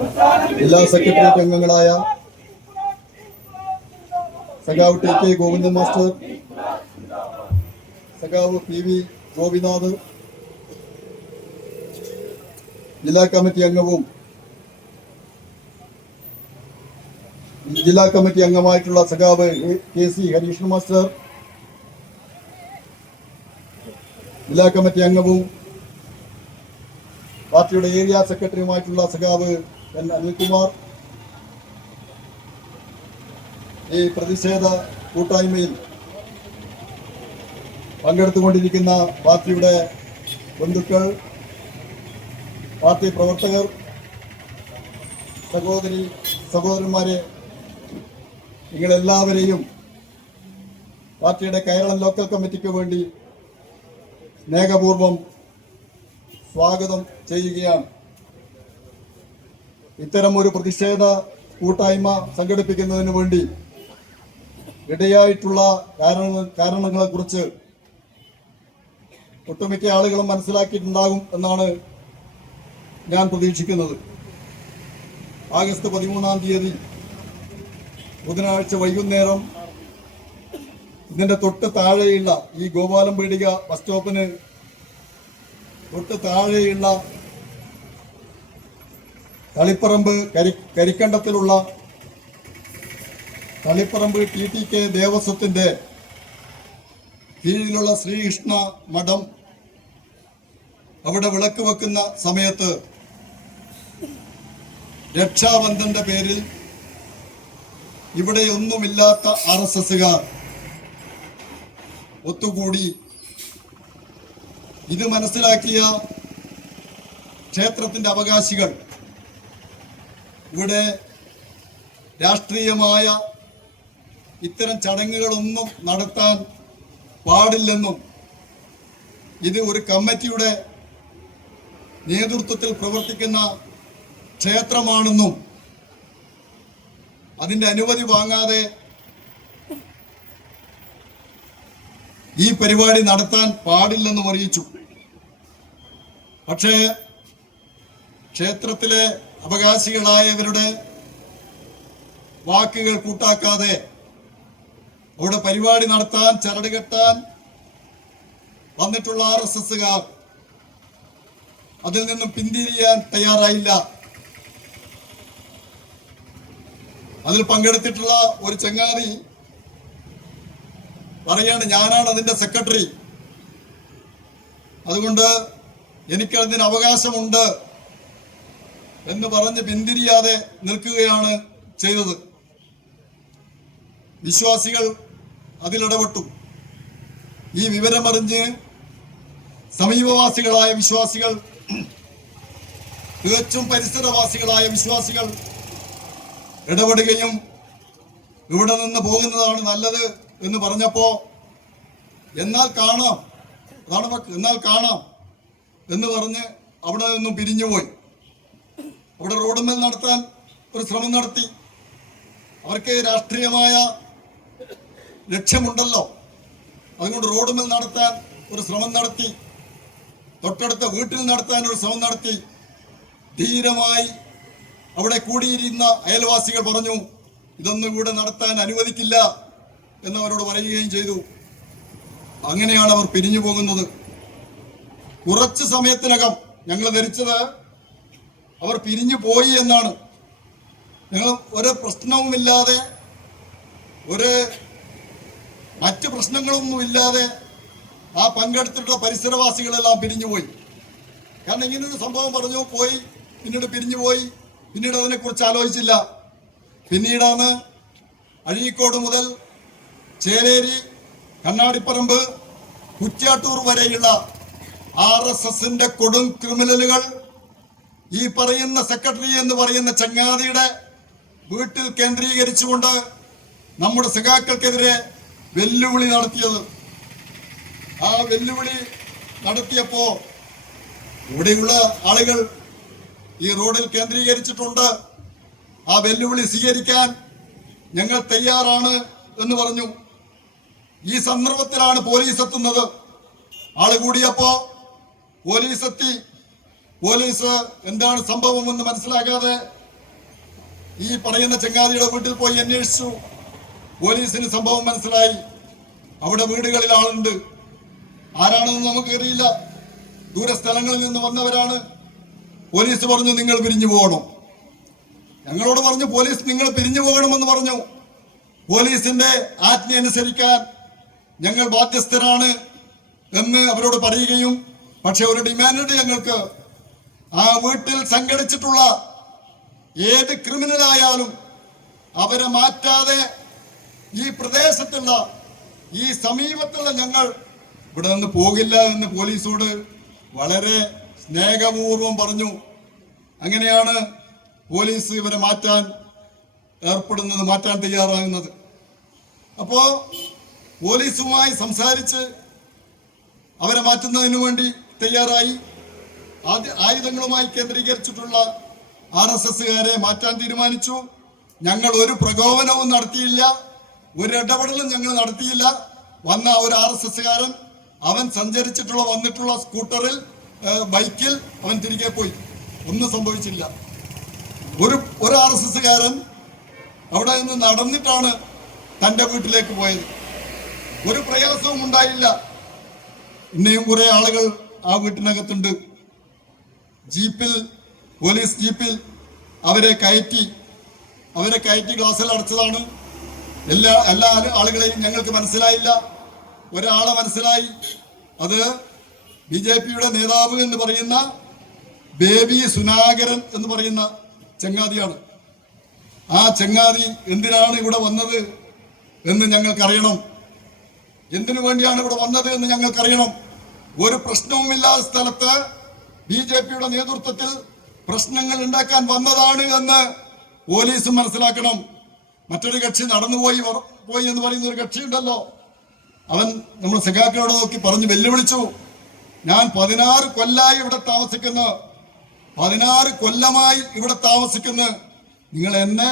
ജില്ലാ സെക്രട്ടേറിയറ്റ് അംഗങ്ങളായ സഖാവ് ടി.കെ. ഗോവിന്ദൻ മാസ്റ്റർ, സഖാവ് പി.വി. ഗോപിനാഥ്, ജില്ലാ കമ്മിറ്റി അംഗവും ജില്ലാ കമ്മിറ്റി അംഗമായിട്ടുള്ള സഖാവ് കെ.സി. ഹരീഷൻ മാസ്റ്റർ, ജില്ലാ കമ്മിറ്റി അംഗവും പാർട്ടിയുടെ ഏരിയ സെക്രട്ടറിയുമായിട്ടുള്ള സഖാവ് എൻ അനിൽകുമാർ, ഈ പ്രതിഷേധ കൂട്ടായ്മയിൽ പങ്കെടുത്തുകൊണ്ടിരിക്കുന്ന പാർട്ടിയുടെ ബന്ധുക്കൾ, പാർട്ടി പ്രവർത്തകർ, സഹോദരന്മാരെ, നിങ്ങളെല്ലാവരെയും പാർട്ടിയുടെ കേരളം ലോക്കൽ കമ്മിറ്റിക്ക് വേണ്ടി സ്നേഹപൂർവം സ്വാഗതം ചെയ്യുകയാണ്. ഇത്തരം ഒരു പ്രതിഷേധ കൂട്ടായ്മ സംഘടിപ്പിക്കുന്നതിന് വേണ്ടി ഇടയായിട്ടുള്ള കാരണങ്ങളെക്കുറിച്ച് ഒട്ടുമിക്ക ആളുകളും മനസ്സിലാക്കിയിട്ടുണ്ടാകും എന്നാണ് ഞാൻ പ്രതീക്ഷിക്കുന്നത്. ആഗസ്റ്റ് 13-ാം തീയതി ബുധനാഴ്ച വൈകുന്നേരം ഇതിന്റെ തൊട്ട് താഴെയുള്ള ഈ ഗോപാലം പീടിക ബസ് സ്റ്റോപ്പിന് തൊട്ട് താഴെയുള്ള തളിപ്പറമ്പ് കരിക്കണ്ടത്തിലുള്ള തളിപ്പറമ്പ് TTK ദേവസ്വത്തിന്റെ കീഴിലുള്ള ശ്രീകൃഷ്ണ മഠം അവിടെ വിളക്ക് വെക്കുന്ന സമയത്ത് രക്ഷാബന്ധന്റെ പേരിൽ ഇവിടെയൊന്നുമില്ലാത്ത RSSകാർ ഒത്തുകൂടി ഇത് മനസ്സിലാക്കിയ ക്ഷേത്രത്തിന്റെ അവകാശികൾ ഇവിടെ രാഷ്ട്രീയമായ ഇത്തരം ചടങ്ങുകളൊന്നും നടത്താൻ പാടില്ലെന്നും ഇത് ഒരു കമ്മിറ്റിയുടെ നേതൃത്വത്തിൽ പ്രവർത്തിക്കുന്ന ക്ഷേത്രമാണെന്നും അതിന്റെ അനുമതി വാങ്ങാതെ ഈ പരിപാടി നടത്താൻ പാടില്ലെന്നും അറിയിച്ചു. പക്ഷേ ക്ഷേത്രത്തിലെ അവകാശികളായവരുടെ വാക്കുകൾ കൂട്ടാക്കാതെ അവിടെ പരിപാടി നടത്താൻ ചരട് കെട്ടാൻ വന്നിട്ടുള്ള RSSകാർ അതിൽ നിന്നും പിന്തിരിയാൻ തയ്യാറായില്ല. അതിൽ പങ്കെടുത്തിട്ടുള്ള ഒരു ചങ്ങാതി പറയാണ്, ഞാനാണ് അതിന്റെ സെക്രട്ടറി, അതുകൊണ്ട് എനിക്കതിന് അവകാശമുണ്ട് എന്ന് പറഞ്ഞ് പിന്തിരിയാതെ നിൽക്കുകയാണ് ചെയ്തത്. വിശ്വാസികൾ അതിലിടപെട്ടു. ഈ വിവരമറിഞ്ഞ് സമീപവാസികളായ വിശ്വാസികൾ, തികച്ചും പരിസരവാസികളായ വിശ്വാസികൾ ഇടപെടുകയും ഇവിടെ നിന്ന് പോകുന്നതാണ് നല്ലത് എന്ന് പറഞ്ഞപ്പോ എന്നാൽ കാണാം എന്ന് പറഞ്ഞ് അവിടെ നിന്നും പിരിഞ്ഞുപോയി. അവിടെ റോഡുമേൽ നടത്താൻ ഒരു ശ്രമം നടത്തി. അവർക്ക് രാഷ്ട്രീയമായ ലക്ഷ്യമുണ്ടല്ലോ, അതുകൊണ്ട് റോഡുമേൽ നടത്താൻ ഒരു ശ്രമം നടത്തി. തൊട്ടടുത്ത വീട്ടിൽ നടത്താൻ ഒരു ശ്രമം നടത്തി. ധീരമായി അവിടെ കൂടിയിരുന്ന അയൽവാസികൾ പറഞ്ഞു, ഇതൊന്നും കൂടെ നടത്താൻ അനുവദിക്കില്ല എന്നവരോട് പറയുകയും ചെയ്തു. അങ്ങനെയാണ് അവർ പിരിഞ്ഞു പോകുന്നത്. കുറച്ച് സമയത്തിനകം ഞങ്ങൾ ധരിച്ചത് അവർ പിരിഞ്ഞു പോയി എന്നാണ്. ഞങ്ങൾ ഒരു പ്രശ്നവുമില്ലാതെ, മറ്റ് പ്രശ്നങ്ങളൊന്നുമില്ലാതെ ആ പങ്കെടുത്തിട്ടുള്ള പരിസരവാസികളെല്ലാം പിരിഞ്ഞുപോയി. കാരണം ഇങ്ങനൊരു സംഭവം പറഞ്ഞു പോയി, പിന്നീട് പിരിഞ്ഞുപോയി, പിന്നീട് അതിനെക്കുറിച്ച് ആലോചിച്ചില്ല. പിന്നീടാണ് അഴീക്കോട് മുതൽ ചേലേരി, കണ്ണാടിപ്പറമ്പ്, കുറ്റ്യാട്ടൂർ വരെയുള്ള RSSന്റെ കൊടും ക്രിമിനലുകൾ ഈ പറയുന്ന സെക്രട്ടറി എന്ന് പറയുന്ന ചങ്ങാതിയുടെ വീട്ടിൽ കേന്ദ്രീകരിച്ചുകൊണ്ട് നമ്മുടെ സഖാക്കൾക്കെതിരെ വെല്ലുവിളി നടത്തിയത്. ആ വെല്ലുവിളി നടത്തിയപ്പോ ഇവിടെയുള്ള ആളുകൾ ഈ റോഡിൽ കേന്ദ്രീകരിച്ചിട്ടുണ്ട്, ആ വെല്ലുവിളി സ്വീകരിക്കാൻ ഞങ്ങൾ തയ്യാറാണ് എന്ന് പറഞ്ഞു. ഈ സന്ദർഭത്തിലാണ് പോലീസ് എത്തുന്നത്. ആള് കൂടിയപ്പോ പോലീസ് എത്തി. പോലീസ് എന്താണ് സംഭവം എന്ന് മനസ്സിലാക്കാതെ ഈ പറയുന്ന ചങ്ങാതിയുടെ വീട്ടിൽ പോയി അന്വേഷിച്ചു. പോലീസിന് സംഭവം മനസ്സിലായി. അവിടെ വീടുകളിൽ ആളുണ്ട്. ആരാണെന്ന് നമുക്കറിയില്ല. ദൂരസ്ഥലങ്ങളിൽ നിന്ന് വന്നവരാണ്. പോലീസ് പറഞ്ഞു നിങ്ങൾ പിരിഞ്ഞു പോകണം. ഞങ്ങളോട് പറഞ്ഞു പോലീസ് നിങ്ങൾ പിരിഞ്ഞു പോകണമെന്ന് പറഞ്ഞു. പോലീസിന്റെ ആജ്ഞ അനുസരിക്കാൻ ഞങ്ങൾ ബാധ്യസ്ഥരാണ് എന്ന് അവരോട് പറയുകയും, പക്ഷെ ഒരു ഡിമാൻഡ് ഞങ്ങൾക്ക് ആ വീട്ടിൽ സംഘടിച്ചിട്ടുള്ള ഏത് ക്രിമിനലായാലും അവരെ മാറ്റാതെ ഈ പ്രദേശത്തുള്ള ഈ സമീപത്തുള്ള ഞങ്ങൾ ഇവിടെ നിന്ന് പോകില്ല എന്ന് പോലീസോട് വളരെ സ്നേഹപൂർവം പറഞ്ഞു. അങ്ങനെയാണ് പോലീസ് ഇവരെ മാറ്റാൻ തയ്യാറാകുന്നത്. അപ്പോ പോലീസുമായി സംസാരിച്ച് അവരെ മാറ്റുന്നതിന് വേണ്ടി തയ്യാറായി. ആയുധങ്ങളുമായി കേന്ദ്രീകരിച്ചിട്ടുള്ള RSSകാരെ മാറ്റാൻ തീരുമാനിച്ചു. ഞങ്ങൾ ഒരു പ്രകോപനവും നടത്തിയില്ല, ഒരു ഇടപെടലും ഞങ്ങൾ നടത്തിയില്ല. വന്ന ഒരു RSSകാരൻ അവൻ വന്നിട്ടുള്ള സ്കൂട്ടറിൽ ബൈക്കിൽ അവൻ തിരികെ പോയി. ഒന്നും സംഭവിച്ചില്ല. ഒരു RSSകാരൻ അവിടെ നിന്ന് നടന്നിട്ടാണ് തൻ്റെ വീട്ടിലേക്ക് പോയത്. ഒരു പ്രയാസവും ഉണ്ടായില്ല. ഇനിയും കുറെ ആളുകൾ ആ വീട്ടിനകത്തുണ്ട്. പോലീസ് ജീപ്പിൽ അവരെ കയറ്റി ഗ്ലാസ്സിൽ അടച്ചതാണ്. എല്ലാ ആളുകളെയും ഞങ്ങൾക്ക് മനസ്സിലായില്ല. ഒരാളെ മനസ്സിലായി. അത് BJPയുടെ നേതാവ് എന്ന് പറയുന്ന ബേബി സുനാകരൻ എന്ന് പറയുന്ന ചങ്ങാതിയാണ്. ആ ചങ്ങാതി എന്തിനാണ് ഇവിടെ വന്നത് എന്ന് ഞങ്ങൾക്കറിയണം. എന്തിനു വേണ്ടിയാണ് ഇവിടെ വന്നത് എന്ന് ഞങ്ങൾക്കറിയണം. ഒരു പ്രശ്നവുമില്ലാത്ത സ്ഥലത്ത് BJPയുടെ നേതൃത്വത്തിൽ പ്രശ്നങ്ങൾ ഉണ്ടാക്കാൻ വന്നതാണ് എന്ന് പോലീസും മനസ്സിലാക്കണം. മറ്റൊരു കക്ഷി നടന്നുപോയി എന്ന് പറയുന്ന ഒരു കക്ഷി ഉണ്ടല്ലോ, അവൻ നമ്മുടെ സഖാക്കളോട് നോക്കി പറഞ്ഞു വെല്ലുവിളിച്ചു, ഞാൻ 16 കൊല്ലമായി ഇവിടെ താമസിക്കുന്നു, 16 കൊല്ലമായി ഇവിടെ താമസിക്കുന്നു, നിങ്ങൾ എന്നെ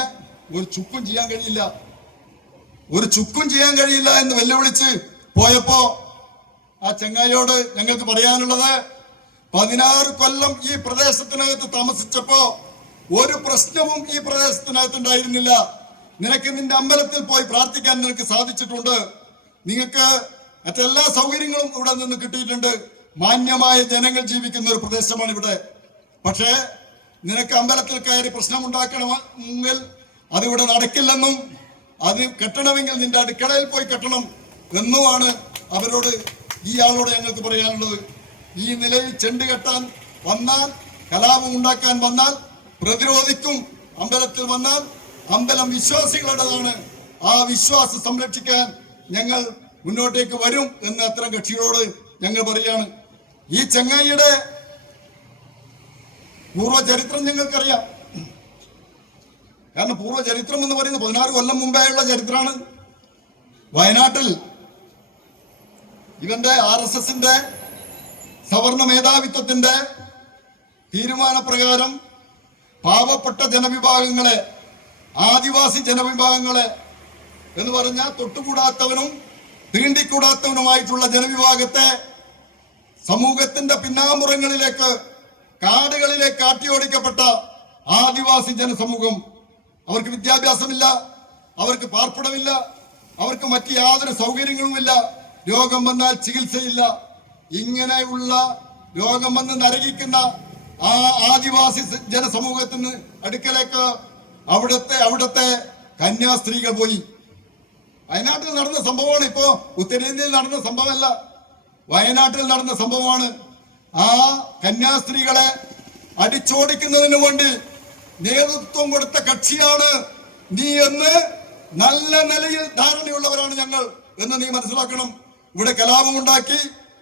ഒരു ചുക്കും ചെയ്യാൻ കഴിയില്ല എന്ന് വെല്ലുവിളിച്ച് പോയപ്പോ ആ ചങ്ങായിയോട് ഞങ്ങൾക്ക് പറയാനുള്ളത്, 16 കൊല്ലം ഈ പ്രദേശത്തിനകത്ത് താമസിച്ചപ്പോ ഒരു പ്രശ്നവും ഈ പ്രദേശത്തിനകത്ത് ഉണ്ടായിരുന്നില്ല. നിനക്ക് നിന്റെ അമ്പലത്തിൽ പോയി പ്രാർത്ഥിക്കാൻ നിനക്ക് സാധിച്ചിട്ടുണ്ട്. നിങ്ങൾക്ക് മറ്റെല്ലാ സൗകര്യങ്ങളും ഇവിടെ നിന്ന് കിട്ടിയിട്ടുണ്ട്. മാന്യമായ ജനങ്ങൾ ജീവിക്കുന്ന ഒരു പ്രദേശമാണ് ഇവിടെ. പക്ഷേ നിനക്ക് അമ്പലത്തിൽ കയറി പ്രശ്നമുണ്ടാക്കണമെങ്കിൽ അതിവിടെ നടക്കില്ലെന്നും അത് കെട്ടണമെങ്കിൽ നിന്റെ അടുക്കളയിൽ പോയി കെട്ടണം എന്നുമാണ് ഈ ആളോട് ഞങ്ങൾക്ക് പറയാനുള്ളത്. ഈ നിലയിൽ ചെണ്ട് കെട്ടാൻ വന്നാൽ, കലാപം ഉണ്ടാക്കാൻ വന്നാൽ പ്രതിരോധിക്കും. അമ്പലത്തിൽ വന്നാൽ അമ്പലം വിശ്വാസികളുടേതാണ്. ആ വിശ്വാസം സംരക്ഷിക്കാൻ ഞങ്ങൾ മുന്നോട്ടേക്ക് വരും എന്ന് അത്തരം കക്ഷികളോട് ഞങ്ങൾ പറയാണ്. ഈ ചങ്ങായിയുടെ പൂർവ്വചരിത്രം ഞങ്ങൾക്കറിയാം. കാരണം പൂർവ്വചരിത്രം എന്ന് പറയുന്നത് 16 കൊല്ലം മുമ്പേയുള്ള ചരിത്രമാണ്. വയനാട്ടിൽ ഇവന്റെ RSSന്റെ സവർണ മേധാവിത്വത്തിന്റെ തീരുമാനപ്രകാരം പാവപ്പെട്ട ജനവിഭാഗങ്ങളെ, ആദിവാസി ജനവിഭാഗങ്ങളെ എന്ന് പറഞ്ഞാൽ തൊട്ടുകൂടാത്തവനും തീണ്ടിക്കൂടാത്തവനുമായിട്ടുള്ള ജനവിഭാഗത്തെ സമൂഹത്തിന്റെ പിന്നാമ്പുറങ്ങളിലേക്ക്, കാടുകളിലേക്ക് ആട്ടിയോടിക്കപ്പെട്ട ആദിവാസി ജനസമൂഹം. അവർക്ക് വിദ്യാഭ്യാസമില്ല, അവർക്ക് പാർപ്പിടമില്ല, അവർക്ക് മറ്റ് യാതൊരു സൗകര്യങ്ങളുമില്ല, രോഗം വന്നാൽ ചികിത്സയില്ല. ഇങ്ങനെയുള്ള രോഗം വന്ന് നരകിക്കുന്ന ആ ആദിവാസി ജനസമൂഹത്തിന് അടുക്കലേക്ക് അവിടുത്തെ കന്യാസ്ത്രീകൾ പോയി. വയനാട്ടിൽ നടന്ന സംഭവമാണ്. ഇപ്പോ ഉത്തരേന്ത്യയിൽ നടന്ന സംഭവമല്ല, വയനാട്ടിൽ നടന്ന സംഭവമാണ്. ആ കന്യാസ്ത്രീകളെ അടിച്ചോടിക്കുന്നതിന് വേണ്ടി നേതൃത്വം കൊടുത്ത കക്ഷിയാണ് നീ എന്ന് നല്ല നിലയിൽ ധാരണയുള്ളവരാണ് ഞങ്ങൾ എന്ന് നീ മനസ്സിലാക്കണം. ഇവിടെ കലാപമുണ്ടാക്കി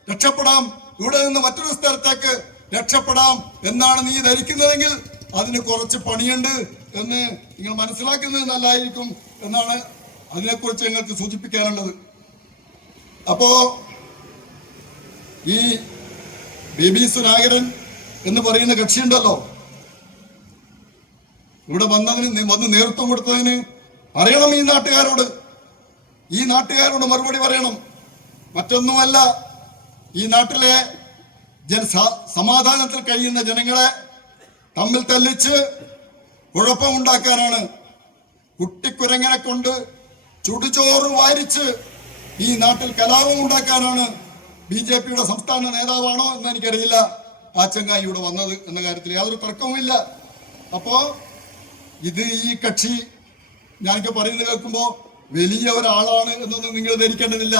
രക്ഷപ്പെടാം, ഇവിടെ നിന്ന് മറ്റൊരു സ്ഥലത്തേക്ക് രക്ഷപ്പെടാം എന്നാണ് നീ ധരിക്കുന്നതെങ്കിൽ അതിന് കുറച്ച് പണിയുണ്ട് എന്ന് നിങ്ങൾ മനസ്സിലാക്കുന്നത് നല്ലതായിരിക്കും എന്നാണ് അതിനെക്കുറിച്ച് ഞങ്ങൾക്ക് സൂചിപ്പിക്കാനുള്ളത്. അപ്പോ ഈ ബേബി സുനാകരൻ എന്ന് പറയുന്ന കക്ഷിയുണ്ടല്ലോ, ഇവിടെ വന്ന് നേതൃത്വം കൊടുത്തതിന് പറയണം ഈ നാട്ടുകാരോട് മറുപടി പറയണം. മറ്റൊന്നുമല്ല, ഈ നാട്ടിലെ സമാധാനത്തിൽ കഴിയുന്ന ജനങ്ങളെ തമ്മിൽ തല്ലിച്ച് കുഴപ്പമുണ്ടാക്കാനാണ് കുട്ടിക്കുരങ്ങനെ കൊണ്ട് ചുടുചോറ് വാരിച്ച് ഈ നാട്ടിൽ കലാപം ഉണ്ടാക്കാനാണ് BJPയുടെ സംസ്ഥാന നേതാവാണോ എന്ന് എനിക്കറിയില്ല ആ ചങ്ങായി ഇവിടെ വന്നത് എന്ന കാര്യത്തിൽ യാതൊരു തർക്കവുമില്ല. അപ്പോ ഇത് ഈ കക്ഷി ഞാനൊക്കെ പറയുന്നത് കേൾക്കുമ്പോ വലിയ ഒരാളാണ് എന്നൊന്നും നിങ്ങൾ ധരിക്കേണ്ടതില്ല.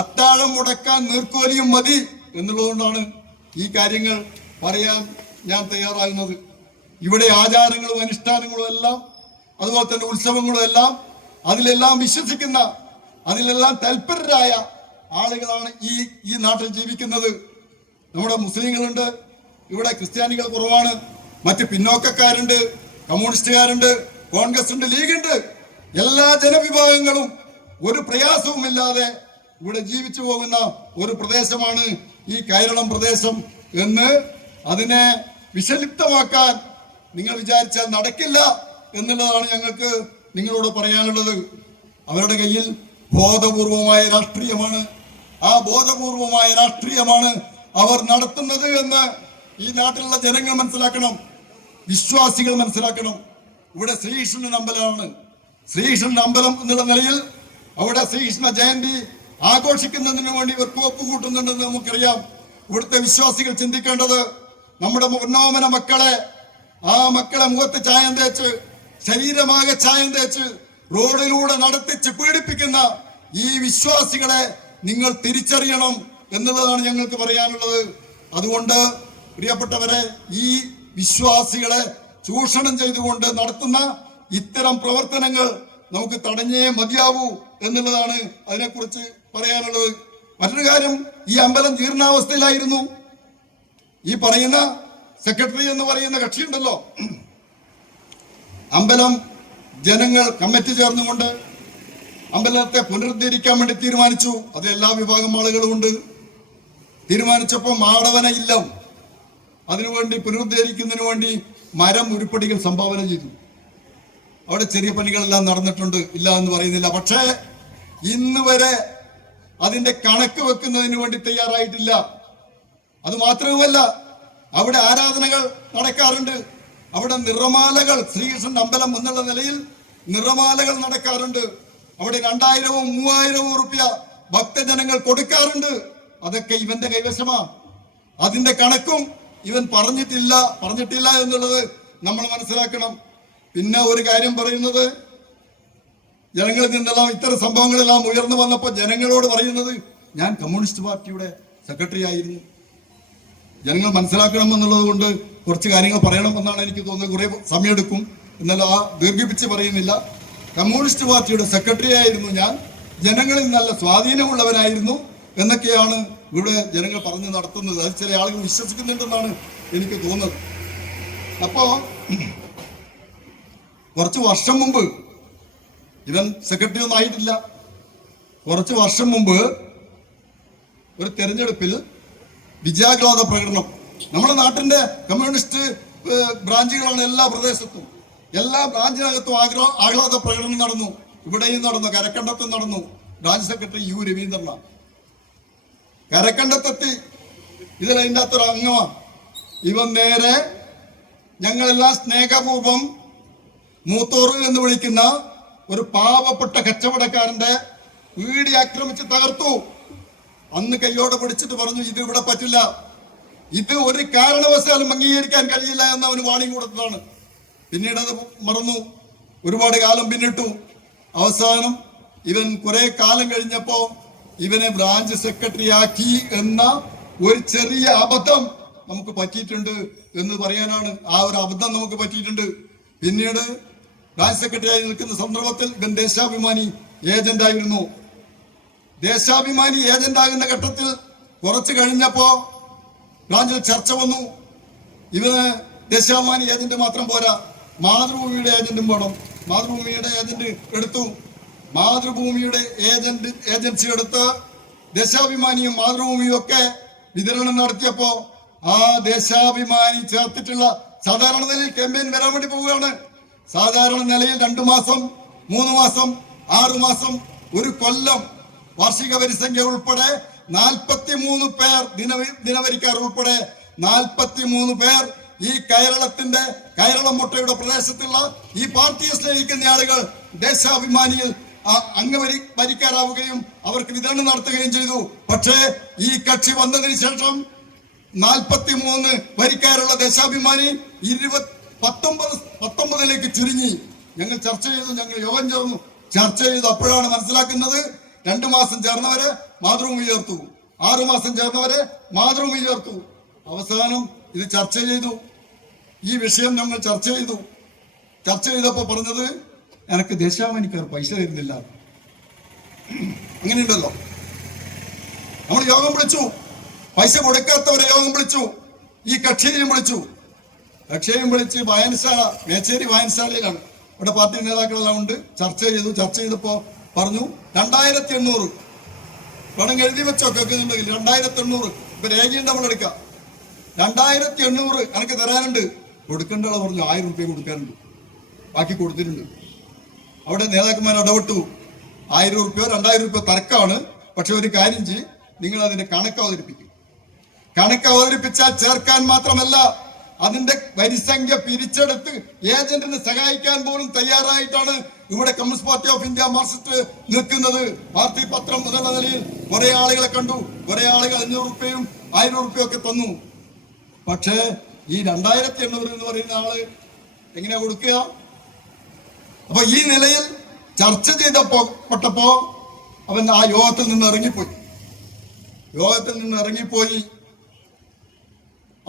അത്താഴം മുടക്കാൻ നീർക്കോലിയും മതി എന്നുള്ളതുകൊണ്ടാണ് ഈ കാര്യങ്ങൾ പറയാൻ ഞാൻ തയ്യാറാകുന്നത്. ഇവിടെ ആചാരങ്ങളും അനുഷ്ഠാനങ്ങളും എല്ലാം, അതുപോലെ തന്നെ ഉത്സവങ്ങളും എല്ലാം, അതിലെല്ലാം വിശ്വസിക്കുന്ന, അതിലെല്ലാം തൽപരരായ ആളുകളാണ് ഈ നാട്ടിൽ ജീവിക്കുന്നത്. നമ്മുടെ മുസ്ലിങ്ങളുണ്ട്, ഇവിടെ ക്രിസ്ത്യാനികൾ കുറവാണ്, മറ്റ് പിന്നോക്കക്കാരുണ്ട്, കമ്മ്യൂണിസ്റ്റുകാരുണ്ട്, കോൺഗ്രസ് ഉണ്ട്, ലീഗ് ഉണ്ട്. എല്ലാ ജനവിഭാഗങ്ങളും ഒരു പ്രയാസവുമില്ലാതെ ഇവിടെ ജീവിച്ചു പോകുന്ന ഒരു പ്രദേശമാണ് ഈ കൈരളം പ്രദേശം എന്ന് അതിനെ വിഷലിപ്തമാക്കാൻ നിങ്ങൾ വിചാരിച്ചാൽ നടക്കില്ല എന്നുള്ളതാണ് ഞങ്ങൾക്ക് നിങ്ങളോട് പറയാനുള്ളത്. അവരുടെ കയ്യിൽ ബോധപൂർവമായ രാഷ്ട്രീയമാണ്. ആ ബോധപൂർവമായ രാഷ്ട്രീയമാണ് അവർ നടത്തുന്നത് എന്ന് ഈ നാട്ടിലുള്ള ജനങ്ങൾ മനസ്സിലാക്കണം, വിശ്വാസികൾ മനസ്സിലാക്കണം. ഇവിടെ ശ്രീകൃഷ്ണൻ അമ്പലമാണ്. ശ്രീകൃഷ്ണൻ അമ്പലം എന്നുള്ള നിലയിൽ അവിടെ ശ്രീകൃഷ്ണ ജയന്തി ആഘോഷിക്കുന്നതിന് വേണ്ടി ഇവർ കോപ്പ് കൂട്ടുന്നുണ്ടെന്ന് നമുക്കറിയാം. ഇവിടുത്തെ വിശ്വാസികൾ ചിന്തിക്കേണ്ടത് നമ്മുടെ ഉന്നോമന മക്കളെ, ആ മക്കളെ മുഖത്ത് ചായം തേച്ച്, ശരീരമാകെ ചായം തേച്ച് റോഡിലൂടെ നടത്തിച്ച് പീഡിപ്പിക്കുന്ന ഈ വിശ്വാസികളെ നിങ്ങൾ തിരിച്ചറിയണം എന്നുള്ളതാണ് ഞങ്ങൾക്ക് പറയാനുള്ളത്. അതുകൊണ്ട് പ്രിയപ്പെട്ടവരെ, ഈ വിശ്വാസികളെ ചൂഷണം ചെയ്തുകൊണ്ട് നടത്തുന്ന ഇത്തരം പ്രവർത്തനങ്ങൾ നമുക്ക് തടഞ്ഞേ മതിയാവൂ എന്നുള്ളതാണ് അതിനെക്കുറിച്ച് പറയാനുള്ളത്. മറ്റൊരു കാര്യം, ഈ അമ്പലം ജീർണാവസ്ഥയിലായിരുന്നു. ഈ പറയുന്ന സെക്രട്ടറി എന്ന് പറയുന്ന കക്ഷിയുണ്ടല്ലോ, അമ്പലം ജനങ്ങൾ കമ്മിറ്റി ചേർന്നുകൊണ്ട് അമ്പലത്തെ പുനരുദ്ധരിക്കാൻ വേണ്ടി തീരുമാനിച്ചു. അത് എല്ലാ വിഭാഗം ആളുകളും ഉണ്ട്. തീരുമാനിച്ചപ്പോൾ മാടവന ഇല്ലം അതിനുവേണ്ടി പുനരുദ്ധരിക്കുന്നതിന് വേണ്ടി മരം ഉരുപ്പടികൾ സംഭാവന ചെയ്തു. അവിടെ ചെറിയ പണികളെല്ലാം നടന്നിട്ടുണ്ട്, ഇല്ല എന്ന് പറയുന്നില്ല. പക്ഷേ ഇന്ന് വരെ അതിന്റെ കണക്ക് വെക്കുന്നതിന് വേണ്ടി തയ്യാറായിട്ടില്ല. അത് മാത്രവുമല്ല, അവിടെ ആരാധനകൾ നടക്കാറുണ്ട്. അവിടെ നിറമാലകൾ, ശ്രീകൃഷ്ണൻ അമ്പലം എന്നുള്ള നിലയിൽ നിറമാലകൾ നടക്കാറുണ്ട്. അവിടെ 2000-ഉം 3000-ഉം റുപ്യ ഭക്തജനങ്ങൾ കൊടുക്കാറുണ്ട്. അതൊക്കെ ഇവന്റെ കൈവശമാണ്. അതിന്റെ കണക്കും ഇവൻ പറഞ്ഞിട്ടില്ല എന്നുള്ളത് നമ്മൾ മനസ്സിലാക്കണം. പിന്നെ ഒരു കാര്യം പറയുന്നത്, ജനങ്ങളിൽ നിന്നെല്ലാം ഇത്തരം സംഭവങ്ങളെല്ലാം ഉയർന്നു വന്നപ്പോൾ ജനങ്ങളോട് പറയുന്നത്, ഞാൻ കമ്മ്യൂണിസ്റ്റ് പാർട്ടിയുടെ സെക്രട്ടറി ആയിരുന്നു. ജനങ്ങൾ മനസ്സിലാക്കണം എന്നുള്ളത് കൊണ്ട് കുറച്ച് കാര്യങ്ങൾ പറയണം എന്നാണ് എനിക്ക് തോന്നുന്നത്. കുറെ സമയമെടുക്കും, എന്നാൽ ആ ദീർഘിപ്പിച്ച് പറയുന്നില്ല. കമ്മ്യൂണിസ്റ്റ് പാർട്ടിയുടെ സെക്രട്ടറി ആയിരുന്നു ഞാൻ, ജനങ്ങളിൽ നല്ല സ്വാധീനമുള്ളവനായിരുന്നു എന്നൊക്കെയാണ് ഇവിടെ ജനങ്ങൾ പറഞ്ഞു നടത്തുന്നത്. അത് ചില ആളുകൾ വിശ്വസിക്കുന്നുണ്ടെന്നാണ് എനിക്ക് തോന്നുന്നത്. അപ്പോ കുറച്ച് വർഷം മുമ്പ്, ഇവൻ സെക്രട്ടറി ഒന്നും ആയിട്ടില്ല, കുറച്ച് വർഷം മുമ്പ് ഒരു തെരഞ്ഞെടുപ്പിൽ വിജയാഹ്ലാദ പ്രകടനം, നമ്മുടെ നാട്ടിന്റെ കമ്മ്യൂണിസ്റ്റ് ബ്രാഞ്ചുകളാണ് എല്ലാ പ്രദേശത്തും, എല്ലാ ബ്രാഞ്ചിനകത്തും ആഹ്ലാദ പ്രകടനം നടന്നു. ഇവിടെയും നടന്നു, കരക്കണ്ടത്തും നടന്നു. Branch secretary U. രവീന്ദ്രനാണ്. കരക്കണ്ടത്തെത്തി, ഇതിലതിൻ്റെ അകത്തൊരു അംഗമാണ്. ഇവൻ നേരെ ഞങ്ങളെല്ലാം സ്നേഹപൂർവം മൂത്തോറ് എന്ന് വിളിക്കുന്ന ഒരു പാവപ്പെട്ട കച്ചവടക്കാരന്റെ വീട് ആക്രമിച്ച് തകർത്തു. അന്ന് കയ്യോടെ പിടിച്ചിട്ട് പറഞ്ഞു, ഇത് ഇവിടെ പറ്റില്ല, ഇത് ഒരു കാരണവശാലും അംഗീകരിക്കാൻ കഴിയില്ല എന്ന് അവന് വാണിംഗ് കൊടുത്തതാണ്. പിന്നീട് അത് മറന്നു, ഒരുപാട് കാലം പിന്നിട്ടു. അവസാനം ഇവൻ കുറെ കാലം കഴിഞ്ഞപ്പോ ഇവനെ ബ്രാഞ്ച് സെക്രട്ടറി ആക്കി എന്ന ഒരു ചെറിയ അബദ്ധം നമുക്ക് പറ്റിയിട്ടുണ്ട് എന്ന് പറയാനാണ്. ആ ഒരു അബദ്ധം നമുക്ക് പറ്റിയിട്ടുണ്ട്. പിന്നീട് ബ്രാഞ്ച് സെക്രട്ടറി ആയി നിൽക്കുന്ന സന്ദർഭത്തിൽ ഇവൻ ദേശാഭിമാനി ഏജന്റ് ആയിരുന്നു. ദേശാഭിമാനി ഏജന്റ് ആകുന്ന ഘട്ടത്തിൽ കുറച്ച് കഴിഞ്ഞപ്പോ ബ്രാഞ്ചിൽ ചർച്ച വന്നു. ഇവന് ദേശാഭിമാനി ഏജന്റ് മാത്രം പോരാ, മാതൃഭൂമിയുടെ ഏജന്റും വേണം. മാതൃഭൂമിയുടെ ഏജന്റ് എടുത്തു. മാതൃഭൂമിയുടെ ഏജൻസി എടുത്ത് ദേശാഭിമാനിയും മാതൃഭൂമിയും ഒക്കെ വിതരണം നടത്തിയപ്പോ ആ ദേശാഭിമാനി ചേർത്തിട്ടുള്ള സാധാരണ നിലയിൽ ക്യാമ്പയിൻ വരാൻ വേണ്ടി പോവുകയാണ്. സാധാരണ നിലയിൽ 2 മാസം, 3 മാസം, 6 മാസം, 1 കൊല്ലം വാർഷിക വരിസംഖ്യ ഉൾപ്പെടെ 43 പേർ, ദിനവരിക്കാർ ഉൾപ്പെടെ 43 പേർ ഈ കൈരളം മുട്ടയുടെ പ്രദേശത്തുള്ള ഈ പാർട്ടിയെ സ്നേഹിക്കുന്ന ആളുകൾ ദേശാഭിമാനിയിൽ അംഗവരിക്കാരാവുകയും അവർക്ക് വിതരണം നടത്തുകയും ചെയ്തു. പക്ഷേ ഈ കക്ഷി വന്നതിന് ശേഷം 43 വരിക്കാരുള്ള ദേശാഭിമാനി 19 ചുരുങ്ങി. ഞങ്ങൾ ചർച്ച ചെയ്തു, ഞങ്ങൾ യോഗം ചേർന്നു, ചർച്ച ചെയ്തു. അപ്പോഴാണ് മനസ്സിലാക്കുന്നത് 2 മാസം ചേർന്നവരെ മാതൃഭൂമി ചേർത്തു, 6 മാസം ചേർന്നവരെ മാതൃഭൂമി ചേർത്തു. അവസാനം ഇത് ചർച്ച ചെയ്തു. ഈ വിഷയം ഞങ്ങൾ ചർച്ച ചെയ്തപ്പോൾ പറഞ്ഞത് എനിക്ക് ദേശാഭിമാനിക്കാർ പൈസ തരുന്നില്ല. അങ്ങനെയുണ്ടല്ലോ. നമ്മൾ യോഗം വിളിച്ചു, പൈസ കൊടുക്കാത്തവരെ യോഗം വിളിച്ചു, ഈ കക്ഷിയെയും വിളിച്ചു. കക്ഷിയെയും വിളിച്ച് വായനശാല, മേച്ചേരി വായനശാലയിലാണ്, ഇവിടെ പാർട്ടി നേതാക്കളെല്ലാം ഉണ്ട്. ചർച്ച ചെയ്തപ്പോ പറഞ്ഞു 2800 വേണമെങ്കിൽ എഴുതി വെച്ചോ കേൾക്കുന്നുണ്ടെങ്കിൽ 2800 ഇപ്പൊ രേഖയും നമ്മൾ എടുക്കാം. 2800 എനിക്ക് തരാനുണ്ട്. കൊടുക്കേണ്ട ആളെ പറഞ്ഞു 1000 രൂപ കൊടുക്കാനുണ്ട്, ബാക്കി കൊടുത്തിട്ടുണ്ട്. അവിടെ നേതാക്കന്മാർ ഇടപെട്ടു. 1000 രൂപ 2000 രൂപ തർക്കമാണ്. പക്ഷെ ഒരു കാര്യം ചെയ്യും, നിങ്ങൾ അതിന്റെ കണക്ക് അവതരിപ്പിക്കും. കണക്ക് അവതരിപ്പിച്ചാൽ ചേർക്കാൻ മാത്രമല്ല, അതിന്റെ വരിസംഖ്യ പിരിച്ചെടുത്ത് ഏജന്റിനെ സഹായിക്കാൻ പോലും തയ്യാറായിട്ടാണ് ഇവിടെ communist party of India Marxist നിൽക്കുന്നത്. പാർട്ടി പത്രം എന്നുള്ള നിലയിൽ കുറെ ആളുകളെ കണ്ടു, കുറെ ആളുകൾ 500 രൂപയും 1000 രൂപയും ഒക്കെ തന്നു. പക്ഷേ ഈ 2800 എന്ന് പറയുന്ന ആള് എങ്ങനെയാ കൊടുക്കുക? അപ്പൊ ഈ നിലയിൽ ചർച്ച ചെയ്തപ്പെട്ടപ്പോ അവൻ ആ യോഗത്തിൽ നിന്ന് ഇറങ്ങിപ്പോയി.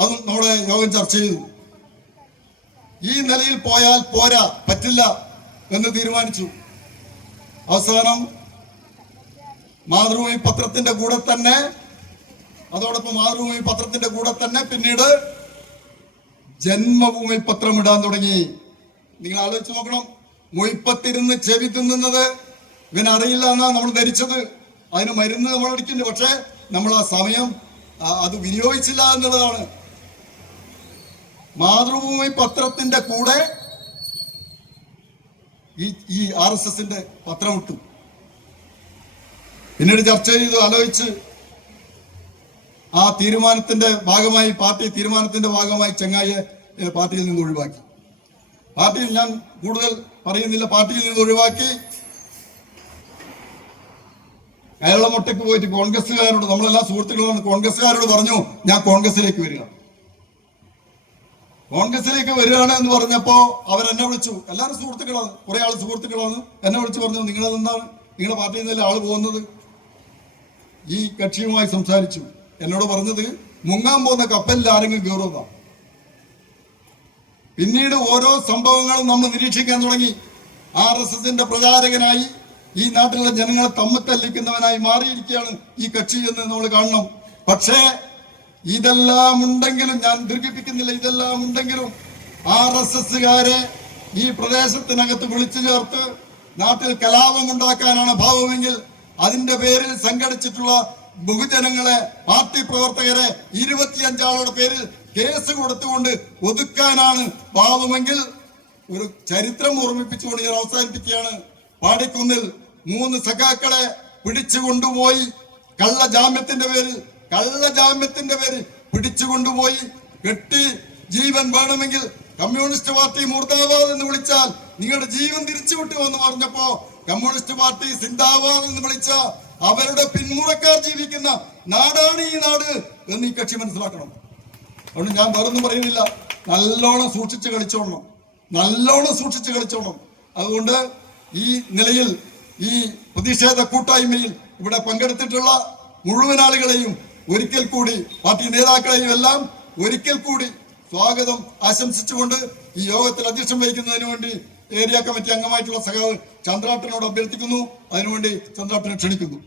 അത് നമ്മുടെ യോഗം ചർച്ച ചെയ്തു. ഈ നിലയിൽ പോയാൽ പറ്റില്ല എന്ന് തീരുമാനിച്ചു. അവസാനം മാതൃഭൂമി പത്രത്തിന്റെ കൂടെ തന്നെ, അതോടൊപ്പം മാതൃഭൂമി പത്രത്തിന്റെ കൂടെ തന്നെ പിന്നീട് ജന്മഭൂമി പത്രം ഇടാൻ തുടങ്ങി. നിങ്ങൾ ആലോചിച്ച് നോക്കണം, മൊയ്പ്പത്തിരുന്ന് ചെവി തിന്നുന്നത് ഇവനറിയില്ല എന്നാ നമ്മൾ ധരിച്ചത്. അതിന് മരുന്ന് നമ്മൾ അടിക്കുന്നുണ്ട്, പക്ഷെ നമ്മൾ ആ സമയം അത് വിനിയോഗിച്ചില്ല എന്നുള്ളതാണ്. മാതൃഭൂമി പത്രത്തിന്റെ കൂടെ ഈ RSSന്റെ പത്രം ഇട്ടു. പിന്നീട് ചർച്ച ചെയ്തു, ആലോചിച്ച് ആ തീരുമാനത്തിന്റെ ഭാഗമായി, പാർട്ടി തീരുമാനത്തിന്റെ ഭാഗമായി ചെങ്ങായെ പാർട്ടിയിൽ നിന്ന് ഒഴിവാക്കി. പാർട്ടിയിൽ ഞാൻ കൂടുതൽ പറയുന്നില്ല, പാർട്ടിയിൽ നിന്ന് ഒഴിവാക്കി. കേരളം ഒട്ടയ്ക്ക് പോയിട്ട് കോൺഗ്രസ്സുകാരോട്, നമ്മളെല്ലാം സുഹൃത്തുക്കളാണ്, കോൺഗ്രസ്സുകാരോട് പറഞ്ഞു ഞാൻ കോൺഗ്രസിലേക്ക് വരികയാണ് എന്ന് പറഞ്ഞപ്പോ അവരെന്നെ വിളിച്ചു. എല്ലാവരും സുഹൃത്തുക്കളാണ്, കുറെ ആൾ സുഹൃത്തുക്കളാണ്. എന്നെ വിളിച്ചു പറഞ്ഞു, നിങ്ങളതെന്താണ്, നിങ്ങളുടെ പാർട്ടിയിൽ നിന്നല്ലേ ആള് പോകുന്നത്? ഈ കക്ഷിയുമായി സംസാരിച്ചു. എന്നോട് പറഞ്ഞത് മുങ്ങാൻ പോകുന്ന കപ്പലിൽ ആരെങ്കിലും കയറുന്നതാണ്. പിന്നീട് ഓരോ സംഭവങ്ങളും നമ്മൾ നിരീക്ഷിക്കാൻ തുടങ്ങി. RSSന്റെ പ്രചാരകനായി ഈ നാട്ടിലെ ജനങ്ങളെ തമ്മിത്തല്ലിക്കുന്നവനായി മാറിയിരിക്കുകയാണ് ഈ കക്ഷി എന്ന് നമ്മൾ കാണണം. പക്ഷേ ഇതെല്ലാം ഉണ്ടെങ്കിലും, ഞാൻ ദീർഘിപ്പിക്കുന്നില്ല, ഇതെല്ലാം ഉണ്ടെങ്കിലും RSSകാരെ ഈ പ്രദേശത്തിനകത്ത് വിളിച്ചു ചേർത്ത് നാട്ടിൽ കലാപമുണ്ടാക്കാനാണ് ഭാവമെങ്കിൽ അതിന്റെ പേരിൽ സംഘടിച്ചിട്ടുള്ള ബഹുജനങ്ങളെ, പാർട്ടി പ്രവർത്തകരെ 25 ആളുടെ പേരിൽ കേസ് കൊടുത്തുകൊണ്ട് ഒതുക്കാനാണ് ഭാവമെങ്കിൽ ഒരു ചരിത്രം ഓർമ്മിപ്പിച്ചുകൊണ്ട് ഞാൻ അവസാനിപ്പിക്കുകയാണ്. പാടിക്കുന്നിൽ 3 സഖാക്കളെ പിടിച്ചുകൊണ്ടുപോയി കള്ളജാമ്യത്തിന്റെ പേരിൽ പിടിച്ചുകൊണ്ടുപോയി കെട്ടി, ജീവൻ വേണമെങ്കിൽ കമ്മ്യൂണിസ്റ്റ് പാർട്ടി മുർദാബാദ് എന്ന് വിളിച്ചാൽ നിങ്ങളുടെ ജീവൻ തിരിച്ചു വിട്ടുവെന്ന് പറഞ്ഞപ്പോ കമ്മ്യൂണിസ്റ്റ് പാർട്ടി സിന്ദാബാദ് എന്ന് വിളിച്ച അവരുടെ പിന്മുറക്കാർ ജീവിക്കുന്ന നാടാണ് ഈ നാട് എന്ന് ഈ കക്ഷി മനസ്സിലാക്കണം. അതുകൊണ്ട് ഞാൻ വേറൊന്നും പറയുന്നില്ല, നല്ലോണം സൂക്ഷിച്ച് കളിച്ചോണം. അതുകൊണ്ട് ഈ നിലയിൽ ഈ പ്രതിഷേധ കൂട്ടായ്മയിൽ ഇവിടെ പങ്കെടുത്തിട്ടുള്ള മുഴുവൻ ആളുകളെയും ഒരിക്കൽ കൂടി, പാർട്ടി നേതാക്കളെയും എല്ലാം ഒരിക്കൽ കൂടി സ്വാഗതം ആശംസിച്ചുകൊണ്ട് ഈ യോഗത്തിൽ അധ്യക്ഷം വഹിക്കുന്നതിന് വേണ്ടി ഏരിയ കമ്മിറ്റി അംഗമായിട്ടുള്ള സഖാവ് ചന്ദ്രാട്ടനോട് അഭ്യർത്ഥിക്കുന്നു. അതിനുവേണ്ടി ചന്ദ്രാട്ടനെ ക്ഷണിക്കുന്നു.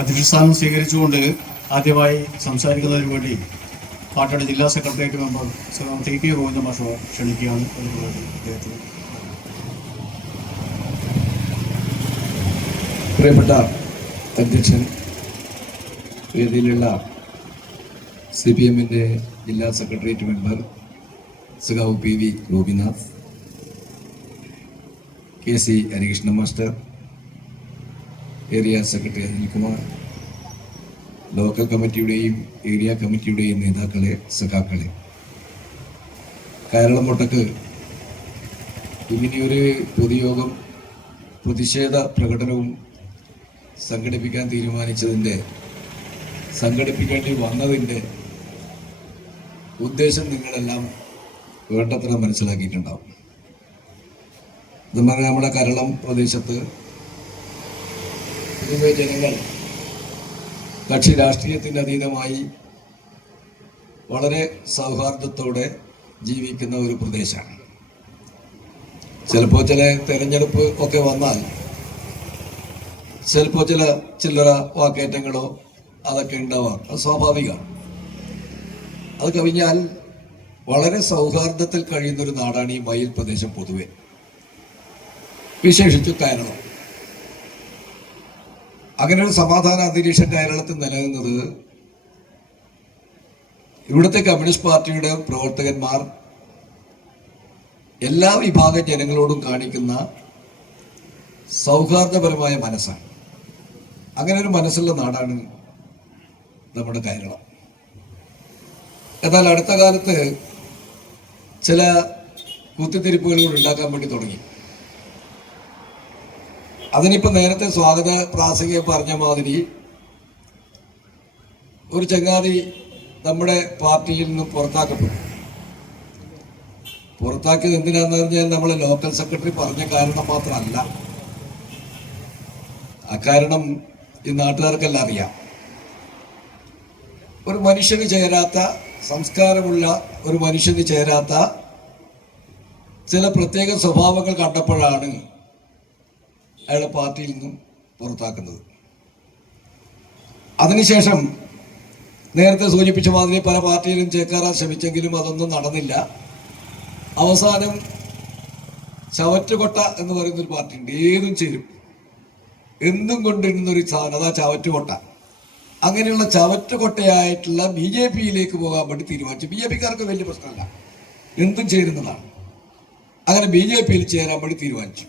അധ്യക്ഷസ്ഥാനം സ്വീകരിച്ചുകൊണ്ട് ആദ്യമായി സംസാരിക്കുന്നതിന് വേണ്ടി പാർട്ടിയുടെ ജില്ലാ സെക്രട്ടേറിയറ്റ് മെമ്പർ TK ഗോവിന്ദ മാഷ് ക്ഷണിക്കുകയാണ്. പ്രിയപ്പെട്ട അധ്യക്ഷൻ, വേദിയിലുള്ള CPMന്റെ ജില്ലാ സെക്രട്ടേറിയറ്റ് മെമ്പർ സഖാവ് PV Gopinath, KC Harikrishna master, area secretary Anilkumar, local കമ്മിറ്റിയുടെയും ഏരിയ കമ്മിറ്റിയുടെയും നേതാക്കളെ, സഖാക്കളെ, കേരളം ഒട്ടക്ക് ഇങ്ങനെയൊരു പൊതുയോഗം, പ്രതിഷേധ പ്രകടനവും സംഘടിപ്പിക്കാൻ സംഘടിപ്പിക്കേണ്ടി വന്നതിൻ്റെ ഉദ്ദേശം നിങ്ങളെല്ലാം വേണ്ടത്ര മനസ്സിലാക്കിയിട്ടുണ്ടാവും. നമ്മുടെ കേരളം പ്രദേശത്ത് പൊതുവെ ജനങ്ങൾ കക്ഷി രാഷ്ട്രീയത്തിന് അതീതമായി വളരെ സൗഹാർദ്ദത്തോടെ ജീവിക്കുന്ന ഒരു പ്രദേശമാണ്. ചിലപ്പോൾ ചില തെരഞ്ഞെടുപ്പ് ഒക്കെ വന്നാൽ ചിലപ്പോൾ ചില ചില്ലറ വാക്കേറ്റങ്ങളോ അതൊക്കെ ഉണ്ടാവാം, അത് സ്വാഭാവികമാണ്. അത് കവിഞ്ഞാൽ വളരെ സൗഹാർദ്ദത്തിൽ കഴിയുന്നൊരു നാടാണ് ഈ മയിൽ പ്രദേശം പൊതുവെ, വിശേഷിച്ചു കേരളം. അങ്ങനെ ഒരു സമാധാന അന്തരീക്ഷം കേരളത്തിൽ നിലനിന്നത് ഇവിടുത്തെ കമ്മ്യൂണിസ്റ്റ് പാർട്ടിയുടെ പ്രവർത്തകന്മാർ എല്ലാ വിഭാഗം ജനങ്ങളോടും കാണിക്കുന്ന സൗഹാർദ്ദപരമായ മനസ്സാണ്. അങ്ങനെ ഒരു മനസ്സുള്ള നാടാണ് നമ്മുടെ കേരളം. എന്നാൽ അടുത്ത കാലത്ത് ചില കുത്തിത്തിരിപ്പുകൾ ഉണ്ടാക്കാൻ വേണ്ടി തുടങ്ങി. അതിനിപ്പോ നേരത്തെ സ്വാഗത പ്രാസംഗികൻ പറഞ്ഞ മാതിരി ഒരു ചങ്ങാതി നമ്മുടെ പാർട്ടിയിൽ നിന്നും പുറത്താക്കപ്പെട്ടു. പുറത്താക്കിയത് എന്തിനാന്ന് പറഞ്ഞാൽ നമ്മളെ ലോക്കൽ സെക്രട്ടറി പറഞ്ഞ കാരണം മാത്രമല്ല. അക്കാരണം ഈ നാട്ടുകാർക്കെല്ലാം അറിയാം. ഒരു മനുഷ്യന് ചേരാത്ത, സംസ്കാരമുള്ള ഒരു മനുഷ്യന് ചേരാത്ത ചില പ്രത്യേക സ്വഭാവങ്ങൾ കണ്ടപ്പോഴാണ് അയാളെ പാർട്ടിയിൽ നിന്നും പുറത്താക്കുന്നത്. അതിനുശേഷം നേരത്തെ സൂചിപ്പിച്ച മാതിരി പല പാർട്ടിയിലും ചേക്കേറാൻ ശ്രമിച്ചെങ്കിലും അതൊന്നും നടന്നില്ല. അവസാനം ചവറ്റുകൊട്ട എന്ന് പറയുന്നൊരു പാർട്ടിയുണ്ട്, ഏതും ചേരും, എന്തും കൊണ്ടിരുന്നൊരു സാധനം, അതാ ചവറ്റുകൊട്ട. അങ്ങനെയുള്ള ചവറ്റുകൊട്ടയായിട്ടുള്ള BJP-യിലേക്ക് പോകാൻ വേണ്ടി തീരുമാനിച്ചു. BJP-ക്കാർക്ക് വലിയ പ്രശ്നമല്ല, എന്തും ചേരുന്നതാണ്. അങ്ങനെ BJP-യിൽ ചേരാൻ വേണ്ടി തീരുമാനിച്ചു.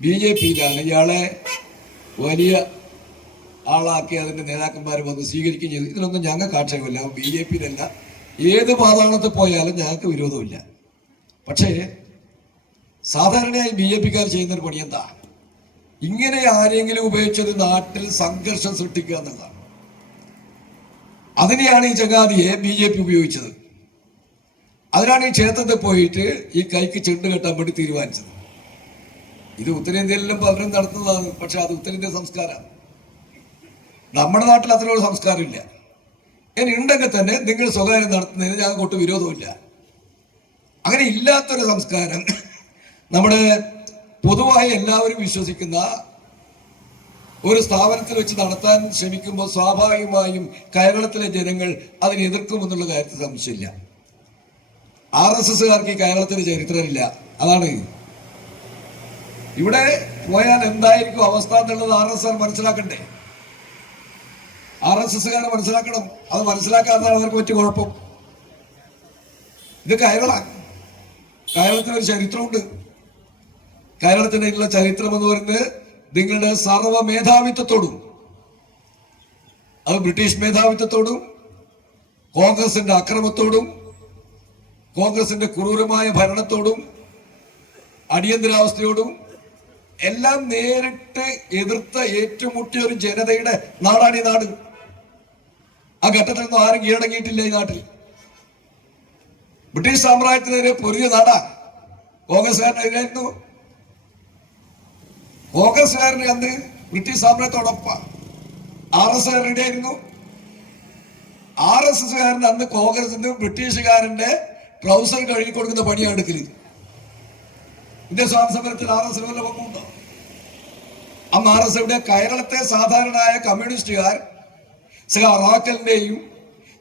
BJP-യിലാണ് ഇയാളെ വലിയ ആളാക്കി അതിൻ്റെ നേതാക്കന്മാർ വന്ന് സ്വീകരിക്കുകയും ചെയ്തു. ഇതിലൊന്നും ഞങ്ങൾക്ക് ആക്ഷേപമില്ല, BJP-യിലല്ല, ഏത് പാതാളത്തിൽ പോയാലും ഞങ്ങൾക്ക് വിരോധമില്ല. പക്ഷേ സാധാരണയായി BJP-ക്കാർ ചെയ്യുന്നൊരു പണി എന്താ? ഇങ്ങനെ ആരെങ്കിലും ഉപയോഗിച്ചൊരു നാട്ടിൽ സംഘർഷം സൃഷ്ടിക്കുക എന്നുള്ളതാണ്. അതിനെയാണ് ഈ ചങ്ങാതിയെ BJP ഉപയോഗിച്ചത്. അതിനാണ് ഈ ക്ഷേത്രത്തിൽ പോയിട്ട് ഈ കൈക്ക് ചെണ്ട് കെട്ടാൻ വേണ്ടി തീരുമാനിച്ചത്. ഇത് ഉത്തരേന്ത്യയിലെല്ലാം പലരും നടത്തുന്നതാണ്, പക്ഷെ അത് ഉത്തരേന്ത്യ സംസ്കാരമാണ്. നമ്മുടെ നാട്ടിൽ അത്രയുള്ള സംസ്കാരമില്ല. ഇനി ഉണ്ടെങ്കിൽ തന്നെ നിങ്ങൾ സ്വകാര്യം നടത്തുന്നതിന് ഞങ്ങൾക്ക് ഒട്ടും വിരോധമില്ല. അങ്ങനെ ഇല്ലാത്തൊരു സംസ്കാരം നമ്മുടെ പൊതുവായി എല്ലാവരും വിശ്വസിക്കുന്ന ഒരു സ്ഥാപനത്തിൽ വെച്ച് നടത്താൻ ശ്രമിക്കുമ്പോൾ സ്വാഭാവികമായും കേരളത്തിലെ ജനങ്ങൾ അതിനെ എതിർക്കുമെന്നുള്ള കാര്യത്തിൽ സംശയമില്ല. RSSകാർക്ക് ഈ കേരളത്തിന് ചരിത്രമില്ല. അതാണ് ഇവിടെ പോയാൽ എന്തായിരിക്കും അവസ്ഥ എന്നുള്ളത് RSS മനസ്സിലാക്കണ്ടേ? RSSകാർ മനസ്സിലാക്കണം. അത് മനസ്സിലാക്കാത്തതാണ് അവർക്ക് പറ്റിയ കുഴപ്പം. ഇത് കേരളത്തിനൊരു ചരിത്രമുണ്ട്. കേരളത്തിനുള്ള ചരിത്രം എന്ന് പറയുന്നത് നിങ്ങളുടെ സർവ മേധാവിത്വത്തോടും, അത് ബ്രിട്ടീഷ് മേധാവിത്വത്തോടും, കോൺഗ്രസിന്റെ അക്രമത്തോടും, കോൺഗ്രസിന്റെ ക്രൂരമായ ഭരണത്തോടും, അടിയന്തരാവസ്ഥയോടും എല്ലാം നേരിട്ട് എതിർത്ത ഏറ്റുമുട്ടിയ ഒരു ജനതയുടെ നാടാണ് ഈ നാട്. ആ ഘട്ടത്തിൽ നിന്നും ആരും കീഴടങ്ങിയിട്ടില്ല. ഈ നാട്ടിൽ ബ്രിട്ടീഷ് സാമ്രാജ്യത്തിനെതിരെ പൊരുതിയ നാടാ. കോൺഗ്രസ്സുകാരനെതിരായിരുന്നു. കോൺഗ്രസ്സുകാരന് അന്ന് ബ്രിട്ടീഷ് സാമ്രാജ്യത്തോടൊപ്പം RSSകാരനായിരുന്നു. RSSകാരന് അന്ന് കോൺഗ്രസിന് ബ്രിട്ടീഷുകാരന്റെ ട്രൗസർ കഴുകി കൊടുക്കുന്ന പണിയാണ് എടുക്കല്. ഇന്ത്യ സ്വാതന്ത്ര്യ സമരത്തിൽ RSS വല്ല പങ്കുണ്ടോ? അന്ന് RSSയുടെ കേരളത്തെ സാധാരണയായ കമ്മ്യൂണിസ്റ്റുകാർ റാക്കലിന്റെയും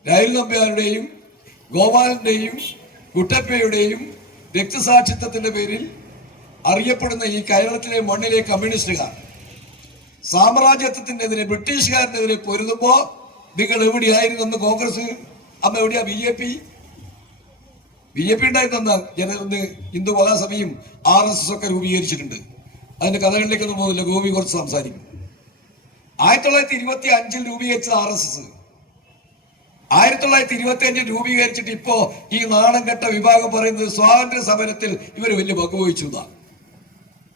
രാഹുൽ നമ്പ്യാരുടെയും ഗോപാലിന്റെയും കുട്ടപ്പയുടെയും രക്തസാക്ഷിത്വത്തിന്റെ പേരിൽ അറിയപ്പെടുന്ന ഈ കേരളത്തിലെ മണ്ണിലെ കമ്മ്യൂണിസ്റ്റുകാർ സാമ്രാജ്യത്വത്തിനെതിരെ, ബ്രിട്ടീഷുകാരനെതിരെ പൊരുതുമ്പോ നിങ്ങൾ എവിടെയായിരുന്നു? അന്ന് കോൺഗ്രസ്, അന്ന് എവിടെയാ BJP? BJP ഉണ്ടായിരുന്ന ഹിന്ദു മഹാസഭയും RSS ഒക്കെ രൂപീകരിച്ചിട്ടുണ്ട്. അതിന്റെ കഥകളിലേക്കൊന്നും പോകുന്നില്ല, ഗോപി കുറച്ച് സംസാരിക്കും. 1925 രൂപീകരിച്ചത് RSS. 1925 രൂപീകരിച്ചിട്ട് ഇപ്പോ ഈ നാണം കെട്ട വിഭാഗം പറയുന്നത് സ്വാതന്ത്ര്യ സമരത്തിൽ ഇവർ വലിയ പങ്ക് വഹിച്ചു എന്നാണ്.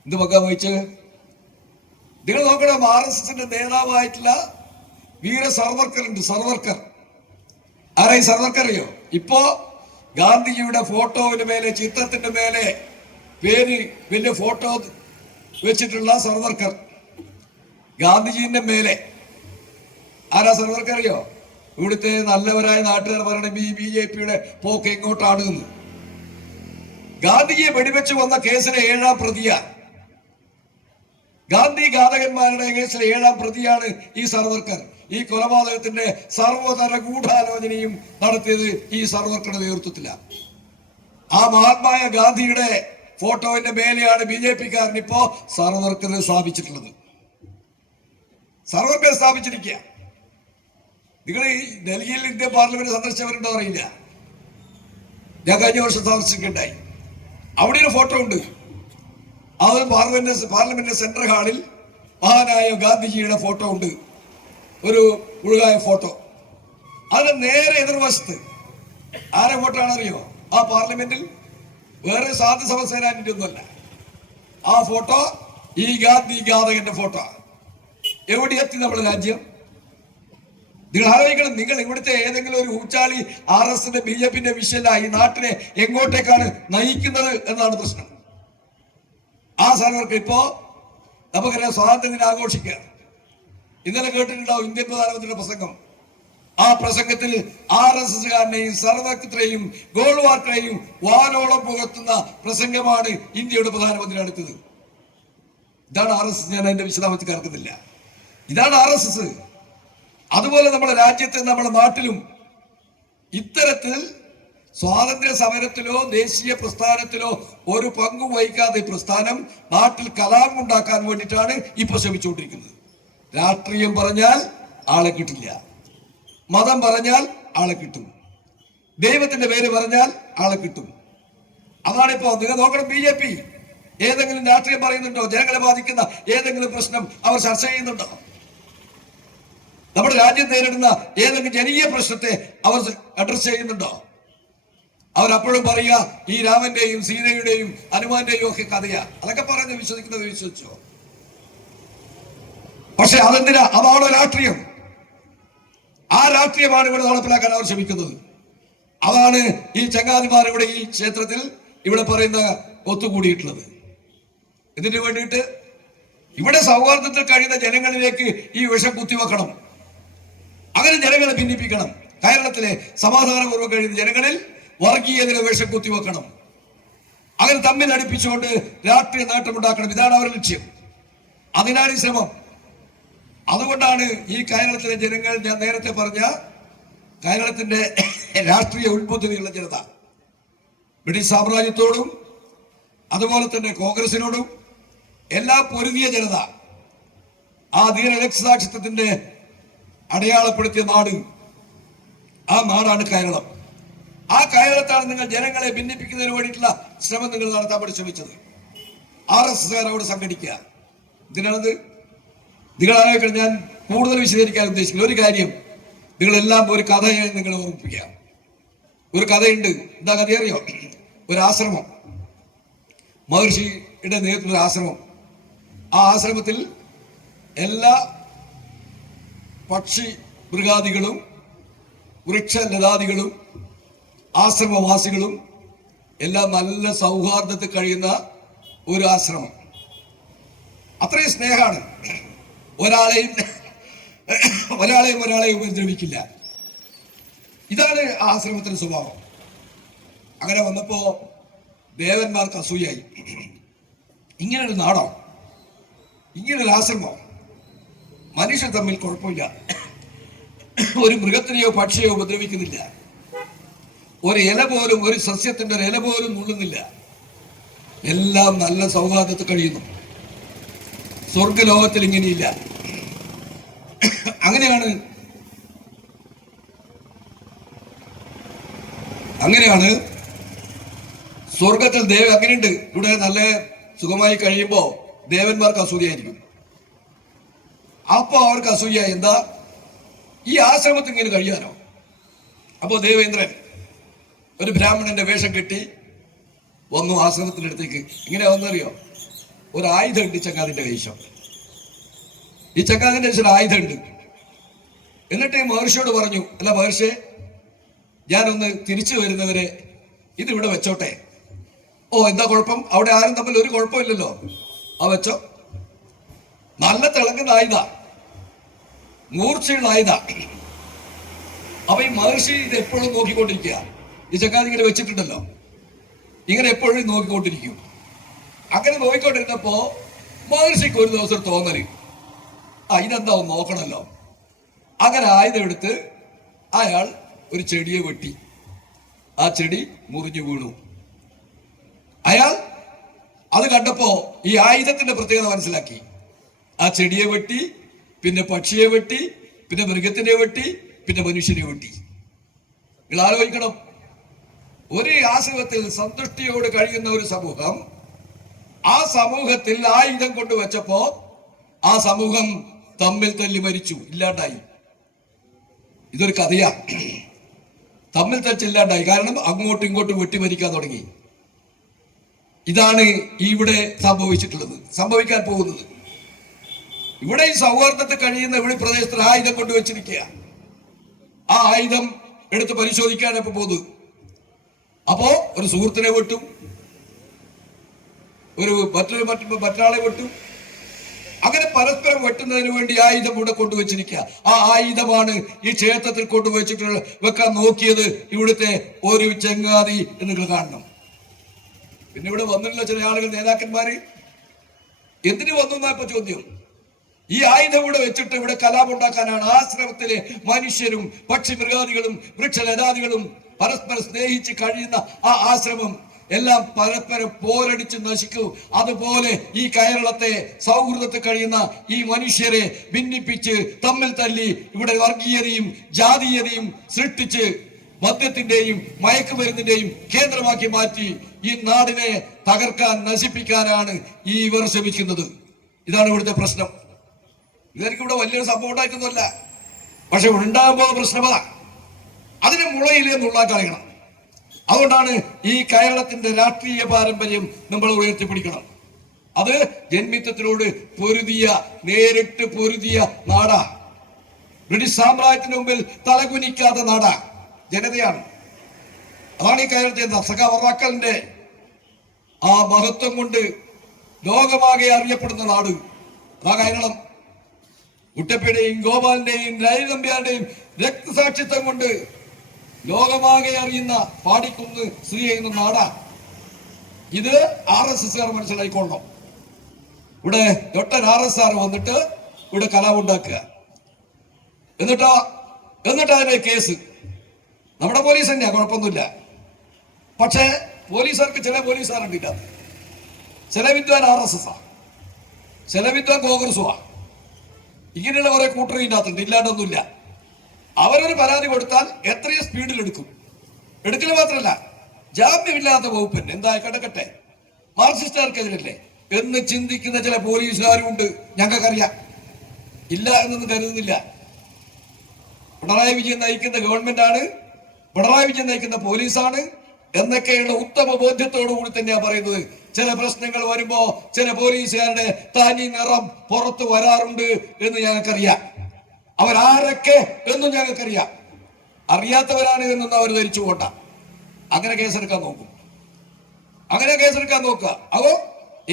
എന്ത് പങ്കാ വഹിച്ച്? നിങ്ങൾ നോക്കണം, RSSന്റെ നേതാവായിട്ടുള്ള വീര സർവർക്കർ ഉണ്ട്. സർവർക്കർ ആരായി? സർവർക്കർ അറിയോ? ഇപ്പോ ഗാന്ധിജിയുടെ ഫോട്ടോവിന് മേലെ, ചിത്രത്തിന്റെ മേലെ പേര് വലിയ ഫോട്ടോ വെച്ചിട്ടുള്ള സർവർക്കർ, ഗാന്ധിജിന്റെ മേലെ ആരാ? സർവർക്കർ അറിയോ? ഇവിടുത്തെ നല്ലവരായ നാട്ടുകാർ പറയണ BJPയുടെ പോക്ക് എങ്ങോട്ടാണ് എന്ന്. ഗാന്ധിജിയെ വെടിവെച്ച് വന്ന കേസിലെ 7ാം പ്രതിയാ. ഗാന്ധി ഘാതകന്മാരുടെ കേസിലെ 7ാം പ്രതിയാണ് ഈ സർവർക്കർ. ഈ കൊലപാതകത്തിന്റെ സർവതര ഗൂഢാലോചനയും നടത്തിയത് ഈ സർവർക്കറുടെ നേതൃത്വത്തിലാണ്. ആ മഹാത്മായ ഗാന്ധിയുടെ ഫോട്ടോവിന്റെ മേലെയാണ് BJPക്കാരൻ ഇപ്പോ സർവർക്കർ സ്ഥാപിച്ചിട്ടുള്ളത്. സർവർക്കർ സ്ഥാപിച്ചിരിക്കുക. നിങ്ങൾ ഈ ഡൽഹിയിൽ ഇന്ത്യൻ പാർലമെന്റ് സന്ദർശിച്ചവരുണ്ടോ അറിയില്ല. ഞാൻ കഴിഞ്ഞ വർഷം സന്ദർശിക്കുകയുണ്ടായി. അവിടെ ഒരു ഫോട്ടോ ഉണ്ട്. അത് പാർലമെന്റ് സെൻട്രൽ ഹാളിൽ മഹാനായ ഗാന്ധിജിയുടെ ഫോട്ടോ ഉണ്ട്, ഒരു മുഴുകായ ഫോട്ടോ. അതിന് നേരെ എതിർവശത്ത് ആരെ ഫോട്ടോ ആണെന്നറിയോ? ആ പാർലമെന്റിൽ വേറെ സാധു സമസേനാനിന്റെ ഒന്നുമല്ല. ആ ഫോട്ടോ ഈ ഗാന്ധി ഘാതകന്റെ ഫോട്ടോ. എവിടെ എത്തി നമ്മുടെ രാജ്യം? നിങ്ങൾ ആലോചിക്കണം. നിങ്ങൾ ഇവിടുത്തെ ഏതെങ്കിലും ഒരു ഊച്ചാളി RSSന്റെ BJPന്റെ വിഷയല്ല ഈ നാട്ടിനെ എങ്ങോട്ടേക്കാണ് നയിക്കുന്നത് എന്നാണ് പ്രശ്നം. ആ സർവർക്കർ ഇപ്പോ നമുക്കറിയാം സ്വാതന്ത്ര്യദിനം ആഘോഷിക്കുക. ഇന്നലെ കേട്ടിട്ടുണ്ടാവും ഇന്ത്യൻ പ്രധാനമന്ത്രിയുടെ പ്രസംഗം. ആ പ്രസംഗത്തിൽ RSSകാരനെയും സർവർക്കറെയും ഗോൾവാർക്കറെയും വാനോളം പുകർത്തുന്ന പ്രസംഗമാണ് ഇന്ത്യയുടെ പ്രധാനമന്ത്രി നടത്തിയത്. ഇതാണ് RSS. ഞാൻ അതിന്റെ വിശദാംശത്തിൽ കടക്കുന്നില്ല. ഇതാണ് RSS. അതുപോലെ നമ്മുടെ രാജ്യത്ത്, നമ്മുടെ നാട്ടിലും ഇത്തരത്തിൽ സ്വാതന്ത്ര്യ സമരത്തിലോ ദേശീയ പ്രസ്ഥാനത്തിലോ ഒരു പങ്കും വഹിക്കാതെ പ്രസ്ഥാനം നാട്ടിൽ കലാപമുണ്ടാക്കാൻ വേണ്ടിയിട്ടാണ് ഇപ്പൊ ശ്രമിച്ചുകൊണ്ടിരിക്കുന്നത്. രാഷ്ട്രീയം പറഞ്ഞാൽ ആളെ കിട്ടില്ല, മതം പറഞ്ഞാൽ ആളെ കിട്ടും, ദൈവത്തിന്റെ പേര് പറഞ്ഞാൽ ആളെ കിട്ടും. അതാണിപ്പോ. നിങ്ങൾ നോക്കണം, BJP ഏതെങ്കിലും രാഷ്ട്രീയം പറയുന്നുണ്ടോ? ജനങ്ങളെ ബാധിക്കുന്ന ഏതെങ്കിലും പ്രശ്നം അവർ ചർച്ച ചെയ്യുന്നുണ്ടോ? നമ്മുടെ രാജ്യം നേരിടുന്ന ഏതെങ്കിലും ജനകീയ പ്രശ്നത്തെ അവർ അഡ്രസ് ചെയ്യുന്നുണ്ടോ? അവരപ്പോഴും പറയുക ഈ രാമന്റെയും സീതയുടെയും ഹനുമാന്റെയും ഒക്കെ കഥയാ. അതൊക്കെ പറയുന്നത് വിശ്വസിക്കുന്നത് വിശ്വസിച്ചോ? പക്ഷെ അതെന്തിനാ? അതാണോ രാഷ്ട്രീയം? ആ രാഷ്ട്രീയമാണ് ഇവിടെ നടപ്പിലാക്കാൻ അവർ ശ്രമിക്കുന്നത്. അതാണ് ഈ ചങ്ങാതിമാർ ഇവിടെ ഈ ക്ഷേത്രത്തിൽ ഇവിടെ പറയുന്ന ഒത്തുകൂടിയിട്ടുള്ളത്. ഇതിനു വേണ്ടിയിട്ട് ഇവിടെ സൗഹാർദ്ദത്തിൽ കഴിയുന്ന ജനങ്ങളിലേക്ക് ഈ വിഷം കുത്തിവെക്കണം. അങ്ങനെ ജനങ്ങളെ ഭിന്നിപ്പിക്കണം. കേരളത്തിലെ സമാധാനപൂർവ്വം കഴിയുന്ന ജനങ്ങളിൽ വർഗീയതയുടെ വിഷം കുത്തിവെക്കണം. അങ്ങനെ തമ്മിൽ അടുപ്പിച്ചുകൊണ്ട് രാഷ്ട്രീയ നേട്ടമുണ്ടാക്കണം. ഇതാണ് അവരുടെ ലക്ഷ്യം. അതിനാണ് ഈ ശ്രമം. അതുകൊണ്ടാണ് ഈ കേരളത്തിലെ ജനങ്ങൾ, ഞാൻ നേരത്തെ പറഞ്ഞ കേരളത്തിന്റെ രാഷ്ട്രീയ ഉത്ബുദ്ധതയുള്ള ജനത, ബ്രിട്ടീഷ് സാമ്രാജ്യത്തോടും അതുപോലെ തന്നെ കോൺഗ്രസിനോടും എല്ലാം പൊരുതിയ ജനത, ആ ധീര രക്തസാക്ഷിത്വത്തിന്റെ അടയാളപ്പെടുത്തിയ നാട്, ആ നാടാണ് കേരളം. ആ കേരളത്താണ് നിങ്ങൾ ജനങ്ങളെ ഭിന്നിപ്പിക്കുന്നതിന് വേണ്ടിയിട്ടുള്ള ശ്രമം നിങ്ങൾ നടത്താൻ വേണ്ടി ശ്രമിച്ചത്. RSSകാരോട് സംഘടിക്കുക. ഇതിനാണത്. നിങ്ങൾ ആലോചിക്കണം. ഞാൻ കൂടുതൽ വിശദീകരിക്കാൻ ഉദ്ദേശിക്കുന്ന ഒരു കാര്യം, നിങ്ങളെല്ലാം ഒരു കഥയെ നിങ്ങൾ ഓർമ്മിപ്പിക്കുക. ഒരു കഥയുണ്ട്. എന്താ കഥ അറിയോ? ഒരു ആശ്രമം, മഹർഷിയുടെ നേതൃത്വത്തിൽ ഒരു ആശ്രമം. ആ ആശ്രമത്തിൽ എല്ലാ പക്ഷി മൃഗാദികളും വൃക്ഷലതാദികളും ആശ്രമവാസികളും എല്ലാം നല്ല സൗഹാർദ്ദത്തിൽ കഴിയുന്ന ഒരു ആശ്രമം. അത്രയും സ്നേഹമാണ്. ഒരാളെയും ഉപദ്രവിക്കില്ല. ഇതാണ് ആശ്രമത്തിന്റെ സ്വഭാവം. അങ്ങനെ വന്നപ്പോ ദേവന്മാർക്ക് അസൂയായി. ഇങ്ങനൊരു നാടോ, ഇങ്ങനൊരു ആശ്രമോ, മനുഷ്യർ തമ്മിൽ കുഴപ്പമില്ല, ഒരു മൃഗത്തിനെയോ പക്ഷിയോ ഉപദ്രവിക്കുന്നില്ല, ഒരു ഇല പോലും, ഒരു സസ്യത്തിന്റെ ഒരു ഇല പോലും നുള്ളുന്നില്ല, എല്ലാം നല്ല സൗഹാർദ്ദത്തിൽ കഴിയുന്നു. സ്വർഗലോകത്തിൽ ഇങ്ങനെയില്ല. അങ്ങനെയാണ് സ്വർഗത്തിൽ അങ്ങനെയുണ്ട്. ഇവിടെ നല്ല സുഖമായി കഴിയുമ്പോ ദേവന്മാർക്ക് അസൂയായിരിക്കും. അപ്പൊ അവർക്ക് അസൂയ, എന്താ ഈ ആശ്രമത്തിൽ ഇങ്ങനെ കഴിയാനോ? അപ്പോ ദേവേന്ദ്രൻ ഒരു ബ്രാഹ്മണന്റെ വേഷം കെട്ടി വന്നു ആശ്രമത്തിന്റെ അടുത്തേക്ക്. ഇങ്ങനെ വന്നറിയോ? ഒരു ആയുധം ഉണ്ട് ചങ്ങാതിന്റെ കൈശം. ഈ ചങ്ങാതിന്റെ കൈശം ആയുധം ഉണ്ട്. എന്നിട്ട് ഈ മഹർഷിയോട് പറഞ്ഞു, അല്ല മഹർഷി, ഞാനൊന്ന് തിരിച്ചു വരുന്നവരെ ഇതിവിടെ വെച്ചോട്ടെ. ഓ, എന്താ കുഴപ്പം? അവിടെ ആരും തമ്മിൽ ഒരു കുഴപ്പമില്ലല്ലോ. ആ വെച്ചോ. നല്ല തിളങ്ങുന്ന ആയുധ, മൂർച്ചയുള്ള ആയുധ. അപ്പൊ ഈ മഹർഷി ഇത് എപ്പോഴും നോക്കിക്കൊണ്ടിരിക്കുക. ഈ ചങ്ങാതി ഇങ്ങനെ വെച്ചിട്ടുണ്ടല്ലോ, ഇങ്ങനെ എപ്പോഴും നോക്കിക്കൊണ്ടിരിക്കും. അങ്ങനെ നോക്കിക്കൊണ്ടിരുന്നപ്പോ മഹർഷിക്ക് ഒരു ദിവസം തോന്നല്, ഇതെന്താ ഒന്ന് നോക്കണല്ലോ. അങ്ങനെ ആയുധം എടുത്ത് അയാൾ ഒരു ചെടിയെ വെട്ടി. ആ ചെടി മുറിഞ്ഞു വീണു. അയാൾ അത് കണ്ടപ്പോ ഈ ആയുധത്തിന്റെ പ്രത്യേകത മനസ്സിലാക്കി. ആ ചെടിയെ വെട്ടി, പിന്നെ പക്ഷിയെ വെട്ടി, പിന്നെ മൃഗത്തിനെ വെട്ടി, പിന്നെ മനുഷ്യനെ വെട്ടി. നിങ്ങൾ ആലോചിക്കണം, ഒരു ആശ്രമത്തിൽ സന്തുഷ്ടിയോട് കഴിയുന്ന ഒരു സമൂഹം, ആ സമൂഹത്തിൽ ആയുധം കൊണ്ടുവച്ചപ്പോ ആ സമൂഹം തമ്മിൽ തല്ലി മരിച്ചു, ഇല്ലാണ്ടായി. ഇതൊരു കഥയാ. തമ്മിൽ തച്ചില്ലാണ്ടായി. കാരണം അങ്ങോട്ടും ഇങ്ങോട്ടും വെട്ടിമരിക്കാൻ തുടങ്ങി. ഇതാണ് ഇവിടെ സംഭവിച്ചിട്ടുള്ളത്, സംഭവിക്കാൻ പോകുന്നത്. ഇവിടെ ഈ സൗഹാർദ്ദത്തിൽ കഴിയുന്ന ഇവിടെ പ്രദേശത്ത് ആയുധം കൊണ്ടുവച്ചിരിക്കുക. ആ ആയുധം എടുത്ത് പരിശോധിക്കാനപ്പോ പോകുന്നത്. അപ്പോ ഒരു സുഹൃത്തിനെ വെട്ടും, മറ്റൊരാളെ വെട്ടും. അങ്ങനെ പരസ്പരം വെട്ടുന്നതിന് വേണ്ടി ആയുധം ഇവിടെ കൊണ്ടുവച്ചിരിക്കുക. ആ ആയുധമാണ് ഈ ക്ഷേത്രത്തിൽ കൊണ്ടുവച്ചിട്ടുള്ള വെക്കാൻ നോക്കിയത് ഇവിടുത്തെ ഒരു ചങ്ങാതി എന്ന് നിങ്ങൾ കാണണം. പിന്നെ ഇവിടെ വന്നിട്ടുള്ള ചില ആളുകൾ, നേതാക്കന്മാര് എന്തിനു വന്നു എന്നാ ഇപ്പൊ ചോദ്യം. ഈ ആയുധം ഇവിടെ വെച്ചിട്ട് ഇവിടെ കലാപമുണ്ടാക്കാനാണ്. ആശ്രമത്തിലെ മനുഷ്യരും പക്ഷി മൃഗാദികളും വൃക്ഷലതാദികളും പരസ്പരം സ്നേഹിച്ച് കഴിയുന്ന ആ ആശ്രമം എല്ലാം പരസ്പരം പോരടിച്ച് നശിക്കും. അതുപോലെ ഈ കേരളത്തെ സൗഹൃദത്തിൽ കഴിയുന്ന ഈ മനുഷ്യരെ ഭിന്നിപ്പിച്ച് തമ്മിൽ തല്ലി ഇവിടെ വർഗീയതയും ജാതീയതയും സൃഷ്ടിച്ച് മദ്യത്തിന്റെയും മയക്കുമരുന്നിന്റെയും കേന്ദ്രമാക്കി മാറ്റി ഈ നാടിനെ തകർക്കാൻ, നശിപ്പിക്കാനാണ് ഇവർ ശ്രമിക്കുന്നത്. ഇതാണ് ഇവിടുത്തെ പ്രശ്നം. ഇതെനിക്ക് ഇവിടെ വലിയൊരു സംഭവം ഉണ്ടായിട്ടൊന്നുമല്ല, പക്ഷെ ഉണ്ടാകാൻ പോകുന്ന പ്രശ്നമാ. അതിനെ മുളയിലേ നുള്ളാൻ കളയണം. അതുകൊണ്ടാണ് ഈ കേരളത്തിന്റെ രാഷ്ട്രീയ പാരമ്പര്യം നമ്മൾ ഉയർത്തിപ്പിടിക്കണം. അത് ജന്മിത്വത്തിനോട് നേരിട്ട് പൊരുതിയ നാടാ. ബ്രിട്ടീഷ് സാമ്രാജ്യത്തിന് മുമ്പിൽ തലകുനിക്കാത്ത നാടാ, ജനതയാണ്. അതാണ് ഈ കേരളത്തെ സഖാവറാക്കലിന്റെ ആ മഹത്വം കൊണ്ട് ലോകമാകെ അറിയപ്പെടുന്ന നാട്. അതാ കേരളം. കുട്ടപ്പയുടെയും ഗോപാലിന്റെയും രാജതമ്പ്യാന്റെയും രക്തസാക്ഷിത്വം കൊണ്ട് ലോകമാകെ അറിയുന്ന, പാടിക്കുന്ന് ശ്രീ ചെയ്യുന്ന നാടാ ഇത്. RSS മനസ്സിലായിക്കൊള്ളണം. ഇവിടെ ഡോക്ടർ RSR വന്നിട്ട് ഇവിടെ കലാപുണ്ടാക്കുക. എന്നിട്ട് അതിന്റെ കേസ് നമ്മുടെ പോലീസ് തന്നെയാ, കുഴപ്പമൊന്നുമില്ല. പക്ഷേ പോലീസുകാർക്ക് ചില പോലീസുകാരുണ്ട്, ചില വിദ്വാൻ RSS, ചില വിദ്വാൻ കോൺഗ്രസുവാ. ഇങ്ങനെയുള്ള കുറെ കൂട്ടർ ഇതിനകത്തുണ്ട്, ഇല്ലാണ്ടൊന്നുമില്ല. അവരൊരു പരാതി കൊടുത്താൽ എത്രയും സ്പീഡിൽ എടുക്കും. എടുക്കൽ മാത്രമല്ല, ജാമ്യമില്ലാത്ത വകുപ്പൻ എന്താ കിടക്കട്ടെ, മാർക്സിസ്റ്റുകാർക്കെതിരല്ലേ എന്ന് ചിന്തിക്കുന്ന ചില പോലീസുകാരും ഉണ്ട്. ഞങ്ങൾക്കറിയാം, ഇല്ല എന്നൊന്നും കരുതുന്നില്ല. പിണറായി വിജയൻ നയിക്കുന്ന ഗവൺമെന്റാണ്, പിണറായി വിജയൻ നയിക്കുന്ന പോലീസാണ് എന്നൊക്കെയുള്ള ഉത്തമ ബോധ്യത്തോടു കൂടി തന്നെയാണ് പറയുന്നത്. ചില പ്രശ്നങ്ങൾ വരുമ്പോ ചില പോലീസുകാരുടെ തനി നിറം പുറത്തു വരാറുണ്ട് എന്ന് ഞങ്ങൾക്കറിയാം. അവരാരൊക്കെ എന്നും ഞങ്ങൾക്കറിയാം. അറിയാത്തവരാണ് എന്നൊന്നും അവർ ധരിച്ചു പോട്ട. അങ്ങനെ കേസെടുക്കാൻ നോക്കും, അപ്പോ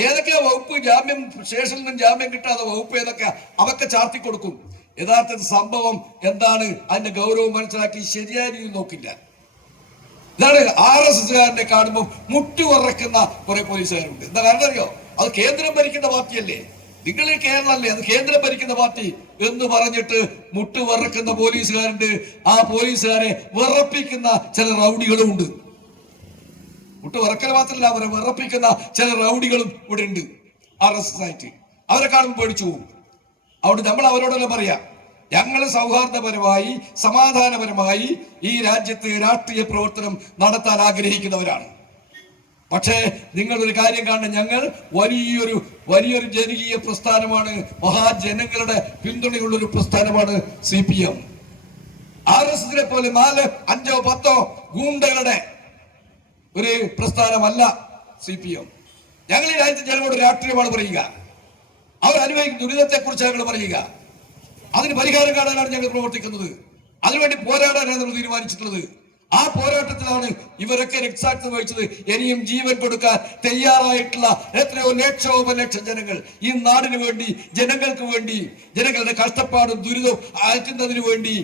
ഏതൊക്കെയാ വകുപ്പ്, ജാമ്യം സ്റ്റേഷനിൽ നിന്നും ജാമ്യം കിട്ടാതെ വകുപ്പ് ഏതൊക്കെയാ, അതൊക്കെ ചാർത്തി കൊടുക്കും. യഥാർത്ഥ സംഭവം എന്താണ്, അതിന്റെ ഗൗരവം മനസ്സിലാക്കി ശരിയായ രീതിയിൽ നോക്കില്ല. ഇതാണ് RSSകാരനെ കാണുമ്പോൾ മുട്ടുവറക്കുന്ന കുറെ പോലീസുകാരുണ്ട്. എന്താ കാരണം അറിയോ? അത് കേന്ദ്രം ഭരിക്കുന്ന പാർട്ടിയല്ലേ, നിങ്ങൾ കേരളല്ലേ, അത് കേന്ദ്രം ഭരിക്കുന്ന പാർട്ടി എന്ന് പറഞ്ഞിട്ട് മുട്ടുവറക്കുന്ന പോലീസുകാരുണ്ട്. ആ പോലീസുകാരെ വിറപ്പിക്കുന്ന ചില റൗഡികളും ഉണ്ട്. മുട്ടുവറക്കൽ മാത്രമല്ല, അവരെ വിറപ്പിക്കുന്ന ചില റൗഡികളും ഇവിടെ ഉണ്ട് RSS ആയിട്ട്. അവരെ കാണുമ്പോൾ പേടിച്ചു പോകും. അവിടെ നമ്മൾ അവരോടെല്ലാം പറയാം, ഞങ്ങൾ സൗഹാർദ്ദപരമായി സമാധാനപരമായി ഈ രാജ്യത്ത് രാഷ്ട്രീയ പ്രവർത്തനം നടത്താൻ ആഗ്രഹിക്കുന്നവരാണ്. പക്ഷേ നിങ്ങളൊരു കാര്യം കാണണം, ഞങ്ങൾ വലിയൊരു ജനകീയ പ്രസ്ഥാനമാണ്, മഹാജനങ്ങളുടെ പിന്തുണയുള്ള ഒരു പ്രസ്ഥാനമാണ് CPM. RSSനെ പോലെ 4, 5, 10 ഗൂണ്ടകളുടെ ഒരു പ്രസ്ഥാനമല്ല CPM. ഞങ്ങൾ ഈ രാജ്യത്തെ ജനങ്ങളോട് രാഷ്ട്രീയമാണ് പറയുക, അവർ അനുഭവിക്കുന്ന ദുരിതത്തെ കുറിച്ച് ഞങ്ങൾ പറയുക, അതിന് പരിഹാരം കാണാനാണ് ഞങ്ങൾ പ്രവർത്തിക്കുന്നത്, അതിനുവേണ്ടി പോരാടാനാണ് നമ്മൾ തീരുമാനിച്ചിട്ടുള്ളത്. ആ പോരാട്ടത്തിലാണ് ഇവരൊക്കെ രക്തസാക്ഷിത്വം വഹിച്ചത്. ഇനിയും ജീവൻ കൊടുക്കാൻ തയ്യാറായിട്ടുള്ള എത്രയോ ലക്ഷോപലക്ഷം ജനങ്ങൾ ഈ നാടിന് വേണ്ടി, ജനങ്ങൾക്ക് വേണ്ടി, ജനങ്ങളുടെ കഷ്ടപ്പാടും ദുരിതവും അയക്കുന്നതിന് വേണ്ടി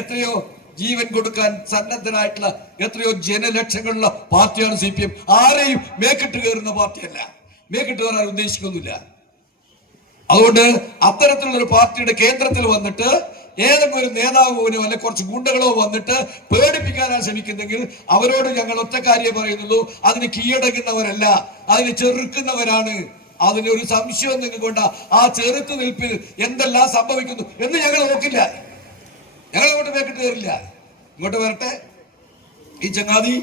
എത്രയോ ജീവൻ കൊടുക്കാൻ സന്നദ്ധനായിട്ടുള്ള എത്രയോ ജനലക്ഷങ്ങളുള്ള പാർട്ടിയാണ് CPM. ആരെയും മേക്കിട്ട് കയറുന്ന പാർട്ടിയല്ല, മേക്കിട്ട് കയറാൻ ഉദ്ദേശിക്കുന്നില്ല. അതുകൊണ്ട് അത്തരത്തിലുള്ള ഒരു പാർട്ടിയുടെ കേന്ദ്രത്തിൽ വന്നിട്ട് ഏതെങ്കിലും ഒരു നേതാവോ അല്ലെ കുറച്ച് ഗുണ്ടകളോ വന്നിട്ട് പേടിപ്പിക്കാനാണ് ശ്രമിക്കുന്നെങ്കിൽ അവരോട് ഞങ്ങൾ ഒറ്റ കാര്യം പറയുന്നുള്ളൂ, അതിന് കീഴടങ്ങുന്നവരല്ല, അതിന് ചെറുക്കുന്നവരാണ്. അതിനൊരു സംശയം നിങ്ങൾക്കൊണ്ട ആ ചെറുത്തു നിൽപ്പിൽ എന്തെല്ലാം സംഭവിക്കുന്നു എന്ന് ഞങ്ങൾ നോക്കില്ല. ഞങ്ങൾ ഇങ്ങോട്ട് മേക്കിട്ട് കയറില്ല. ഇങ്ങോട്ട് വരട്ടെ ഈ ചങ്ങാതി,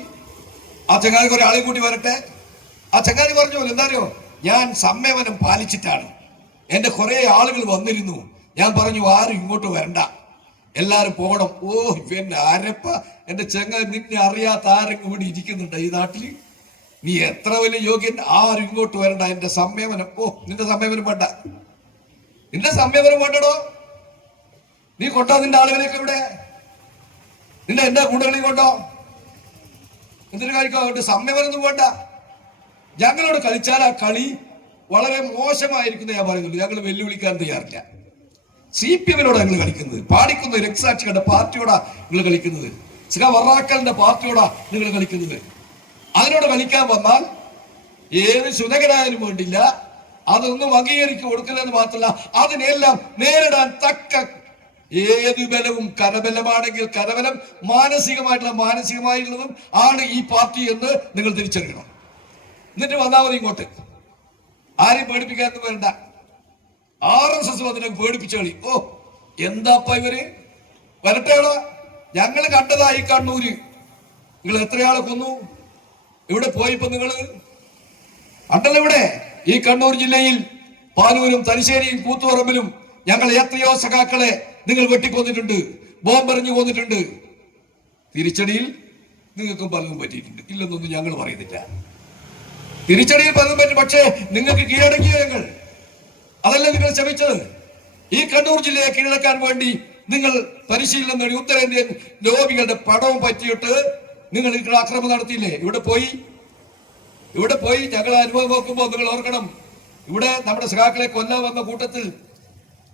ആ ചങ്ങാതിക്ക് ഒരാളെയും കൂട്ടി വരട്ടെ. ആ ചങ്ങാതി പറഞ്ഞു എന്താ അറിയോ, ഞാൻ സംയമനം പാലിച്ചിട്ടാണ്, എന്റെ കുറെ ആളുകൾ വന്നിരുന്നു, ഞാൻ പറഞ്ഞു ആരും ഇങ്ങോട്ട് വരണ്ട, എല്ലാരും പോകണം. ഓ ഇവന്റെ ആരപ്പ എന്റെ ചങ്ങാതി, നിന്നെ അറിയാത്ത ആരെങ്കിലും ഇവിടെ ഇരിക്കുന്നുണ്ട് ഈ നാട്ടില്, നീ എത്ര വലിയ യോഗ്യൻ, ആരും ഇങ്ങോട്ട് വരണ്ട, എന്റെ സംയമനം. ഓ നിന്റെ സംയമനം വേണ്ട, നിന്റെ സംയമനം വേണ്ടടോ, നീ കൊണ്ടോ നിന്റെ ആളുകളെയൊക്കെ ഇവിടെ, നിന്റെ എന്റെ കൂട്ടുകളിൽ കൊണ്ടോ, എന്തൊരു കാര്യം സംയമനമൊന്നും വേണ്ട. ഞങ്ങളോട് കളിച്ചാൽ ആ കളി വളരെ മോശമായിരിക്കുന്ന ഞാൻ പറയുന്നുള്ളൂ. ഞങ്ങൾ വെല്ലുവിളിക്കാൻ തയ്യാറില്ല. CPMനോട് ഞങ്ങൾ കളിക്കുന്നത്, പാടിക്കുന്ന രക്തസാക്ഷികളുടെ പാർട്ടിയോടാ നിങ്ങൾ കളിക്കുന്നത്, വറാക്കലിന്റെ പാർട്ടിയോടാ നിങ്ങൾ കളിക്കുന്നത്. അതിനോട് കളിക്കാൻ വന്നാൽ ഏത് ശുനകനായാലും വേണ്ടില്ല, അതൊന്നും അംഗീകരിച്ചു കൊടുക്കില്ലെന്ന് മാത്രമല്ല, അതിനെല്ലാം നേരിടാൻ തക്ക ഏത് ബലവും, കരബലമാണെങ്കിൽ കരബലം, മാനസികമായിട്ടുള്ളതും ആണ് ഈ പാർട്ടി എന്ന് നിങ്ങൾ തിരിച്ചറിയണം. എന്നിട്ട് വന്നാൽ മതി ഇങ്ങോട്ട്, ആരെയും പേടിപ്പിക്കാനൊന്നും വരണ്ട. RSS അതിനെ പേടിപ്പിച്ച കളി. ഓ എന്താപ്പ ഇവര് വരട്ടേടാ, ഞങ്ങൾ കണ്ടതാ ഈ കണ്ണൂര്, നിങ്ങൾ എത്രയാളെ കൊന്നു, ഇവിടെ പോയിപ്പോ നിങ്ങൾ കണ്ടല്ലോ. ഇവിടെ ഈ കണ്ണൂർ ജില്ലയിൽ പാനൂരും തലശ്ശേരിയും കൂത്തുപറമ്പിലും ഞങ്ങൾ എത്രയോ സഖാക്കളെ നിങ്ങൾ വെട്ടിക്കൊന്നിട്ടുണ്ട്, ബോംബെറിഞ്ഞു കൊന്നിട്ടുണ്ട്. തിരിച്ചടിയിൽ നിങ്ങൾക്കും പലതും പറ്റിയിട്ടുണ്ട്, ഇല്ലെന്നൊന്നും ഞങ്ങൾ പറയുന്നില്ല. തിരിച്ചടിയിൽ പലതും പറ്റും, പക്ഷേ നിങ്ങൾക്ക് കീഴടങ്ങിയ ഞങ്ങൾ അതല്ല നിങ്ങൾ ശ്രമിച്ചത്. ഈ കണ്ണൂർ ജില്ലയെ കീഴടക്കാൻ വേണ്ടി നിങ്ങൾ പരിശീലനം നേടി ഉത്തരേന്ത്യൻ ലോബികളുടെ പടവും പറ്റിയിട്ട് നിങ്ങൾ ആക്രമണം നടത്തിയില്ലേ? ഇവിടെ പോയി ഞങ്ങൾ അനുഭവം നോക്കുമ്പോൾ നിങ്ങൾ ഓർക്കണം, ഇവിടെ നമ്മുടെ സഖാക്കളെ കൊല്ലാൻ വന്ന കൂട്ടത്തിൽ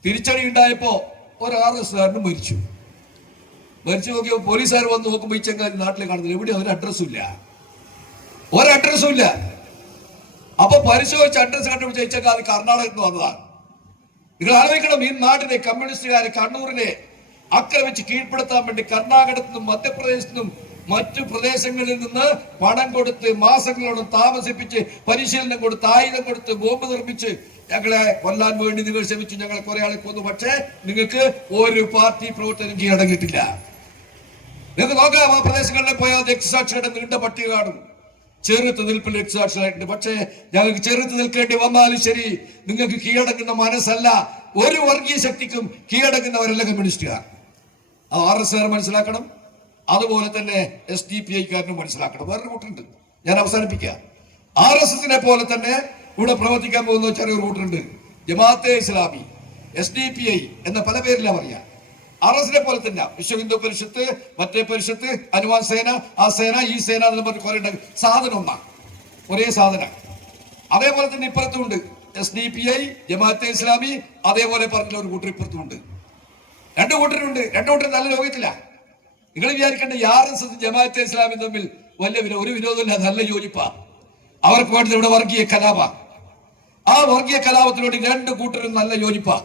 തിരിച്ചടി ഉണ്ടായപ്പോ ഒരു RSSകാരനും മരിച്ചു നോക്കിയപ്പോ പോലീസുകാർ വന്ന് നോക്കുമ്പോ ഈ ചങ്ങാതി നാട്ടിലെ കാണുന്നില്ല, എവിടെ ഒരു അഡ്രസ്സും ഇല്ല. അപ്പൊ പരിശോധിച്ച് അഡ്രസ് കണ്ടുപിടിച്ച ഈ ചങ്ങാതി കർണാടകത്തിൽ നിന്ന് വന്നതാണ്. നിങ്ങൾ ആലോചിക്കണം, ഈ നാട്ടിലെ കമ്മ്യൂണിസ്റ്റുകാരെ കണ്ണൂരിനെ ആക്രമിച്ച് കീഴ്പ്പെടുത്താൻ വേണ്ടി കർണാടകത്തിൽ നിന്നും മധ്യപ്രദേശിൽ നിന്നും മറ്റു പ്രദേശങ്ങളിൽ നിന്ന് പണം കൊടുത്ത് മാസങ്ങളോളം താമസിപ്പിച്ച് പരിശീലനം കൊടുത്ത് ആയുധം കൊടുത്ത് ബോംബ് നിർമ്മിച്ച് ഞങ്ങളെ കൊല്ലാൻ വേണ്ടി നിങ്ങൾ ശ്രമിച്ചു. ഞങ്ങളെ കുറെ ആളെ കൊന്നു. പക്ഷേ നിങ്ങൾക്ക് ഒരു പാർട്ടി പ്രവർത്തനം കീഴടങ്ങിയിട്ടില്ല. നിങ്ങൾക്ക് നോക്കാം, ആ പ്രദേശങ്ങളിൽ പോയാൽ രക്തസാക്ഷികളുടെ നീണ്ട പട്ടിക കാണും. ചെറുത്ത് നിൽപ്പിൽ രക്തസാക്ഷികളായിട്ടുണ്ട്. പക്ഷേ ഞങ്ങൾക്ക് ചെറുത്ത് നിൽക്കേണ്ടി വന്നാലും ശരി, നിങ്ങൾക്ക് കീഴടങ്ങുന്ന മനസ്സല്ല ഒരു വർഗീയ ശക്തിക്കും കീഴടങ്ങുന്നവരല്ല കമ്മ്യൂണിസ്റ്റുകാർ. അത് RSSകാർ മനസ്സിലാക്കണം. അതുപോലെ തന്നെ SDPIക്കാരനും മനസ്സിലാക്കണം. വേറൊരു കൂട്ടുണ്ട്, ഞാൻ അവസാനിപ്പിക്കാം. RSSനെ പോലെ തന്നെ ഇവിടെ പ്രവർത്തിക്കാൻ പോകുന്ന ചെറിയൊരു കൂട്ടുണ്ട്, ജമാഅത്തെ ഇസ്ലാമി, SDPI എന്ന പല പേരിലാണ് പറയാ. RSSനെ പോലെ തന്നെ വിശ്വ ഹിന്ദു പരിഷത്ത്, മറ്റേ പരിഷത്ത്, ഹനുമാൻ സേന, ആ സേന, ഈ സേന എന്ന് പറഞ്ഞ് കുറെ സാധനം ഒന്നാണ്, ഒരേ സാധനം. അതേപോലെ തന്നെ ഇപ്പുറത്തുണ്ട് SDPI, ജമാഅത്തെ ഇസ്ലാമി, അതേപോലെ പറഞ്ഞ ഒരു കൂട്ടർ ഇപ്പുറത്തുണ്ട്. രണ്ടു കൂട്ടരുണ്ട്. രണ്ടു കൂട്ടർ നല്ല രോഗത്തില്ല. നിങ്ങൾ വിചാരിക്കേണ്ട RSS ജമാഅത്തെ ഇസ്ലാമി തമ്മിൽ ഒരു വിരോധമില്ല, നല്ല യോജിപ്പാ. അവർക്ക് വേണ്ടത് ഇവിടെ വർഗീയ കലാപ. ആ വർഗീയ കലാപത്തിനോട് രണ്ടു കൂട്ടരും നല്ല യോജിപ്പാ.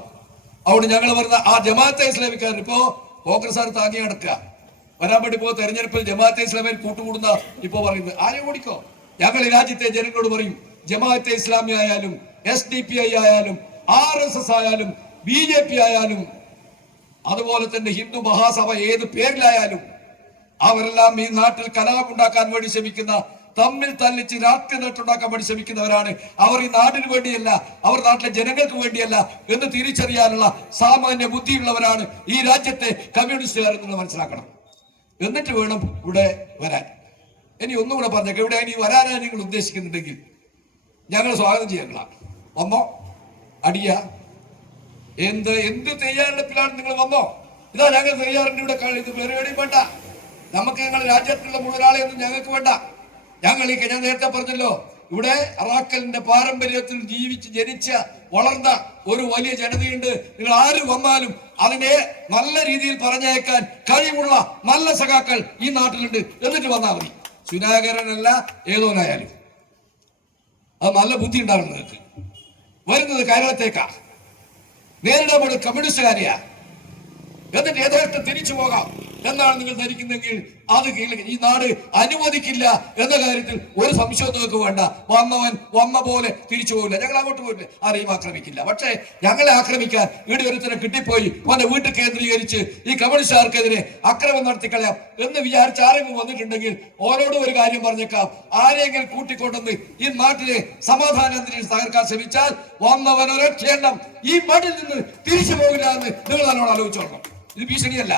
അതുകൊണ്ട് ഞങ്ങൾ പറഞ്ഞ ആ ജമാഅത്തെ ഇസ്ലാമിക്കാരൻ ഇപ്പോ കോൺഗ്രസ്സുകാർ താങ്ങി നടക്കുക, വരാൻ വേണ്ടി പോ തെരഞ്ഞെടുപ്പിൽ ജമാഅത്തെ ഇസ്ലാമിൽ കൂട്ടുകൂടുന്ന ഇപ്പോ പറയുന്നത് ആരെയും ഓടിക്കോ. ഞങ്ങൾ ഈ രാജ്യത്തെ ജനങ്ങളോട് പറയും, ജമാഅത്തെ ഇസ്ലാമി ആയാലും SDPI ആയാലും RSS ആയാലും BJP ആയാലും അതുപോലെ തന്നെ ഹിന്ദു മഹാസഭ ഏത് പേരിലായാലും അവരെല്ലാം ഈ നാട്ടിൽ കലാപം ഉണ്ടാക്കാൻ വേണ്ടി ശ്രമിക്കുന്ന തമ്മിൽ തല്ലിച്ച് രാഷ്ട്രീയ നേട്ടമുണ്ടാക്കാൻ വേണ്ടി ശ്രമിക്കുന്നവരാണ്. അവർ ഈ നാടിന് വേണ്ടിയല്ല, അവർ നാട്ടിലെ ജനങ്ങൾക്ക് വേണ്ടിയല്ല എന്ന് തിരിച്ചറിയാനുള്ള സാമാന്യ ബുദ്ധിയുള്ളവരാണ് ഈ രാജ്യത്തെ കമ്മ്യൂണിസ്റ്റുകാർ എന്ന് മനസ്സിലാക്കണം. എന്നിട്ട് വേണം ഇവിടെ വരാൻ. ഇനി ഒന്നും കൂടെ പറഞ്ഞേക്കാം, ഇവിടെ ഇനി വരാനാണ് നിങ്ങൾ ഉദ്ദേശിക്കുന്നുണ്ടെങ്കിൽ ഞങ്ങൾ സ്വാഗതം ചെയ്യാനുള്ള വന്നോ, അടിയ എന്ത് തയ്യാറെടുപ്പിലാണ് നിങ്ങൾ വന്നോ. ഇതാ ഞങ്ങൾ തയ്യാറുണ്ട്. ഇവിടെ ഇത് പരിപാടി വേണ്ട, നമുക്ക് ഞങ്ങൾ രാജ്യത്തുള്ള മുഴുവനാളെയൊന്നും ഞങ്ങൾക്ക് വേണ്ട. ഞാൻ നേരത്തെ പറഞ്ഞല്ലോ, ഇവിടെ അറാക്കലിന്റെ പാരമ്പര്യത്തിൽ ജനിച്ച വളർന്ന ഒരു വലിയ ജനതയുണ്ട്. നിങ്ങൾ ആര് വന്നാലും അതിനെ നല്ല രീതിയിൽ പറഞ്ഞയക്കാൻ കഴിവുള്ള നല്ല സഖാക്കൾ ഈ നാട്ടിലുണ്ട്. എന്നിട്ട് വന്നാൽ മതി. സുനാകരനല്ല ഏതോനായാലും അത് നല്ല ബുദ്ധി ഉണ്ടാകും. നിങ്ങൾക്ക് വരുന്നത് കേരളത്തേക്കാ, നേരിടാൻ കമ്മ്യൂണിസ്റ്റുകാരെയാ. എന്നിട്ട് യഥേഷ്ടം തിരിച്ചു പോകാം എന്നാണ് നിങ്ങൾ ധരിക്കുന്നെങ്കിൽ അത് ഈ നാട് അനുവദിക്കില്ല എന്ന കാര്യത്തിൽ ഒരു സംശയവും നിങ്ങൾക്ക് വേണ്ട. വന്നവൻ വന്ന പോലെ തിരിച്ചു പോകില്ല. ഞങ്ങൾ അങ്ങോട്ട് പോയില്ല, ആരെയും ആക്രമിക്കില്ല. പക്ഷേ ഞങ്ങളെ ആക്രമിക്കാൻ ഇവിടെ ഒരുത്തനെ കിട്ടിപ്പോയി അവന്റെ വീട്ടിൽ കേന്ദ്രീകരിച്ച് ഈ കമ്മ്യൂണിസ്റ്റുകാർക്കെതിരെ അക്രമം നടത്തിക്കളയാം എന്ന് വിചാരിച്ച് ആരെങ്കിലും വന്നിട്ടുണ്ടെങ്കിൽ ഓരോടും ഒരു കാര്യം പറഞ്ഞേക്കാം, ആരെങ്കിലും കൂട്ടിക്കൊണ്ടെന്ന് ഈ നാട്ടിലെ സമാധാന അന്തരീക്ഷം തകർക്കാൻ ശ്രമിച്ചാൽ വന്നവൻ ഒരൊറ്റ എണ്ണം ഈ നാട്ടിൽ നിന്ന് തിരിച്ചു പോകില്ല എന്ന് നിങ്ങൾ നല്ലോണം ആലോചിച്ചോളണം. ഇത് ഭീഷണിയല്ല,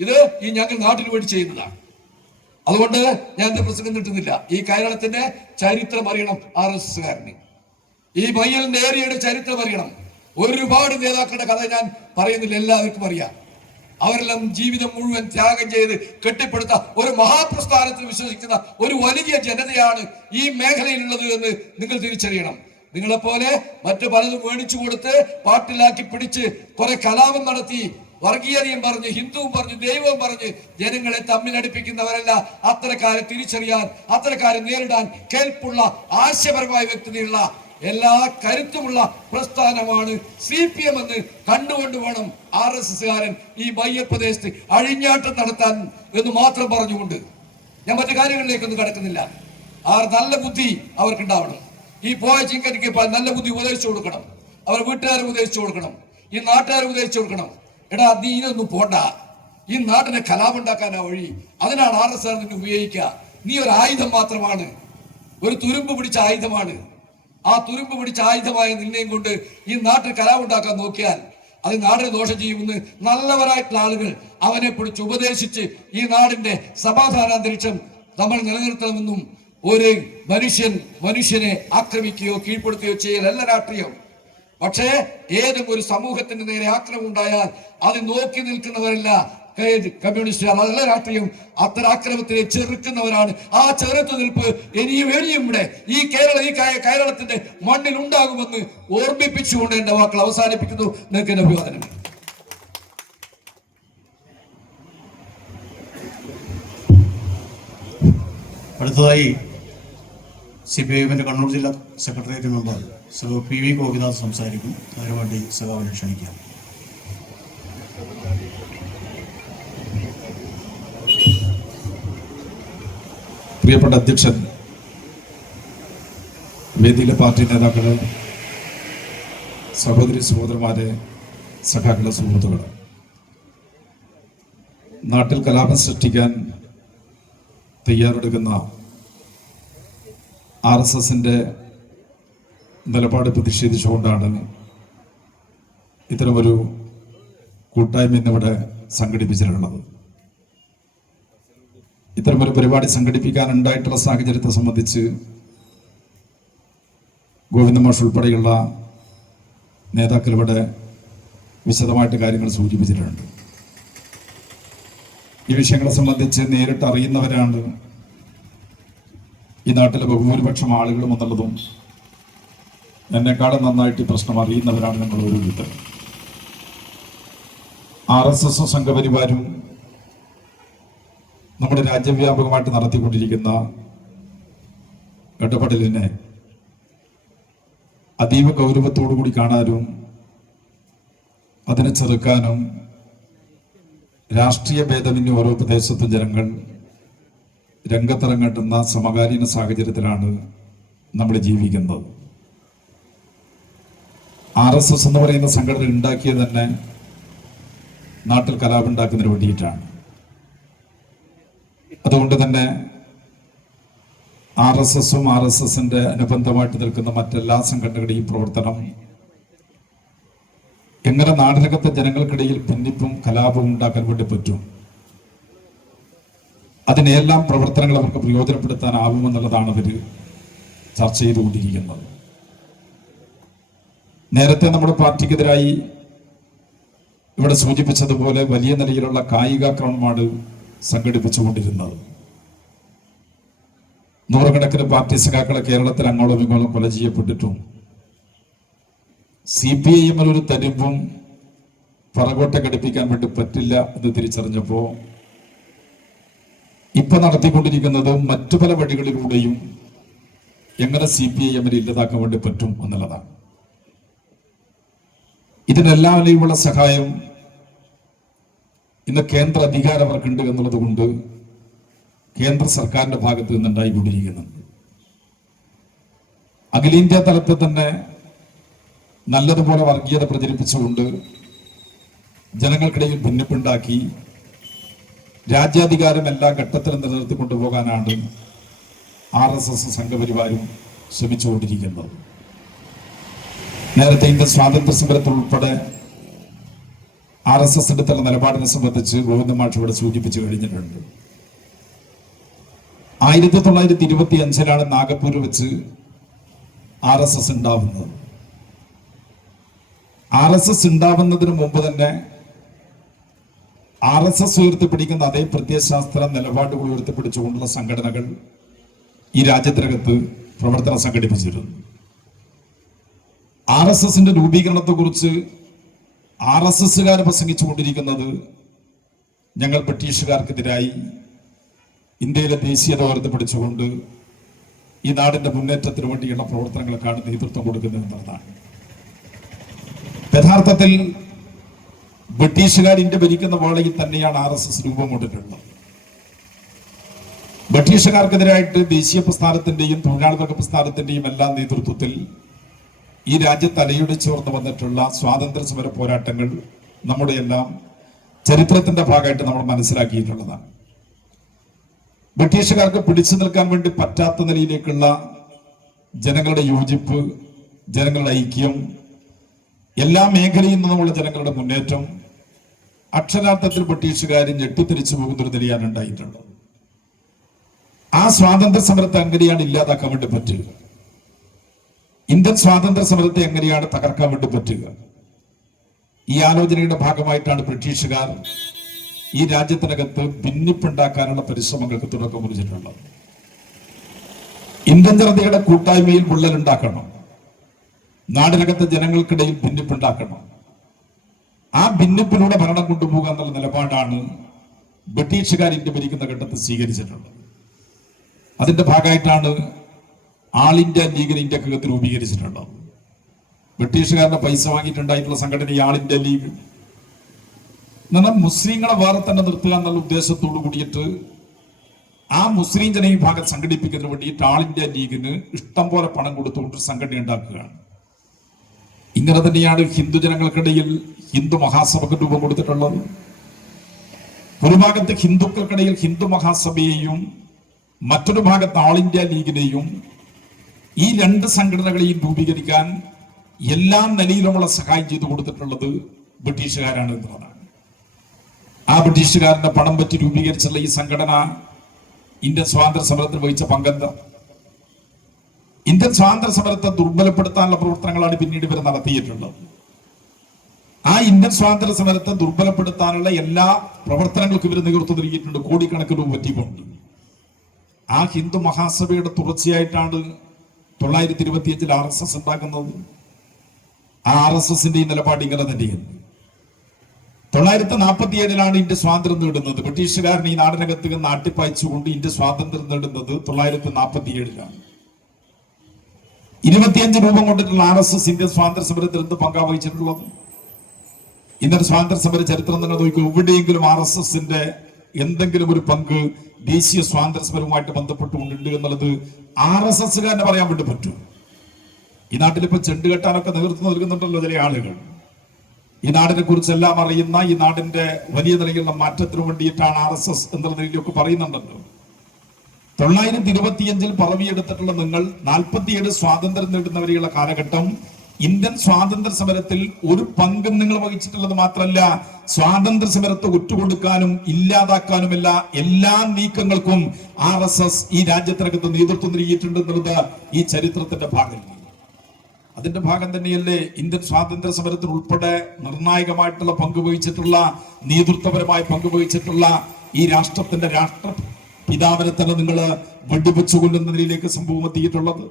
ഇത് ഈ ഞങ്ങൾ നാട്ടിന് വേണ്ടി ചെയ്യുന്നതാണ്. അതുകൊണ്ട് ഞാൻ എന്റെ പ്രസംഗം കിട്ടുന്നില്ല. ഈ കേരളത്തിന്റെ ചരിത്രം അറിയണം RSSകാരന്. ഈ മയ്യലിന്റെ ഏരിയയുടെ ചരിത്രം അറിയണം. ഒരുപാട് നേതാക്കളുടെ കഥ ഞാൻ പറയുന്നില്ല, എല്ലാവർക്കും അറിയാം. അവരെല്ലാം ജീവിതം മുഴുവൻ ത്യാഗം ചെയ്ത് കെട്ടിപ്പടുത്ത ഒരു മഹാപ്രസ്ഥാനത്തിൽ വിശ്വസിക്കുന്ന ഒരു വലിയ ജനതയാണ് ഈ മേഖലയിലുള്ളത് എന്ന് നിങ്ങൾ തിരിച്ചറിയണം. നിങ്ങളെപ്പോലെ മറ്റു പലതും മേടിച്ചു കൊടുത്ത് പാട്ടിലാക്കി പിടിച്ച് കുറെ കലാപം നടത്തി വർഗീയതയും പറഞ്ഞ് ഹിന്ദുവും പറഞ്ഞ് ദൈവവും പറഞ്ഞ് ജനങ്ങളെ തമ്മിലടിപ്പിക്കുന്നവരല്ല. അത്തരക്കാരെ തിരിച്ചറിയാൻ, അത്തരക്കാരെ നേരിടാൻ കേൾപ്പുള്ള ആശയപരമായ വ്യക്തതയുള്ള എല്ലാ കരുത്തുമുള്ള പ്രസ്ഥാനമാണ് CPM എന്ന് കണ്ടുകൊണ്ട് വേണം RSSകാരൻ ഈ മയ്യപ്രദേശത്ത് അഴിഞ്ഞാട്ടം നടത്താൻ എന്ന് മാത്രം പറഞ്ഞുകൊണ്ട് ഞാൻ മറ്റു കാര്യങ്ങളിലേക്കൊന്നും കടക്കുന്നില്ല. നല്ല ബുദ്ധി അവർക്കുണ്ടാവണം. ഈ പോയ ചിങ്കനിക്ക് നല്ല ബുദ്ധി ഉപദേശിച്ചു കൊടുക്കണം. അവർ വീട്ടുകാരെ ഉപദേശിച്ചു കൊടുക്കണം, ഈ നാട്ടുകാരെ ഉപദേശിച്ചു കൊടുക്കണം. എടാ നീ ഇതൊന്നും പോണ്ട, ഈ നാട്ടിനെ കലാപുണ്ടാക്കാനാ വഴി. അതിനാണ് RSS നിന്നെ ഉപയോഗിക്കുക. നീ ഒരു ആയുധം മാത്രമാണ്, ഒരു തുരുമ്പ് പിടിച്ച ആയുധമാണ്. ആ തുരുമ്പ് പിടിച്ച ആയുധമായ നിന്നെയും കൊണ്ട് ഈ നാട്ടിൽ കലാപുണ്ടാക്കാൻ നോക്കിയാൽ അത് നാടിന് ദോഷം ചെയ്യുമെന്ന് നല്ലവരായിട്ടുള്ള ആളുകൾ അവനെ പിടിച്ച് ഉപദേശിച്ച് ഈ നാടിന്റെ സമാധാനാന്തരീക്ഷം നമ്മൾ നിലനിർത്തണമെന്നും ഒരു മനുഷ്യനെ ആക്രമിക്കുകയോ കീഴ്പ്പെടുത്തുകയോ ചെയ്യലല്ല രാഷ്ട്രീയം. പക്ഷേ ഏതും ഒരു സമൂഹത്തിന്റെ നേരെ ആക്രമണം ഉണ്ടായാൽ അത് നോക്കി നിൽക്കുന്നവരല്ല കമ്മ്യൂണിസ്റ്റുകാർ, അതല്ല രാഷ്ട്രീയം. അത്തരം ആക്രമണത്തിനെ ചെറുക്കുന്നവരാണ്. ആ ചെറുത്തു നിൽപ്പ് ഇനിയും ഇവിടെ ഈ കേരളത്തിന്റെ മണ്ണിൽ ഉണ്ടാകുമെന്ന് ഓർമ്മിപ്പിച്ചുകൊണ്ട് എന്റെ വാക്കുകൾ അവസാനിപ്പിക്കുന്നു. നിങ്ങൾക്ക് എന്റെ അഭിവാദനം. അടുത്തതായി CPIM കണ്ണൂർ ജില്ലാ സെക്രട്ടേറിയറ്റ് മെമ്പർ സഖാവ് PV ഗോപിനാഥ് സംസാരിക്കും. അതിനുവേണ്ടി സഖാവിനെ ക്ഷണിക്കാം. പ്രിയപ്പെട്ട അധ്യക്ഷൻ, വേദിയിലെ പാർട്ടി നേതാക്കള്, സഹോദരി സഹോദരന്മാരെ, സഖാക്കളെ, സുഹൃത്തുക്കളെ, നാട്ടിൽ കലാപം സൃഷ്ടിക്കാൻ തയ്യാറെടുക്കുന്ന RSSന്റെ നിലപാട് പ്രതിഷേധിച്ചുകൊണ്ടാണ് ഇത്തരമൊരു കൂട്ടായ്മ ഇന്നിവിടെ സംഘടിപ്പിച്ചിട്ടുള്ളത്. ഇത്തരമൊരു പരിപാടി സംഘടിപ്പിക്കാനുണ്ടായിട്ടുള്ള സാഹചര്യത്തെ സംബന്ധിച്ച് ഗോവിന്ദ മാഷ് ഉൾപ്പെടെയുള്ള നേതാക്കൾ ഇവിടെ വിശദമായിട്ട് കാര്യങ്ങൾ സൂചിപ്പിച്ചിട്ടുണ്ട്. ഈ വിഷയങ്ങളെ സംബന്ധിച്ച് നേരിട്ട് അറിയുന്നവരാണ് ഈ നാട്ടിലെ ബഹുഭൂരിപക്ഷം ആളുകളും എന്നുള്ളതും എന്നെക്കാളും നന്നായിട്ട് ഈ പ്രശ്നം അറിയുന്നവരാണ് നമ്മൾ ഓരോരുത്തർ. RSS സംഘപരിവാരും നമ്മുടെ രാജ്യവ്യാപകമായിട്ട് നടത്തിക്കൊണ്ടിരിക്കുന്ന ഇടപെടലിനെ അതീവ ഗൗരവത്തോടു കൂടി കാണാനും അതിനെ ചെറുക്കാനും രാഷ്ട്രീയ ഭേദമന്യേ ഓരോ പ്രദേശത്തും ജനങ്ങൾ രംഗത്തിറങ്ങട്ടുന്ന സമകാലീന സാഹചര്യത്തിലാണ് നമ്മൾ ജീവിക്കുന്നത്. RSS എന്ന് പറയുന്ന സംഘടന ഉണ്ടാക്കിയത് തന്നെ നാട്ടിൽ കലാപുണ്ടാക്കുന്നതിന് വേണ്ടിയിട്ടാണ്. അതുകൊണ്ട് തന്നെ RSSും RSSന്റെ അനുബന്ധമായിട്ട് നിൽക്കുന്ന മറ്റെല്ലാ സംഘടനകളുടെയും പ്രവർത്തനം എങ്ങനെ നാടിനകത്തെ ജനങ്ങൾക്കിടയിൽ ഭിന്നിപ്പും കലാപവും ഉണ്ടാക്കാൻ വേണ്ടി പറ്റും, അതിനെല്ലാം പ്രവർത്തനങ്ങൾ അവർക്ക് പ്രയോജനപ്പെടുത്താനാവുമെന്നുള്ളതാണ് അവർ ചർച്ച ചെയ്തുകൊണ്ടിരിക്കുന്നത്. നേരത്തെ നമ്മുടെ പാർട്ടിക്കെതിരായി ഇവിടെ സൂചിപ്പിച്ചതുപോലെ വലിയ നിലയിലുള്ള കായികാക്രമണമാണ് സംഘടിപ്പിച്ചുകൊണ്ടിരുന്നത്. നൂറുകണക്കിന് പാർട്ടി സഖാക്കളെ കേരളത്തിൽ അങ്ങോളം ഇങ്ങോളം കൊല ചെയ്യപ്പെട്ടിട്ടും CPIM ഒരു തരിമ്പും പറകോട്ട ഘടിപ്പിക്കാൻ വേണ്ടി പറ്റില്ല എന്ന് തിരിച്ചറിഞ്ഞപ്പോ ഇപ്പൊ നടത്തിക്കൊണ്ടിരിക്കുന്നത് മറ്റു പല വഴികളിലൂടെയും എങ്ങനെ CPIM ഇല്ലാതാക്കാൻ വേണ്ടി പറ്റും എന്നുള്ളതാണ്. ഇതിനെല്ലാവരെയുമുള്ള സഹായം ഇന്ന് കേന്ദ്ര അധികാരം അവർക്കുണ്ട് എന്നുള്ളത് കൊണ്ട് കേന്ദ്ര സർക്കാരിന്റെ ഭാഗത്ത് നിന്നുണ്ടായിക്കൊണ്ടിരിക്കുന്നുണ്ട്. അഖിലേന്ത്യാ തലത്തിൽ തന്നെ നല്ലതുപോലെ വർഗീയത പ്രചരിപ്പിച്ചുകൊണ്ട് ജനങ്ങൾക്കിടയിൽ ഭിന്നിപ്പുണ്ടാക്കി രാജ്യാധികാരം എല്ലാ ഘട്ടത്തിലും നിലനിർത്തി കൊണ്ടുപോകാനാണ് RSS സംഘപരിവാരും ശ്രമിച്ചുകൊണ്ടിരിക്കുന്നത്. നേരത്തെ ഇന്ത്യൻ സ്വാതന്ത്ര്യ സമരത്തിൽ ഉൾപ്പെടെ RSS എടുത്തുള്ള നിലപാടിനെ സംബന്ധിച്ച് ഗോവിന്ദൻ മാഷ് ഇവിടെ സൂചിപ്പിച്ചു കഴിഞ്ഞിട്ടുണ്ട്. 1925 നാഗപ്പൂർ വെച്ച് RSS ഉണ്ടാവുന്നത്. RSS ഉണ്ടാവുന്നതിന് മുമ്പ് തന്നെ RSS ഉയർത്തിപ്പിടിക്കുന്ന അതേ പ്രത്യയശാസ്ത്ര നിലപാടുകൾ ഉയർത്തിപ്പിടിച്ചുകൊണ്ടുള്ള സംഘടനകൾ ഈ രാജ്യത്തിനകത്ത് പ്രവർത്തനം സംഘടിപ്പിച്ചിരുന്നു. RSSന്റെ രൂപീകരണത്തെക്കുറിച്ച് RSSകാർ പ്രസംഗിച്ചുകൊണ്ടിരിക്കുന്നത് ഞങ്ങൾ ബ്രിട്ടീഷുകാർക്കെതിരായി ഇന്ത്യയിലെ ദേശീയത ഉയർത്തിപ്പിടിച്ചുകൊണ്ട് ഈ നാടിന്റെ മുന്നേറ്റത്തിന് വേണ്ടിയുള്ള പ്രവർത്തനങ്ങൾക്കാണ് നേതൃത്വം കൊടുക്കുന്നത് എന്നുള്ളതാണ്. യഥാർത്ഥത്തിൽ ബ്രിട്ടീഷുകാർ ഇന്ത്യ ഭരിക്കുന്ന വേളയിൽ തന്നെയാണ് RSS രൂപം കൊണ്ടിട്ടുള്ളത്. ബ്രിട്ടീഷുകാർക്കെതിരായിട്ട് ദേശീയ പ്രസ്ഥാനത്തിന്റെയും തൊഴിലാളി വർഗ പ്രസ്ഥാനത്തിന്റെയും എല്ലാ നേതൃത്വത്തിൽ ഈ രാജ്യത്ത് അലയുടെ ചോർന്ന് വന്നിട്ടുള്ള സ്വാതന്ത്ര്യ സമര പോരാട്ടങ്ങൾ നമ്മുടെ എല്ലാം ചരിത്രത്തിന്റെ ഭാഗമായിട്ട് നമ്മൾ മനസ്സിലാക്കിയിട്ടുള്ളതാണ്. ബ്രിട്ടീഷുകാർക്ക് പിടിച്ചു നിൽക്കാൻ വേണ്ടി പറ്റാത്ത നിലയിലേക്കുള്ള ജനങ്ങളുടെ യോജിപ്പ്, ജനങ്ങളുടെ ഐക്യം, എല്ലാ മേഖലയിൽ നിന്നുമുള്ള ജനങ്ങളുടെ മുന്നേറ്റം അക്ഷരാർത്ഥത്തിൽ ബ്രിട്ടീഷുകാർ ഞെട്ടിത്തിരിച്ചു പോകുന്നൊരു നിലയാണ് ഉണ്ടായിട്ടുള്ളത്. ആ സ്വാതന്ത്ര്യ സമരത്തെ എങ്ങനെയാണ് ഇല്ലാതാക്കാൻ വേണ്ടി പറ്റുക? ഇന്ത്യൻ സ്വാതന്ത്ര്യ സമരത്തെ എങ്ങനെയാണ് തകർക്കാൻ വേണ്ടി പറ്റുക? ഈ ആലോചനയുടെ ഭാഗമായിട്ടാണ് ബ്രിട്ടീഷുകാർ ഈ രാജ്യത്തിനകത്ത് ഭിന്നിപ്പുണ്ടാക്കാനുള്ള പരിശ്രമങ്ങൾക്ക് തുടക്കം കുറിച്ചിട്ടുള്ളത്. ഇന്ത്യൻ ജനതയുടെ കൂട്ടായ്മയിൽ വിള്ളലുണ്ടാക്കണം, നാടിനകത്ത് ജനങ്ങൾക്കിടയിൽ ഭിന്നിപ്പുണ്ടാക്കണം. ആ ഭിന്നിപ്പിലൂടെ ഭരണം കൊണ്ടുപോകുക എന്നുള്ള നിലപാടാണ് ബ്രിട്ടീഷുകാർ ഇന്ത്യ ഭരിക്കുന്ന ഘട്ടത്തിൽ സ്വീകരിച്ചിട്ടുള്ളത്. അതിന്റെ ഭാഗമായിട്ടാണ് ആൾ ഇന്ത്യ ലീഗിന് ഇന്ത്യക്കകത്ത് രൂപീകരിച്ചിട്ടുള്ളത്. ബ്രിട്ടീഷുകാരുടെ പൈസ വാങ്ങിയിട്ടുണ്ടായിട്ടുള്ള സംഘടന ഈ ആൾ ഇന്ത്യ ലീഗ് എന്നാൽ മുസ്ലിങ്ങളെ വേറെ തന്നെ നിർത്തുക എന്നുള്ള ഉദ്ദേശത്തോടു കൂടിയിട്ട് ആ മുസ്ലിം ജനവിഭാഗം സംഘടിപ്പിക്കുന്നതിന് വേണ്ടിയിട്ട് ആൾ ഇന്ത്യ ലീഗിന് ഇഷ്ടം പോലെ പണം കൊടുത്തുകൊണ്ട് സംഘടന ഉണ്ടാക്കുകയാണ്. ഇങ്ങനെ തന്നെയാണ് ഹിന്ദു ജനങ്ങൾക്കിടയിൽ ഹിന്ദു മഹാസഭയ്ക്ക് രൂപം കൊടുത്തിട്ടുള്ളത്. ഒരു ഭാഗത്ത് ഹിന്ദുക്കൾക്കിടയിൽ ഹിന്ദു മഹാസഭയെയും മറ്റൊരു ഭാഗത്ത് ആൾ ഇന്ത്യ ലീഗിനെയും ഈ രണ്ട് സംഘടനകളെയും രൂപീകരിക്കാൻ എല്ലാ നിലയിലുമുള്ള സഹായം ചെയ്തു കൊടുത്തിട്ടുള്ളത് ബ്രിട്ടീഷുകാരാണ് എന്നുള്ളതാണ്. ആ ബ്രിട്ടീഷുകാരന്റെ പണം പറ്റി രൂപീകരിച്ചുള്ള ഈ സംഘടന ഇന്ത്യൻ സ്വാതന്ത്ര്യ സമരത്തിൽ വഹിച്ച പങ്കെന്താ? ഇന്ത്യൻ സ്വാതന്ത്ര്യ സമരത്തെ ദുർബലപ്പെടുത്താനുള്ള പ്രവർത്തനങ്ങളാണ് പിന്നീട് ഇവർ നടത്തിയിട്ടുള്ളത്. ആ ഇന്ത്യൻ സ്വാതന്ത്ര്യ സമരത്തെ ദുർബലപ്പെടുത്താനുള്ള എല്ലാ പ്രവർത്തനങ്ങൾക്കും ഇവർ നേതൃത്വം നൽകിയിട്ടുണ്ട്, കോടിക്കണക്കിന് രൂപ പറ്റിക്കൊണ്ട്. ആ ഹിന്ദു മഹാസഭയുടെ തുടർച്ചയായിട്ടാണ് 1925 RSS ഉണ്ടാക്കുന്നത്. ആ RSSന്റെ ഈ നിലപാട് ഇങ്ങനെ തന്നെയാണ്. 1947 ഇന്ത്യ സ്വാതന്ത്ര്യം നേടുന്നത്. ബ്രിട്ടീഷുകാരൻ ഈ നാടിനകത്ത് നാട്ടിപ്പായച്ചുകൊണ്ട് ഇന്ത്യ സ്വാതന്ത്ര്യം നേടുന്നത് 1947. 25 രൂപം കൊണ്ടിട്ടുള്ള RSS ഇന്ത്യൻ സ്വാതന്ത്ര്യ സമരത്തിൽ എന്ത് പങ്കാ വഹിച്ചിട്ടുള്ളത്? ഇന്ത്യൻ സ്വാതന്ത്ര്യ സമര ചരിത്രം നിങ്ങൾ നോക്കൂ. എവിടെയെങ്കിലും RSSന്റെ എന്തെങ്കിലും ഒരു പങ്ക് ദേശീയ സ്വാതന്ത്ര്യ സമരവുമായിട്ട് ബന്ധപ്പെട്ടുകൊണ്ടുണ്ട് എന്നുള്ളത് RSSകാരനെ പറയാൻ വേണ്ടി പറ്റൂ. ഈ നാട്ടിലിപ്പോ ചെണ്ട് കെട്ടാനൊക്കെ നേതൃത്വം നൽകുന്നുണ്ടല്ലോ ചില ആളുകൾ. ഈ നാടിനെ കുറിച്ചെല്ലാം അറിയുന്ന, ഈ നാടിന്റെ വലിയ നിലയിലുള്ള മാറ്റത്തിന് വേണ്ടിയിട്ടാണ് RSS എന്നുള്ള നിലയിലൊക്കെ പറയുന്നുണ്ടല്ലോ. 925 പറവിയെടുത്തിട്ടുള്ള നിങ്ങൾ 47 സ്വാതന്ത്ര്യം നേടുന്നവരെയുള്ള കാലഘട്ടം ഇന്ത്യൻ സ്വാതന്ത്ര്യ സമരത്തിൽ ഒരു പങ്കും നിങ്ങൾ വഹിച്ചിട്ടുള്ളത് മാത്രമല്ല, സ്വാതന്ത്ര്യ സമരത്തെ ഒറ്റുകൊടുക്കാനും ഇല്ലാതാക്കാനുമല്ല എല്ലാ നീക്കങ്ങൾക്കും RSS ഈ രാജ്യത്തിനകത്ത് നേതൃത്വം നൽകിയിട്ടുണ്ട് എന്നുള്ളത് ഈ ചരിത്രത്തിന്റെ ഭാഗം. അതിന്റെ ഭാഗം തന്നെയല്ലേ ഇന്ത്യൻ സ്വാതന്ത്ര്യ സമരത്തിൽ ഉൾപ്പെടെ നിർണായകമായിട്ടുള്ള പങ്കുവഹിച്ചിട്ടുള്ള, നേതൃത്വപരമായി പങ്കുവഹിച്ചിട്ടുള്ള ഈ രാഷ്ട്രത്തിന്റെ രാഷ്ട്രപിതാവിനെ തന്നെ നിങ്ങൾ വെടിവെച്ചു കൊല്ലുന്നതിലേക്ക് സംഭവം എത്തിയിട്ടുള്ളത്.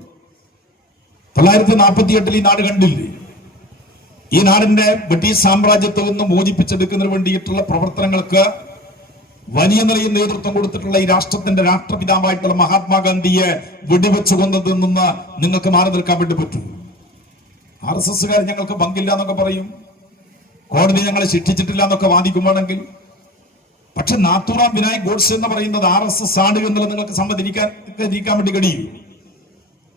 948 ഈ നാട് കണ്ടില്ലേ? ഈ നാടിന്റെ ബ്രിട്ടീഷ് സാമ്രാജ്യത്തിൽ നിന്ന് മോചിപ്പിച്ചെടുക്കുന്നതിന് വേണ്ടിയിട്ടുള്ള പ്രവർത്തനങ്ങൾക്ക് വലിയ നിലയിൽ നേതൃത്വം കൊടുത്തിട്ടുള്ള ഈ രാഷ്ട്രത്തിന്റെ രാഷ്ട്രപിതാവായിട്ടുള്ള മഹാത്മാഗാന്ധിയെ വെടിവെച്ചു കൊന്നതിൽ നിന്ന് നിങ്ങൾക്ക് മാറി നിൽക്കാൻ വേണ്ടി പറ്റൂ? RSSകാർ ഞങ്ങൾക്ക് പങ്കില്ല എന്നൊക്കെ പറയും, കോടതി ഞങ്ങളെ ശിക്ഷിച്ചിട്ടില്ല എന്നൊക്കെ വാദിക്കുവാണെങ്കിൽ, പക്ഷെ നാഥുറാം വിനായക് ഗോഡ്സെ എന്ന് പറയുന്നത് RSS ആണ് എന്നുള്ളത് നിങ്ങൾക്ക് സമ്മതിക്കാൻ വേണ്ടി കഴിയും.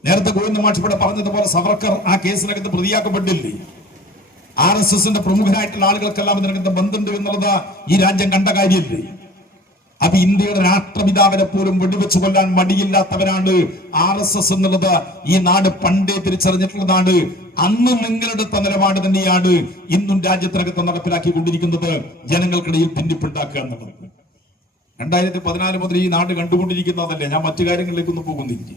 നേരത്തെ ഗോവിന്ദ മാഷ് ഇവിടെ പറഞ്ഞതുപോലെ സവർക്കർ ആ കേസിനകത്ത് പ്രതിയാക്കപ്പെട്ടില്ലേ? RSSന്റെ പ്രമുഖരായിട്ടുള്ള ആളുകൾക്കെല്ലാം ഇതിനകത്ത് ബന്ധമുണ്ട് എന്നുള്ളത് ഈ രാജ്യം കണ്ട കാര്യമില്ലേ? അപ്പൊ ഇന്ത്യയുടെ രാഷ്ട്രപിതാവിനെ പോലും വെടിവെച്ചു കൊല്ലാൻ മടിയില്ലാത്തവരാണ് RSS എന്നുള്ളത് ഈ നാട് പണ്ടേ തിരിച്ചറിഞ്ഞിട്ടുള്ളതാണ്. അന്ന് നിങ്ങളെടുത്ത നിലപാട് തന്നെയാണ് ഇന്നും രാജ്യത്തിനകത്ത് നടപ്പിലാക്കിക്കൊണ്ടിരിക്കുന്നത്, ജനങ്ങൾക്കിടയിൽ ഭിന്നിപ്പുണ്ടാക്കുക എന്നുള്ളത്. 2014 മുതൽ ഈ നാട് കണ്ടുകൊണ്ടിരിക്കുന്നതല്ലേ, ഞാൻ മറ്റു കാര്യങ്ങളിലേക്കൊന്നും പോകുന്നില്ല.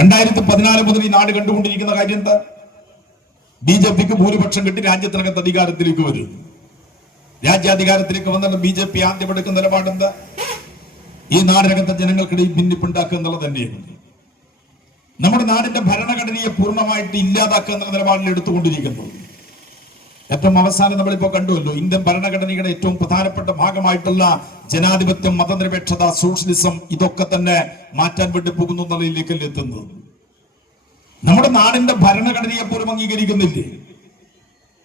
2014 മുതൽ ഈ നാട് കണ്ടുകൊണ്ടിരിക്കുന്ന കാര്യം എന്താ? BJPക്ക് ഭൂരിപക്ഷം കിട്ടി രാജ്യത്തിനകത്ത് അധികാരത്തിലേക്ക് വരും. രാജ്യാധികാരത്തിലേക്ക് വന്നിട്ട് BJP ആദ്യം എടുക്കുന്ന നിലപാടെന്താ? ഈ നാടിനകത്തെ ജനങ്ങൾക്കിടയിൽ ഭിന്നിപ്പുണ്ടാക്കുക എന്നുള്ളത് തന്നെയാണ്. നമ്മുടെ നാടിന്റെ ഭരണഘടനയെ പൂർണ്ണമായിട്ട് ഇല്ലാതാക്കുക എന്ന നിലപാടിൽ എടുത്തുകൊണ്ടിരിക്കുന്നത്. ഏറ്റവും അവസാനം നമ്മളിപ്പോ കണ്ടുവല്ലോ, ഇന്ത്യൻ ഭരണഘടനയുടെ ഏറ്റവും പ്രധാനപ്പെട്ട ഭാഗമായിട്ടുള്ള ജനാധിപത്യം, മതനിരപേക്ഷത, സോഷ്യലിസം, ഇതൊക്കെ തന്നെ മാറ്റാൻ വേണ്ടി പോകുന്നു എന്നുള്ളതിലേക്കല്ലേ എത്തുന്നത്. നമ്മുടെ നാടിന്റെ ഭരണഘടനയെ പോലും അംഗീകരിക്കുന്നില്ലേ?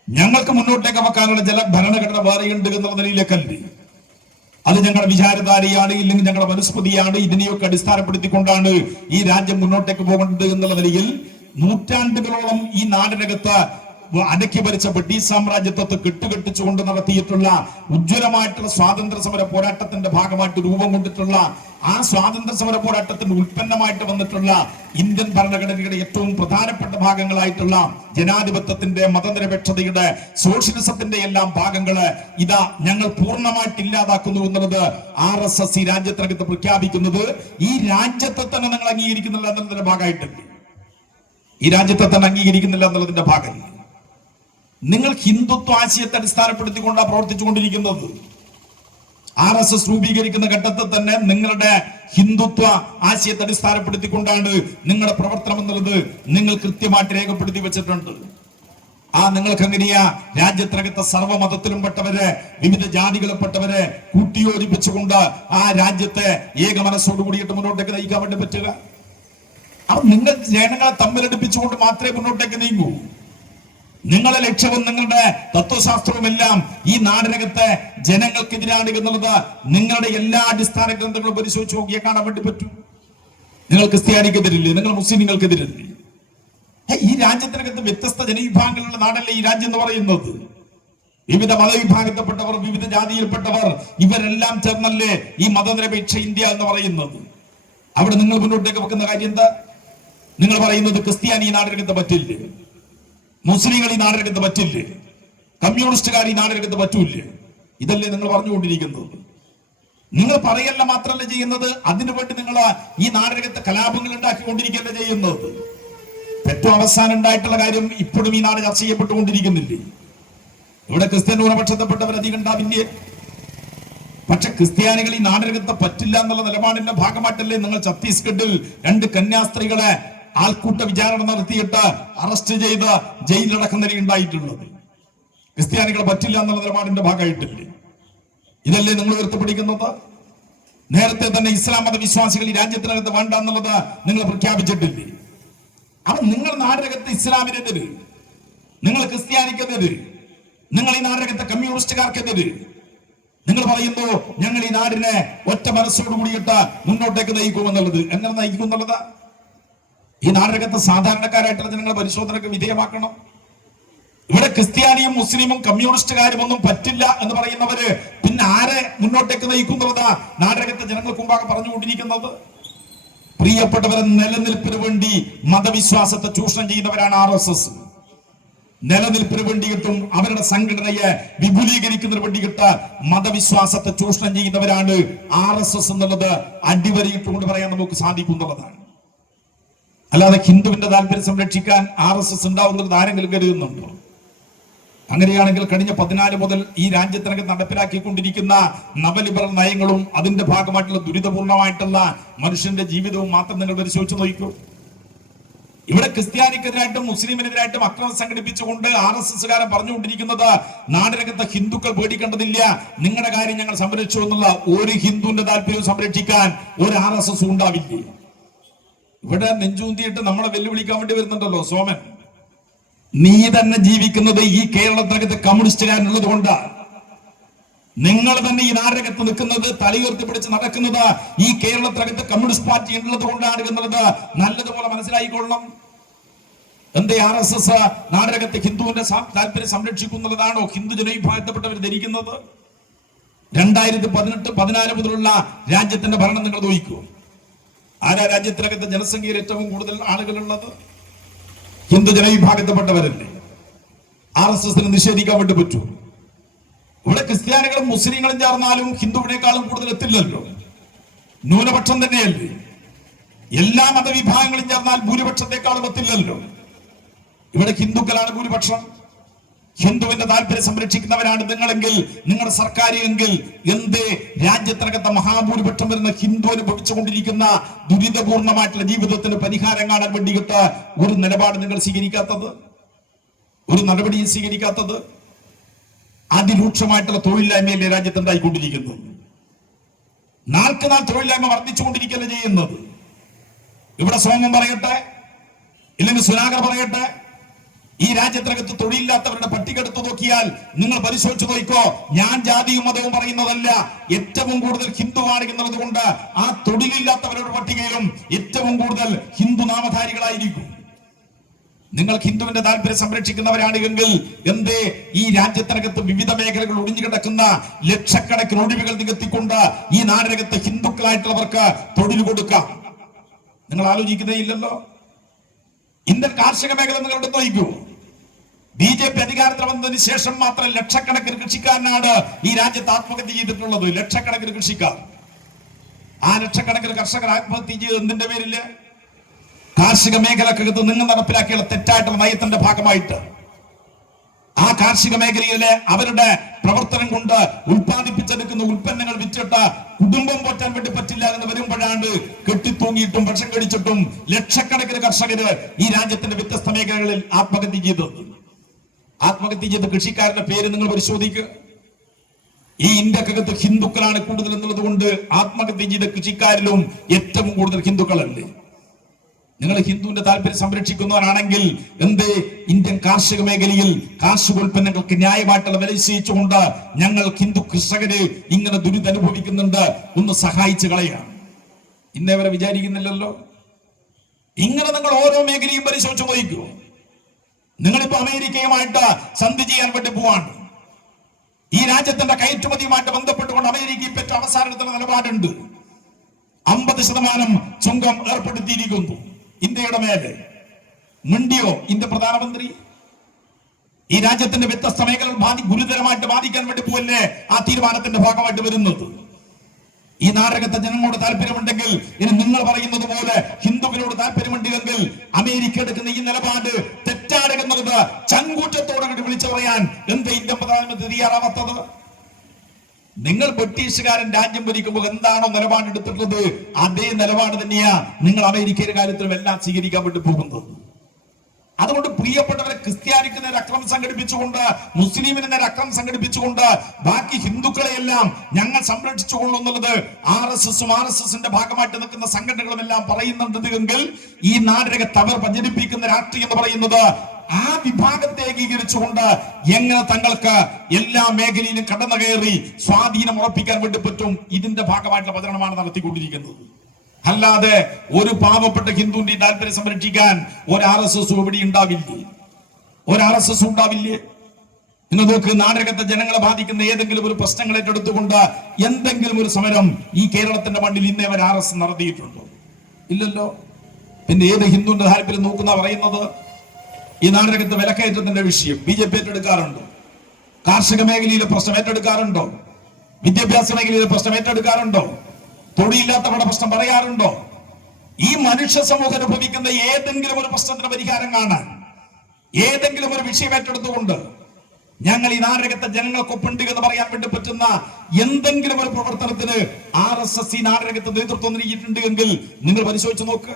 ഞങ്ങൾക്ക് മുന്നോട്ടേക്ക് വെക്കാനുള്ള ഭരണഘടന വേറെയുണ്ട് എന്നുള്ള നിലയിലേക്കല്ലേ? അത് ഞങ്ങളുടെ വിചാരധാരയാണ്, ഇല്ലെങ്കിൽ ഞങ്ങളുടെ മനുസ്മൃതിയാണ്, ഇതിനെയൊക്കെ അടിസ്ഥാനപ്പെടുത്തിക്കൊണ്ടാണ് ഈ രാജ്യം മുന്നോട്ടേക്ക് പോകേണ്ടത് എന്നുള്ള നിലയിൽ നൂറ്റാണ്ടുകളോളം ഈ നാടിനകത്ത് അടക്കി ഭരിച്ച ബ്രിട്ടീഷ് സാമ്രാജ്യത്വത്തെ കെട്ടുകെട്ടിച്ചുകൊണ്ട് നടത്തിയിട്ടുള്ള ഉജ്ജ്വലമായിട്ടുള്ള സ്വാതന്ത്ര്യ സമര പോരാട്ടത്തിന്റെ ഭാഗമായിട്ട് രൂപം കൊണ്ടിട്ടുള്ള ആ സ്വാതന്ത്ര്യ സമര പോരാട്ടത്തിന്റെ ഉൽപ്പന്നമായിട്ട് വന്നിട്ടുള്ള ഇന്ത്യൻ ഭരണഘടനയുടെ ഏറ്റവും പ്രധാനപ്പെട്ട ഭാഗങ്ങളായിട്ടുള്ള ജനാധിപത്യത്തിന്റെ, മതനിരപേക്ഷതയുടെ, സോഷ്യലിസത്തിന്റെ എല്ലാം ഭാഗങ്ങള് ഇതാ ഞങ്ങൾ പൂർണ്ണമായിട്ട് ഇല്ലാതാക്കുന്നു എന്നുള്ളത് RSS ഈ രാജ്യത്തിനകത്ത് പ്രഖ്യാപിക്കുന്നത് ഈ രാജ്യത്തെ തന്നെ നിങ്ങൾ അംഗീകരിക്കുന്നില്ല എന്നുള്ളതിന്റെ ഭാഗമായിട്ടുണ്ട്. ഈ രാജ്യത്തെ തന്നെ അംഗീകരിക്കുന്നില്ല എന്നുള്ളതിന്റെ ഭാഗം. നിങ്ങൾ ഹിന്ദുത്വ ആശയത്തെ അടിസ്ഥാനപ്പെടുത്തിക്കൊണ്ടാണ് പ്രവർത്തിച്ചുകൊണ്ടിരിക്കുന്നത്. RSS രൂപീകരിക്കുന്ന ഘട്ടത്തിൽ തന്നെ നിങ്ങളുടെ ഹിന്ദുത്വ ആശയത്തെ അടിസ്ഥാനപ്പെടുത്തിക്കൊണ്ടാണ് നിങ്ങളുടെ പ്രവർത്തനം എന്നുള്ളത് നിങ്ങൾ കൃത്യമായിട്ട് രേഖപ്പെടുത്തി വെച്ചിട്ടുണ്ട്. നിങ്ങൾക്ക് എങ്ങനെയാ രാജ്യത്തിനകത്തെ സർവ്വമതത്തിലും പെട്ടവരെ, വിവിധ ജാതികളിൽപ്പെട്ടവരെ കൂട്ടിയോജിപ്പിച്ചുകൊണ്ട് ആ രാജ്യത്തെ ഏക മനസ്സോട് കൂടിയിട്ട് മുന്നോട്ടേക്ക് നയിക്കാൻ വേണ്ടി പറ്റുക? അപ്പൊ നിങ്ങൾ ജനങ്ങളെ തമ്മിലടിപ്പിച്ചുകൊണ്ട് മാത്രമേ മുന്നോട്ടേക്ക് നീങ്ങൂ. നിങ്ങളുടെ ലക്ഷ്യവും നിങ്ങളുടെ തത്വശാസ്ത്രവും എല്ലാം ഈ നാടിനകത്തെ ജനങ്ങൾക്കെതിരാണ് എന്നുള്ളത് നിങ്ങളുടെ എല്ലാ അടിസ്ഥാന ഗ്രന്ഥങ്ങളും പരിശോധിച്ച് നോക്കിയാൽ കാണാൻ വേണ്ടി പറ്റും. നിങ്ങൾ ക്രിസ്ത്യാനിക്കെതിരില്ലേ? നിങ്ങൾ മുസ്ലിങ്ങൾക്കെതിരല്ലേ? ഈ രാജ്യത്തിനകത്ത് വ്യത്യസ്ത ജനവിഭാഗങ്ങളുള്ള നാടല്ലേ ഈ രാജ്യം എന്ന് പറയുന്നത്? വിവിധ മതവിഭാഗത്തിൽപ്പെട്ടവർ, വിവിധ ജാതിയിൽപ്പെട്ടവർ, ഇവരെല്ലാം ചേർന്നല്ലേ ഈ മതനിരപേക്ഷ ഇന്ത്യ എന്ന് പറയുന്നത്. അവിടെ നിങ്ങൾ മുന്നോട്ടേക്ക് വെക്കുന്ന കാര്യം എന്താ? നിങ്ങൾ പറയുന്നത് ക്രിസ്ത്യാനി ഈ നാടിനകത്ത് പറ്റില്ലേ, മുസ്ലിങ്ങൾ ഈ നാടിനകത്ത് പറ്റില്ലേ, കമ്മ്യൂണിസ്റ്റുകാർ ഈ നാടിനകത്ത് പറ്റൂല്ലേ? ഇതല്ലേ നിങ്ങൾ പറഞ്ഞുകൊണ്ടിരിക്കുന്നത്. നിങ്ങൾ പറയല്ല മാത്രമല്ല ചെയ്യുന്നത്, അതിനുവേണ്ടി നിങ്ങൾ ഈ നാടിനകത്ത് കലാപങ്ങൾ ഉണ്ടാക്കിക്കൊണ്ടിരിക്കുകയല്ല ചെയ്യുന്നത്. ഏറ്റവും അവസാനം ഉണ്ടായിട്ടുള്ള കാര്യം ഇപ്പോഴും ഈ നാട് ചർച്ച ചെയ്യപ്പെട്ടുകൊണ്ടിരിക്കുന്നില്ലേ? ഇവിടെ ക്രിസ്ത്യൻ ന്യൂനപക്ഷത്തിൽപ്പെട്ടവർ അധികം ഉണ്ടാവില്ലേ? പക്ഷെ ക്രിസ്ത്യാനികൾ ഈ നാടിനകത്ത് പറ്റില്ല എന്നുള്ള നിലപാടിന്റെ ഭാഗമായിട്ടല്ലേ നിങ്ങൾ ഛത്തീസ്ഗഡിൽ 2 കന്യാസ്ത്രീകളെ ആൾക്കൂട്ട വിചാരണ നടത്തിയിട്ട് അറസ്റ്റ് ചെയ്ത് ജയിലിലടക്കം നിലയുണ്ടായിട്ടുള്ളത്? ക്രിസ്ത്യാനികൾ പറ്റില്ല എന്നുള്ള നിലപാടിന്റെ ഭാഗമായിട്ടില്ലേ? ഇതല്ലേ നിങ്ങൾ ഉയർത്തിപ്പിടിക്കുന്നത്? നേരത്തെ തന്നെ ഇസ്ലാം മത വിശ്വാസികൾ ഈ രാജ്യത്തിനകത്ത് വേണ്ട എന്നുള്ളത് നിങ്ങൾ പ്രഖ്യാപിച്ചിട്ടില്ലേ? അവൻ നിങ്ങൾ നാടിനകത്ത് ഇസ്ലാമിനെതിര്, നിങ്ങൾ ക്രിസ്ത്യാനിക്കെതിര്, നിങ്ങൾ ഈ നാടിനകത്തെ കമ്മ്യൂണിസ്റ്റുകാർക്കെതിര് നിങ്ങൾ പറയുന്നു ഞങ്ങൾ ഈ നാടിനെ ഒറ്റ മനസ്സോട് കൂടിയിട്ട് മുന്നോട്ടേക്ക് നയിക്കുമെന്നുള്ളത്. എങ്ങനെ നയിക്കും എന്നുള്ളത് ഈ നാടിനകത്ത് സാധാരണക്കാരായിട്ടുള്ള ജനങ്ങൾ പരിശോധനയ്ക്ക് വിധേയമാക്കണം. ഇവിടെ ക്രിസ്ത്യാനിയും മുസ്ലിമും കമ്മ്യൂണിസ്റ്റുകാരും ഒന്നും പറ്റില്ല എന്ന് പറയുന്നവര് പിന്നെ ആരെ മുന്നോട്ടേക്ക് നയിക്കുന്നതാ നാടകത്തെ ജനങ്ങൾക്ക് മുമ്പാകെ പറഞ്ഞുകൊണ്ടിരിക്കുന്നത്? പ്രിയപ്പെട്ടവരെ, നിലനിൽപ്പിന് വേണ്ടി മതവിശ്വാസത്തെ ചൂഷണം ചെയ്യുന്നവരാണ് RSS. നിലനിൽപ്പിന് വേണ്ടിയിട്ടും അവരുടെ സംഘടനയെ വിപുലീകരിക്കുന്നതിന് വേണ്ടിയിട്ട് മതവിശ്വാസത്തെ ചൂഷണം ചെയ്യുന്നവരാണ് RSS എന്നുള്ളത് അടിവരയിട്ടുകൊണ്ട് പറയാൻ നമുക്ക് സാധിക്കുന്നുള്ളതാണ്. അല്ലാതെ ഹിന്ദുവിന്റെ താല്പര്യം സംരക്ഷിക്കാൻ RSS ഉണ്ടാവുന്നത് ആരെങ്കിലും കരുതുന്നുണ്ടോ? അങ്ങനെയാണെങ്കിൽ കഴിഞ്ഞ 14 മുതൽ ഈ രാജ്യത്തിനകം നടപ്പിലാക്കിക്കൊണ്ടിരിക്കുന്ന നവലിബറൽ നയങ്ങളും അതിന്റെ ഭാഗമായിട്ടുള്ള ദുരിതപൂർണമായിട്ടുള്ള മനുഷ്യന്റെ ജീവിതവും മാത്രം നിങ്ങൾ പരിശോധിച്ച് നോക്കൂ. ഇവിടെ ക്രിസ്ത്യാനിക്കെതിരായിട്ടും മുസ്ലിമിനെതിരായിട്ടും അക്രമം സംഘടിപ്പിച്ചുകൊണ്ട് RSSകാരൻ പറഞ്ഞുകൊണ്ടിരിക്കുന്നത് നാടിനകത്തെ ഹിന്ദുക്കൾ പേടിക്കേണ്ടതില്ല, നിങ്ങളുടെ കാര്യം ഞങ്ങൾ സംരക്ഷിച്ചു എന്നുള്ള. ഒരു ഹിന്ദുവിന്റെ താല്പര്യവും സംരക്ഷിക്കാൻ ഒരു RSS ഉണ്ടാവില്ല. ഇവിടെ നെഞ്ചൂന്തിയിട്ട് നമ്മളെ വെല്ലുവിളിക്കാൻ വേണ്ടി വരുന്നുണ്ടല്ലോ സോമൻ. നീ തന്നെ ജീവിക്കുന്നത് ഈ കേരളത്തിനകത്ത് കമ്മ്യൂണിസ്റ്റുകാരനുള്ളത് കൊണ്ടാണ്. നിങ്ങൾ തന്നെ ഈ നാടകത്ത് നിൽക്കുന്നത്, തലയുയർത്തി പിടിച്ച് നടക്കുന്നത് ഈ കേരളത്തിനകത്ത് കമ്മ്യൂണിസ്റ്റ് പാർട്ടി ഉള്ളത് കൊണ്ടാണ് എന്നുള്ളത് നല്ലതുപോലെ മനസ്സിലായിക്കൊള്ളണം. എന്തേ RSS നാടകത്തെ ഹിന്ദുവിന്റെ താല്പര്യം സംരക്ഷിക്കുന്നതാണോ ഹിന്ദു ജനവിഭാഗത്തിൽപ്പെട്ടവർ ധരിക്കുന്നത്? 2018-14 മുതലുള്ള രാജ്യത്തിന്റെ ഭരണം നിങ്ങൾ നോക്കൂ. ആരാ രാജ്യത്തിനകത്ത് ജനസംഖ്യയിൽ ഏറ്റവും കൂടുതൽ ആളുകളുള്ളത്? ഹിന്ദു ജനവിഭാഗത്തിൽപ്പെട്ടവരല്ലേ. RSSന് നിഷേധിക്കാൻ വേണ്ടി പറ്റൂ? ഇവിടെ ക്രിസ്ത്യാനികളും മുസ്ലിങ്ങളും ചേർന്നാലും ഹിന്ദുവിനേക്കാളും കൂടുതൽ എത്തില്ലല്ലോ. ന്യൂനപക്ഷം തന്നെയല്ലേ. എല്ലാ മതവിഭാഗങ്ങളും ചേർന്നാൽ ഭൂരിപക്ഷത്തെക്കാളും എത്തില്ലല്ലോ. ഇവിടെ ഹിന്ദുക്കളാണ് ഭൂരിപക്ഷം. ഹിന്ദുവിന്റെ താല്പര്യം സംരക്ഷിക്കുന്നവരാണ് നിങ്ങളെങ്കിൽ, നിങ്ങളുടെ സർക്കാർ എങ്കിൽ എന്തേ രാജ്യത്തിനകത്തെ മഹാഭൂരിപക്ഷം വരുന്ന ഹിന്ദു അനുഭവിച്ചുകൊണ്ടിരിക്കുന്ന ദുരിതപൂർണമായിട്ടുള്ള ജീവിതത്തിന് പരിഹാരം കാണാൻ വേണ്ടിയിട്ട് ഒരു നിലപാട് നിങ്ങൾ സ്വീകരിക്കാത്തത്, ഒരു നടപടിയും സ്വീകരിക്കാത്തത്? അതിരൂക്ഷമായിട്ടുള്ള തൊഴിലില്ലായ്മയല്ലേ രാജ്യത്തുണ്ടായിക്കൊണ്ടിരിക്കുന്നത്? നാൾക്ക് നാൾ തൊഴിലില്ലായ്മ വർദ്ധിച്ചുകൊണ്ടിരിക്കുകയല്ലേ ചെയ്യുന്നത്? ഇവിടെ സോമൻ പറയട്ടെ, ഇല്ലെങ്കിൽ സുനാഗർ പറയട്ടെ, ഈ രാജ്യത്തിനകത്ത് തൊഴിലില്ലാത്തവരുടെ പട്ടിക എടുത്തു നോക്കിയാൽ നിങ്ങൾ പരിശോധിച്ചു നോക്കോ. ഞാൻ ജാതിയും മതവും പറയുന്നതല്ല, ഏറ്റവും കൂടുതൽ ഹിന്ദുവാണ് എന്നുള്ളത് കൊണ്ട് ആ തൊഴിലില്ലാത്തവരുടെ പട്ടികയിലും ഏറ്റവും കൂടുതൽ ഹിന്ദു നാമധാരികളായിരിക്കും. നിങ്ങൾ ഹിന്ദുവിന്റെ താല്പര്യം സംരക്ഷിക്കുന്നവരാണ് എങ്കിൽ എന്തേ ഈ രാജ്യത്തിനകത്ത് വിവിധ മേഖലകൾ ഒഴിഞ്ഞു കിടക്കുന്ന ലക്ഷക്കണക്കിന് ഒഴിവുകൾ നികത്തിക്കൊണ്ട് ഈ നാടിനകത്ത് ഹിന്ദുക്കളായിട്ടുള്ളവർക്ക് തൊഴിൽ കൊടുക്കാം? നിങ്ങൾ ആലോചിക്കുന്നേ ഇല്ലല്ലോ. ഇന്ത്യൻ കാർഷിക മേഖല നിങ്ങൾ എടുത്തു നോക്കൂ. BJP അധികാരത്തിൽ വന്നതിന് ശേഷം മാത്രം ലക്ഷക്കണക്കിന് കൃഷിക്കാരനാണ് ഈ രാജ്യത്ത് ആത്മഹത്യ ചെയ്തിട്ടുള്ളത്. ലക്ഷക്കണക്കിന് കൃഷിക്കാർ. ആ ലക്ഷക്കണക്കിന് കർഷകർ ആത്മഹത്യ ചെയ്ത് എന്തിന്റെ പേരില്? കാർഷിക മേഖലക്കകത്ത് നിങ്ങൾ നടപ്പിലാക്കിയുള്ള തെറ്റായിട്ടുള്ള നയത്തിന്റെ ഭാഗമായിട്ട്. ആ കാർഷിക മേഖലയിലെ അവരുടെ പ്രവർത്തനം കൊണ്ട് ഉൽപ്പാദിപ്പിച്ചെടുക്കുന്ന ഉൽപ്പന്നങ്ങൾ വിറ്റിട്ട് കുടുംബം പോറ്റാൻ വേണ്ടി പറ്റില്ല എന്ന് വരുമ്പോഴാണ് കെട്ടിത്തൂങ്ങിയിട്ടും വിഷം കടിച്ചിട്ടും ലക്ഷക്കണക്കിന് കർഷകര് ഈ രാജ്യത്തിന്റെ വ്യത്യസ്ത മേഖലകളിൽ ആത്മഹത്യ ചെയ്തത്. ആത്മഹത്യ ചെയ്ത കൃഷിക്കാരുടെ പേര് നിങ്ങൾ പരിശോധിക്കുക. ഈ ഇന്ത്യക്കകത്ത് ഹിന്ദുക്കളാണ് കൂടുതൽ എന്നുള്ളത് കൊണ്ട് ആത്മഹത്യ ചെയ്ത കൃഷിക്കാരിലും ഏറ്റവും കൂടുതൽ ഹിന്ദുക്കളല്ലേ. നിങ്ങൾ ഹിന്ദുവിന്റെ താല്പര്യം സംരക്ഷിക്കുന്നവരാണെങ്കിൽ എന്തേ ഇന്ത്യൻ കാർഷിക മേഖലയിൽ കാർഷികോൽപ്പന്നങ്ങൾക്ക് ന്യായമായിട്ടുള്ള വില നിശ്ചയിച്ചുകൊണ്ട് ഞങ്ങൾ ഹിന്ദു കർഷകര് ഇങ്ങനെ ദുരിതമനുഭവിക്കുന്നുണ്ട്, ഒന്ന് സഹായിച്ചു കളയാണ്? ഇന്നേവരെ വിചാരിക്കുന്നില്ലല്ലോ. ഇങ്ങനെ നിങ്ങൾ ഓരോ മേഖലയും പരിശോധിച്ചു നോക്കൂ. നിങ്ങളിപ്പോ അമേരിക്കയുമായിട്ട് സന്ധി ചെയ്യാൻ വേണ്ടി പോവാണ്. ഈ രാജ്യത്തിന്റെ കയറ്റുമതിയുമായിട്ട് ബന്ധപ്പെട്ടുകൊണ്ട് അമേരിക്കയെ പറ്റി അവസാനത്തിലുള്ള നിലപാടുണ്ട്. 50% ചുങ്കം ഏർപ്പെടുത്തിയിരിക്കുന്നു ഇന്ത്യയുടെ മേലെ. മിണ്ടിയോ ഇന്ത്യ പ്രധാനമന്ത്രി? ഈ രാജ്യത്തിന്റെ വ്യത്യസ്ത മേഖലകൾ ഗുരുതരമായിട്ട് ബാധിക്കാൻ വേണ്ടി പോവല്ലേ ആ തീരുമാനത്തിന്റെ ഭാഗമായിട്ട് വരുന്നത്? ഈ നാടകത്തെ ജനങ്ങളോട് താല്പര്യമുണ്ടെങ്കിൽ, ഇനി നിങ്ങൾ പറയുന്നത് പോലെ ഹിന്ദുവിനോട് താല്പര്യമുണ്ടെങ്കിൽ അമേരിക്ക എടുക്കുന്ന ഈ നിലപാട് തെറ്റാണെന്നുള്ളത് ചങ്കൂറ്റത്തോടുകൂടി വിളിച്ചു പറയാൻ എന്താ ഇന്ത്യൻ പ്രധാനമന്ത്രി തയ്യാറാവാത്തത്? നിങ്ങൾ ബ്രിട്ടീഷുകാരൻ രാജ്യം ഭരിക്കുമ്പോൾ എന്താണോ നിലപാടെടുത്തിട്ടുള്ളത് അതേ നിലപാട് തന്നെയാ നിങ്ങൾ അമേരിക്കയുടെ കാര്യത്തിലും എല്ലാം സ്വീകരിക്കാൻ വേണ്ടി പോകുന്നത്. അതുകൊണ്ട് പ്രിയപ്പെട്ടവരെ, ക്രിസ്ത്യാനിക്ക് നേരെ അക്രമം സംഘടിപ്പിച്ചുകൊണ്ട്, മുസ്ലിമിന് നേരെ അക്രമം സംഘടിപ്പിച്ചുകൊണ്ട് ബാക്കി ഹിന്ദുക്കളെയെല്ലാം ഞങ്ങൾ സംരക്ഷിച്ചുകൊള്ളൂ എന്നുള്ളത് RSSും RSSന്റെ ഭാഗമായിട്ട് നിൽക്കുന്ന സംഘടനകളും എല്ലാം പറയുന്നുണ്ടെങ്കിൽ ഈ നാടിനകത്ത് അവർ പ്രചരിപ്പിക്കുന്ന രാഷ്ട്രീയം എന്ന് പറയുന്നത് ആ വിഭാഗത്തെ ഏകീകരിച്ചുകൊണ്ട് എങ്ങനെ തങ്ങൾക്ക് എല്ലാ മേഖലയിലും കടന്നു കയറി സ്വാധീനം ഉറപ്പിക്കാൻ വേണ്ടി പറ്റും, ഇതിന്റെ ഭാഗമായിട്ടുള്ള പ്രചരണമാണ് നടത്തിക്കൊണ്ടിരിക്കുന്നത്. അല്ലാതെ ഒരു പാവപ്പെട്ട ഹിന്ദുവിന്റെ താല്പര്യം സംരക്ഷിക്കാൻ ഒരു RSS ഇവിടെ ഉണ്ടാവില്ല. ഒരു RSS ഉണ്ടാവില്ലേ? ഇന്ന് നോക്ക്, നാടകത്തെ ജനങ്ങളെ ബാധിക്കുന്ന ഏതെങ്കിലും ഒരു പ്രശ്നങ്ങൾ ഏറ്റെടുത്തുകൊണ്ട് എന്തെങ്കിലും ഒരു സമരം ഈ കേരളത്തിന്റെ മണ്ണിൽ ഇന്നേ വരെ RSS നടത്തിയിട്ടുണ്ടോ? ഇല്ലല്ലോ. പിന്നെ ഏത് ഹിന്ദുവിന്റെ താല്പര്യം നോക്കുന്ന പറയുന്നത്? ഈ നാടകത്തെ വിലക്കയറ്റത്തിന്റെ വിഷയം BJP ഏറ്റെടുക്കാറുണ്ടോ? കാർഷിക മേഖലയിലെ പ്രശ്നം ഏറ്റെടുക്കാറുണ്ടോ? വിദ്യാഭ്യാസ മേഖലയിലെ പ്രശ്നം ഏറ്റെടുക്കാറുണ്ടോ? തൊഴിലില്ലാത്തവരുടെ പ്രശ്നം പറയാറുണ്ടോ? ഈ മനുഷ്യ സമൂഹം അനുഭവിക്കുന്ന ഏതെങ്കിലും ഒരു പ്രശ്നത്തിന് പരിഹാരം കാണാൻ ഏതെങ്കിലും ഒരു വിഷയം ഏറ്റെടുത്തുകൊണ്ട് ഞങ്ങൾ ഈ നാടകത്തെ ജനങ്ങൾക്കൊപ്പുണ്ട് എന്ന് പറയാൻ വേണ്ടി പറ്റുന്ന എന്തെങ്കിലും ഒരു പ്രവർത്തനത്തിന് RSS ഈ നാടകത്തെ നേതൃത്വം നൽകിയിട്ടുണ്ട് എങ്കിൽ നിങ്ങൾ പരിശോധിച്ച് നോക്ക്.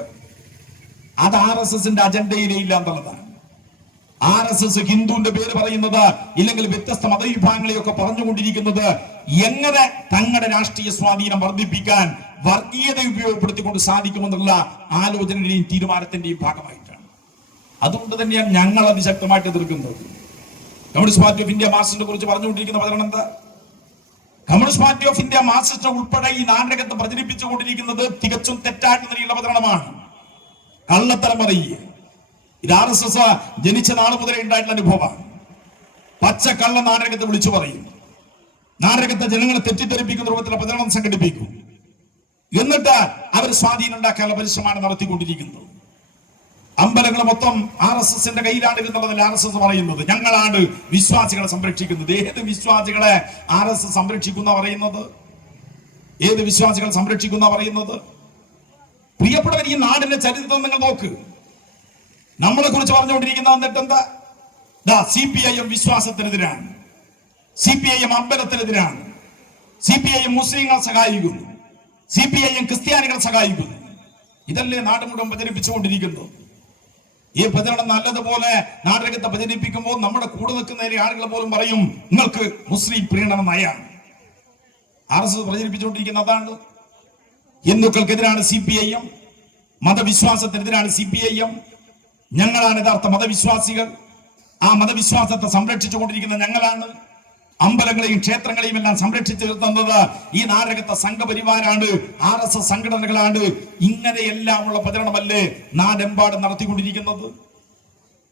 അത് RSSന്റെ അജണ്ടയിലേ ഇല്ല എന്നുള്ളതാണ്. RSS ഹിന്ദുവിന്റെ പേര് പറയുന്നത്, ഇല്ലെങ്കിൽ വ്യത്യസ്ത മതവിഭാഗങ്ങളെയൊക്കെ പറഞ്ഞുകൊണ്ടിരിക്കുന്നത് എങ്ങനെ തങ്ങളുടെ രാഷ്ട്രീയ സ്വാധീനം വർദ്ധിപ്പിക്കാൻ വർഗീയത ഉപയോഗപ്പെടുത്തിക്കൊണ്ട് സാധിക്കുമെന്നുള്ള ആലോചനയുടെയും തീരുമാനത്തിന്റെയും ഭാഗമായിട്ടാണ്. അതുകൊണ്ട് തന്നെയാണ് ഞങ്ങൾ അതിശക്തമായിട്ട് എതിർക്കുന്നത്. കമ്മ്യൂണിസ്റ്റ് പാർട്ടി ഓഫ് ഇന്ത്യ മാർക്സിസ്റ്റിനെ കുറിച്ച് പറഞ്ഞുകൊണ്ടിരിക്കുന്ന പ്രചരണം എന്താ? Communist party of India Marxist ഉൾപ്പെടെ ഈ നാടകത്തെ പ്രചരിപ്പിച്ചുകൊണ്ടിരിക്കുന്നത് തികച്ചും തെറ്റായിട്ട് നിലയുള്ള പ്രചരണമാണ്. കള്ളത്തരം പറയുക. ഇത് RSS ജനിച്ച നാൾ മുതലേ ഉണ്ടായിട്ടുള്ള അനുഭവമാണ്. പച്ചക്കള്ള നാടകത്തെ വിളിച്ചു പറയും. നാടകത്തെ ജനങ്ങളെ തെറ്റിദ്ധരിപ്പിക്കുന്ന രൂപത്തിലുള്ള പ്രചരണം സംഘടിപ്പിക്കും. എന്നിട്ട് അവർ സ്വാധീനം ഉണ്ടാക്കാനുള്ള പരിശ്രമമാണ് നടത്തിക്കൊണ്ടിരിക്കുന്നത്. അമ്പലങ്ങൾ മൊത്തം RSSന്റെ കയ്യിലാണ് എന്നുള്ളതല്ല RSS പറയുന്നത്. ഞങ്ങളാണ് വിശ്വാസികളെ സംരക്ഷിക്കുന്നത്. ഏത് വിശ്വാസികളെ RSS സംരക്ഷിക്കുന്ന പറയുന്നത്? ഏത് വിശ്വാസികളെ സംരക്ഷിക്കുന്ന പറയുന്നത്? പ്രിയപ്പെട്ടവർ, ഈ നാടിന്റെ ചരിത്രം നിങ്ങൾ നോക്ക്. നമ്മളെ കുറിച്ച് പറഞ്ഞുകൊണ്ടിരിക്കുന്ന എന്നിട്ട് എന്താ? CPIM വിശ്വാസത്തിനെതിരാണ്, CPIM അമ്പലത്തിനെതിരാണ്, CPIM മുസ്ലിങ്ങളെ സഹായിക്കുന്നു, CPIM ക്രിസ്ത്യാനികളെ സഹായിക്കുന്നു. ഇതല്ലേ നാട് മുഴുവൻ പ്രചരിപ്പിച്ചുകൊണ്ടിരിക്കുന്നത്. ഈ പ്രചരണം നല്ലതുപോലെ നാടകത്തെ പ്രചരിപ്പിക്കുമ്പോൾ നമ്മുടെ കൂടെ നിൽക്കുന്ന ആളുകൾ പോലും പറയും നിങ്ങൾക്ക് മുസ്ലിം പ്രീണന നയാണ്. RSS പ്രചരിപ്പിച്ചുകൊണ്ടിരിക്കുന്ന അതാണ്. ഹിന്ദുക്കൾക്കെതിരാണ് CPIM, മതവിശ്വാസത്തിനെതിരാണ് CPIM. ഞങ്ങളാണ് യഥാർത്ഥ മതവിശ്വാസികൾ. ആ മതവിശ്വാസത്തെ സംരക്ഷിച്ചുകൊണ്ടിരിക്കുന്ന ഞങ്ങളാണ്. അമ്പലങ്ങളെയും ക്ഷേത്രങ്ങളെയും എല്ലാം സംരക്ഷിച്ചു നിർത്തുന്നത് ഈ നാടകത്തെ സംഘപരിവാരാണ്, RSS സംഘടനകളാണ്. ഇങ്ങനെയെല്ലാമുള്ള പ്രചരണമല്ലേ നാടെമ്പാടും നടത്തിക്കൊണ്ടിരിക്കുന്നത്.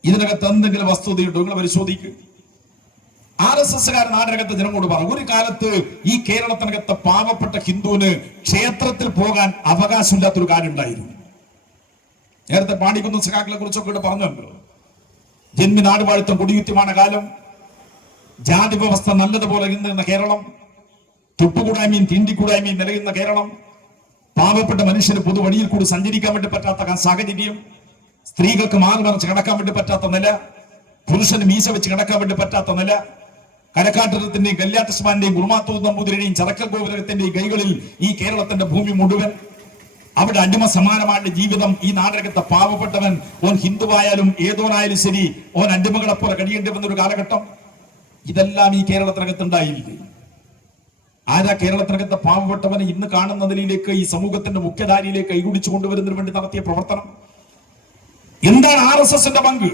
ഇതിനകത്ത് എന്തെങ്കിലും വസ്തുതയുണ്ടോ? നിങ്ങൾ പരിശോധിക്കുക. RSSകാർ നാടകത്തെ ജനങ്ങളോട് പറ, ഒരു കാലത്ത് ഈ കേരളത്തിനകത്ത് പാവപ്പെട്ട ഹിന്ദുവിന് ക്ഷേത്രത്തിൽ പോകാൻ അവകാശമില്ലാത്തൊരു കാര്യം ഉണ്ടായിരുന്നു. നേരത്തെ പാടിക്കുന്ന സഖാക്കളെ കുറിച്ചൊക്കെ ഇവിടെ പറഞ്ഞല്ലോ. ജന്മി നാട് വാഴ്ത്തം കൊടിയുത്തിമാണ് കാലം. ജാതി വ്യവസ്ഥ നല്ലതുപോലെ നിന്നിരുന്ന കേരളം, തൊട്ടുകൂടായ്മയും തീണ്ടിക്കൂടായ്മയും നിലയുന്ന കേരളം, പാവപ്പെട്ട മനുഷ്യന് പൊതുവഴിയിൽ കൂടി സഞ്ചരിക്കാൻ വേണ്ടി പറ്റാത്ത സാഹചര്യം, സ്ത്രീകൾക്ക് മാറിമറിച്ച് കിടക്കാൻ വേണ്ടി പറ്റാത്ത നില, പുരുഷന് മീശ വെച്ച് കിടക്കാൻ വേണ്ടി പറ്റാത്ത നില, കരക്കാട്ടത്തിന്റെയും കല്യാട്ടസ്മാന്റെയും ഗുരുമാത്തൂർ നമ്പൂതിരിയുടെയും ചരക്കൽ ഗോപുരത്തിന്റെയും കൈകളിൽ ഈ കേരളത്തിന്റെ ഭൂമി മുഴുവൻ. അവിടെ അടിമ സമാനമായ ജീവിതം. ഈ നാടകത്തെ പാവപ്പെട്ടവൻ, ഓൻ ഹിന്ദുവായാലും ഏതോനായാലും ശരി, ഓൻ അടിമകളെ പോലെ കഴിയേണ്ടി വന്നൊരു കാലഘട്ടം. ഇതെല്ലാം ഈ കേരളത്തിനകത്ത് ഉണ്ടായില്ലേ? ആരാ കേരളത്തിനകത്തെ പാവപ്പെട്ടവനെ ഇന്ന് കാണുന്ന നിലയിലേക്ക്, ഈ സമൂഹത്തിന്റെ മുഖ്യധാരയിലേക്ക് കൈകുടിച്ചു കൊണ്ടുവരുന്നതിന് വേണ്ടി നടത്തിയ പ്രവർത്തനം എന്താണ്? RSSന്റെ പങ്ക്.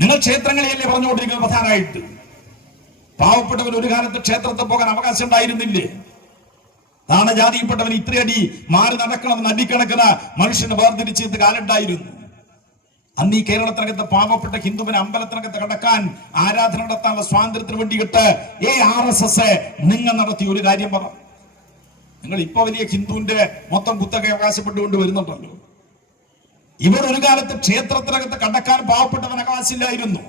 നിങ്ങൾ ക്ഷേത്രങ്ങളെയല്ലേ പറഞ്ഞുകൊണ്ടിരിക്കുന്നത് പ്രധാനമായിട്ട്. പാവപ്പെട്ടവൻ ഒരു കാലത്ത് ക്ഷേത്രത്തിൽ പോകാൻ അവകാശം ഉണ്ടായിരുന്നില്ലേ? ജാതിയിൽപ്പെട്ടവൻ ഇത്രയടി മാറി നടക്കണമെന്ന് അടിക്കണക്കിന് മനുഷ്യന് വേർതിരിച്ച് കാലുണ്ടായിരുന്നു. അന്ന് ഈ കേരളത്തിനകത്ത് പാവപ്പെട്ട ഹിന്ദുവിന് അമ്പലത്തിനകത്ത് കടക്കാൻ, ആരാധന നടത്താനുള്ള സ്വാതന്ത്ര്യത്തിന് വേണ്ടിയിട്ട് RSS നിങ്ങൾ നടത്തിയ ഒരു കാര്യം പറ. നിങ്ങൾ ഇപ്പൊ വലിയ ഹിന്ദുവിന്റെ മൊത്തം കുത്തക അവകാശപ്പെട്ടുകൊണ്ട് വരുന്നുണ്ടല്ലോ. ഇവിടെ ഒരു കാലത്ത് ക്ഷേത്രത്തിനകത്ത് കടക്കാൻ പാവപ്പെട്ടവൻ അവകാശമില്ലായിരുന്നു.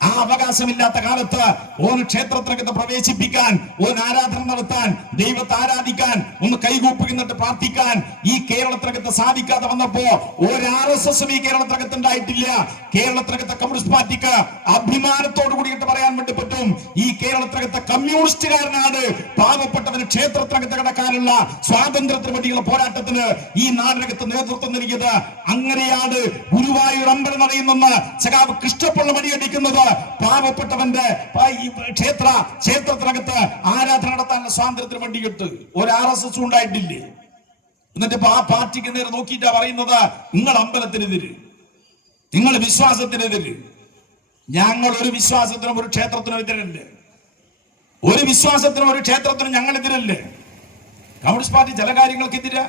ആ അവകാശമില്ലാത്ത കാലത്ത് ഓന് ക്ഷേത്രത്തിനകത്ത് പ്രവേശിപ്പിക്കാൻ, ഓൻ ആരാധന നടത്താൻ, ദൈവത്തെ ആരാധിക്കാൻ, ഒന്ന് കൈകൂപ്പിന്നിട്ട് പ്രാർത്ഥിക്കാൻ ഈ കേരളത്തിനകത്ത് സാധിക്കാതെ വന്നപ്പോ ഒരു RSSും ഈ കേരളത്തിനകത്ത് ഉണ്ടായിട്ടില്ല. കേരളത്തിനകത്തെ കമ്മ്യൂണിസ്റ്റ് പാർട്ടിക്ക് അഭിമാനത്തോടു കൂടിയിട്ട് പറയാൻ വേണ്ടി പറ്റും, ഈ കേരളത്തിനകത്തെ കമ്മ്യൂണിസ്റ്റുകാരനാണ് പാവപ്പെട്ടവന് ക്ഷേത്രത്തിനകത്ത് കിടക്കാനുള്ള സ്വാതന്ത്ര്യത്തിന് വേണ്ടിയുള്ള പോരാട്ടത്തിന് ഈ നാടിനകത്ത് നേതൃത്വം നൽകിയത്. അങ്ങനെയാണ് ഗുരുവായൂർ അമ്പലം അറിയുന്ന സഖാവ് കൃഷ്ണപിള്ള മടിയടിക്കുന്നത്. പാവപ്പെട്ടവന്റെ ക്ഷേത്രത്തിനകത്ത് ആരാധന നടത്താനുള്ള സ്വാതന്ത്ര്യത്തിന് വേണ്ടിയിട്ട് ഒരു RSS ഉണ്ടായിട്ടില്ലേ? എന്നിട്ട് ആ പാർട്ടിക്ക് നേരെ നോക്കിയിട്ടാ പറയുന്നത് നിങ്ങൾ അമ്പലത്തിനെതിര്, നിങ്ങൾ വിശ്വാസത്തിനെതിര്. ഞങ്ങൾ ഒരു വിശ്വാസത്തിനും ഒരു ക്ഷേത്രത്തിനും എതിരല്ലേ. ഒരു വിശ്വാസത്തിനും ഒരു ക്ഷേത്രത്തിനും ഞങ്ങൾ എതിരല്ലേ. കമ്മ്യൂണിസ്റ്റ് പാർട്ടി ചില കാര്യങ്ങൾക്കെതിരെ.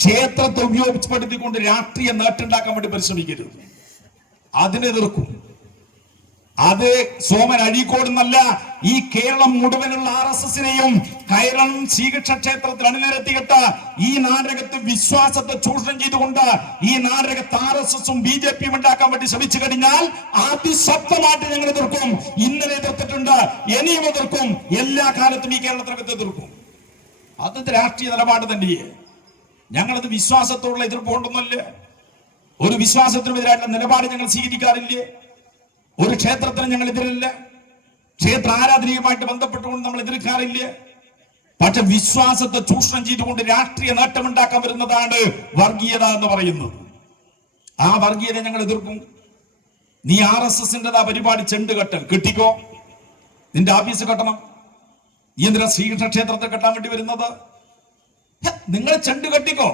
ക്ഷേത്രത്തെ ഉപയോഗപ്പെടുത്തിക്കൊണ്ട് രാഷ്ട്രീയ നേട്ടുണ്ടാക്കാൻ വേണ്ടി പരിശ്രമിക്കരുത്. അതിനെതിർക്കും. അത് സോമൻ അഴീക്കോട് എന്നല്ല, ഈ കേരളം മുഴുവനുള്ള RSSനെയും കൈറൺ ശ്രീകൃഷ്ണ ക്ഷേത്രത്തിൽ അണിനിരത്തിയിട്ട് ഈ നാടകത്ത് വിശ്വാസത്തെ ചൂഷണം ചെയ്തുകൊണ്ട് ഈ നാടകത്ത് RSSും BJPയും ഉണ്ടാക്കാൻ വേണ്ടി ശ്രമിച്ചു കഴിഞ്ഞാൽ അതിശക്തമായിട്ട് ഞങ്ങൾ എതിർക്കും. ഇന്നലെ എതിർത്തിട്ടുണ്ട്, ഇനിയും എതിർക്കും, എല്ലാ കാലത്തും ഈ കേരളത്തിനകത്ത് എതിർക്കും. അത് രാഷ്ട്രീയ നിലപാട് തന്നെയേ. ഞങ്ങളത് വിശ്വാസത്തോടുള്ള എതിർപ്പുകൊണ്ടൊന്നുമല്ല. ഒരു വിശ്വാസത്തിനുമെതിരായിട്ടുള്ള നിലപാട് ഞങ്ങൾ സ്വീകരിക്കാറില്ലേ? ഒരു ക്ഷേത്രത്തിന് ഞങ്ങൾ എതിരല്ല, ക്ഷേത്ര ആരാധനയുമായിട്ട് ബന്ധപ്പെട്ടുകൊണ്ട് നമ്മൾ എതിർക്കാറില്ല. പക്ഷെ വിശ്വാസത്തെ ചൂഷണം ചെയ്തുകൊണ്ട് രാഷ്ട്രീയ നേട്ടമുണ്ടാക്കാൻ വരുന്നതാണ് വർഗീയത എന്ന് പറയുന്നത്. ആ വർഗീയത ഞങ്ങൾ എതിർക്കും. നീ RSSന്റെ പരിപാടി ചെണ്ട് കെട്ടൽ കെട്ടിക്കോ, നിന്റെ ഓഫീസ് കെട്ടണം. നീ എന്തിനാ ശ്രീകൃഷ്ണ ക്ഷേത്രത്തെ കെട്ടാൻ വേണ്ടി വരുന്നത്? നിങ്ങൾ ചെണ്ട് കെട്ടിക്കോ.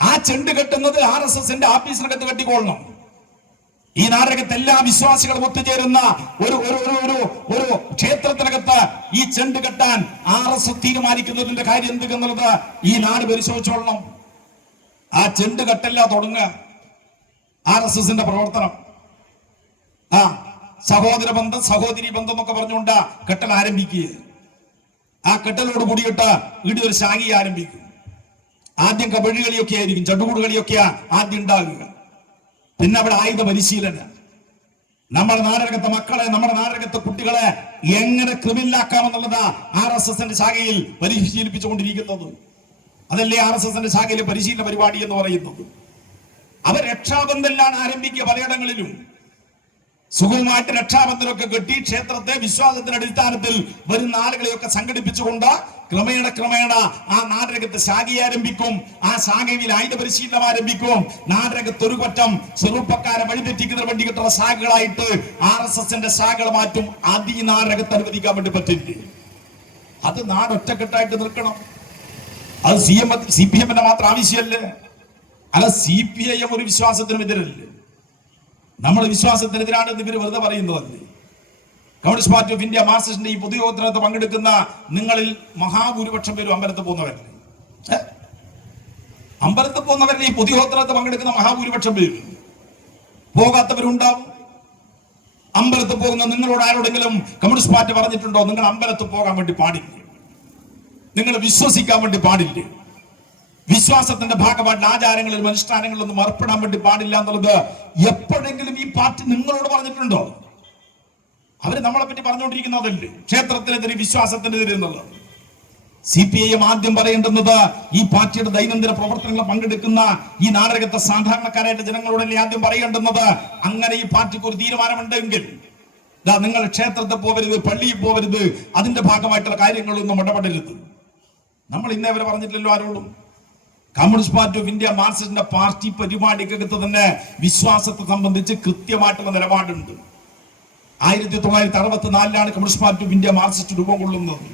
ആ ചെണ്ട് കെട്ടുന്നത് RSSന്റെ ഓഫീസിനകത്ത് കെട്ടിക്കൊള്ളണം. ഈ നാടകത്തെ എല്ലാ വിശ്വാസികളും ഒത്തുചേരുന്ന ഒരു ക്ഷേത്രത്തിനകത്ത് ഈ ചെണ്ട് കെട്ടാൻ RSS തീരുമാനിക്കുന്നതിന്റെ കാര്യം എന്തെന്നുള്ളത് ഈ നാട് പരിശോധിച്ചോളണം. ആ ചെണ്ട് കെട്ടല്ല തുടങ്ങുക RSSന്റെ പ്രവർത്തനം. ആ സഹോദര ബന്ധം, സഹോദരി ബന്ധം എന്നൊക്കെ പറഞ്ഞുകൊണ്ട് കെട്ടൽ ആരംഭിക്കുക. ആ കെട്ടലോട് കൂടിയിട്ട് ഇവിടെ ഒരു ശാഖ ആരംഭിക്കും. ആദ്യം കബഡി കളിയൊക്കെ ആയിരിക്കും, ചട്ടുകൂട് കളിയൊക്കെയാ ആദ്യം ഉണ്ടാകുക. പിന്നെ അവിടെ ആയുധ പരിശീലനം. നമ്മുടെ നാടകത്തെ മക്കളെ, നമ്മുടെ നാടകത്തെ കുട്ടികളെ എങ്ങനെ ക്രിമിനലാക്കാമെന്നുള്ളത് RSSന്റെ ശാഖയിൽ പരിശീലിപ്പിച്ചുകൊണ്ടിരിക്കുന്നത്. അതല്ലേ RSSന്റെ ശാഖയിലെ പരിശീലന പരിപാടി എന്ന് പറയുന്നത്. അവർ രക്ഷാബന്ധനിലാണ് ആരംഭിക്കുക. പലയിടങ്ങളിലും സുഖമായിട്ട് രക്ഷാബന്ധനൊക്കെ കെട്ടി ക്ഷേത്രത്തെ വിശ്വാസത്തിന്റെ അടിസ്ഥാനത്തിൽ വരുന്ന ആളുകളെയൊക്കെ സംഘടിപ്പിച്ചുകൊണ്ട് ക്രമേണ ആ നാടകത്തെ ശാഖ ആരംഭിക്കും. ആ ശാഖയിൽ ആയുധ പരിശീലനം ആരംഭിക്കും. നാടകത്ത് ഒരു പറ്റം ചെറുപ്പക്കാരെ വഴിതെറ്റിക്കുന്നതിന് വേണ്ടിയിട്ടുള്ള ശാഖകളായിട്ട് RSSന്റെ ശാഖകൾ മാറ്റും. അത് ഈ നാടകത്തെ അനുവദിക്കാൻ വേണ്ടി പറ്റില്ല. അത് നാട് ഒറ്റക്കെട്ടായിട്ട് നിൽക്കണം. അത് CPMന്റെ മാത്രം ആവശ്യമല്ലേ. അല്ല, CPIM ഒരു വിശ്വാസത്തിനും എതിരല്ലേ. നമ്മൾ വിശ്വാസത്തിനെതിരാണെന്ന് ഇവർ വെറുതെ പറയുന്നതല്ലേ. കമ്മ്യൂണിസ്റ്റ് പാർട്ടി ഓഫ് ഇന്ത്യ മാർക്സിസ്റ്റിന്റെ ഈ പൊതുയോഗത്തിനകത്ത് പങ്കെടുക്കുന്ന നിങ്ങളിൽ മഹാഭൂരിപക്ഷം പേരും അമ്പലത്തിൽ പോകുന്നവരല്ലേ. അമ്പലത്തിൽ പോകുന്നവരുടെ ഈ പൊതുയോഗത്തിനകത്ത് പങ്കെടുക്കുന്ന മഹാഭൂരിപക്ഷം പേരും പോകാത്തവരുണ്ടാവും. അമ്പലത്തിൽ പോകുന്ന നിങ്ങളോട് ആരോടെങ്കിലും കമ്മ്യൂണിസ്റ്റ് പാർട്ടി പറഞ്ഞിട്ടുണ്ടോ നിങ്ങൾ അമ്പലത്തിൽ പോകാൻ വേണ്ടി പാടില്ല, നിങ്ങൾ വിശ്വസിക്കാൻ വേണ്ടി പാടില്ല, വിശ്വാസത്തിന്റെ ഭാഗമായിട്ട് ആചാരങ്ങളിലും അനുഷ്ഠാനങ്ങളിലൊന്നും ഏർപ്പെടാൻ വേണ്ടി പാടില്ല എന്നുള്ളത് എപ്പോഴെങ്കിലും ഈ പാർട്ടി നിങ്ങളോട് പറഞ്ഞിട്ടുണ്ടോ? അവര് നമ്മളെ പറ്റി പറഞ്ഞുകൊണ്ടിരിക്കുന്നതല്ലേ ക്ഷേത്രത്തിനെതിരെ, വിശ്വാസത്തിനെതിരെ എന്നുള്ളത്. CPIM ആദ്യം പറയേണ്ടുന്നത് ഈ പാർട്ടിയുടെ ദൈനംദിന പ്രവർത്തനങ്ങൾ പങ്കെടുക്കുന്ന ഈ നാടകത്തെ സാധാരണക്കാരായിട്ട് ജനങ്ങളോടല്ലേ ആദ്യം പറയേണ്ടുന്നത്. അങ്ങനെ ഈ പാർട്ടിക്ക് ഒരു തീരുമാനമുണ്ടെങ്കിൽ നിങ്ങൾ ക്ഷേത്രത്തിൽ പോവരുത്, പള്ളിയിൽ പോവരുത്, അതിന്റെ ഭാഗമായിട്ടുള്ള കാര്യങ്ങളൊന്നും ഇടപെടരുത്. നമ്മൾ ഇന്നേ വരെ പറഞ്ഞിട്ടില്ലല്ലോ ആരോടും. കമ്മ്യൂണിസ്റ്റ് പാർട്ടി ഓഫ് ഇന്ത്യ മാർക്സിസ്റ്റിന്റെ പാർട്ടി പരിപാടിക്കകത്ത് തന്നെ വിശ്വാസത്തെ സംബന്ധിച്ച് കൃത്യമായിട്ടുള്ള നിലപാടുണ്ട്. 1964 communist party of India Marxist രൂപം കൊള്ളുന്നത്.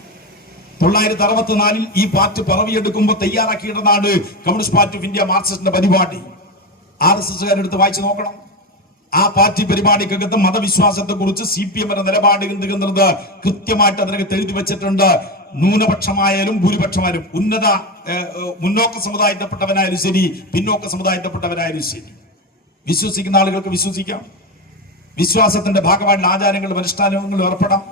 1964 ഈ പാർട്ടി പിറവിയെടുക്കുമ്പോൾ തയ്യാറാക്കിയിടുന്നതാണ് കമ്മ്യൂണിസ്റ്റ് പാർട്ടി ഓഫ് ഇന്ത്യ മാർക്സിസ്റ്റിന്റെ പരിപാടി. RSSകാരെടുത്ത് വായിച്ചു നോക്കണം. ആ പാർട്ടി പരിപാടിക്കകത്ത് മതവിശ്വാസത്തെ കുറിച്ച് CPMന്റെ നിലപാട് എന്നുള്ളത് കൃത്യമായിട്ട് അതിനകത്ത് എഴുതി വെച്ചിട്ടുണ്ട്. ന്യൂനപക്ഷമായാലും ഭൂരിപക്ഷമായാലും, മുന്നോക്ക സമുദായത്തിൽപ്പെട്ടവനായാലും ശരി, പിന്നോക്ക സമുദായത്തിൽപ്പെട്ടവനായാലും ശരി, വിശ്വസിക്കുന്ന ആളുകൾക്ക് വിശ്വസിക്കാം. വിശ്വാസത്തിന്റെ ഭാഗമായിട്ടുള്ള ആചാരങ്ങളും അനുഷ്ഠാനങ്ങളും ഏർപ്പെടാം.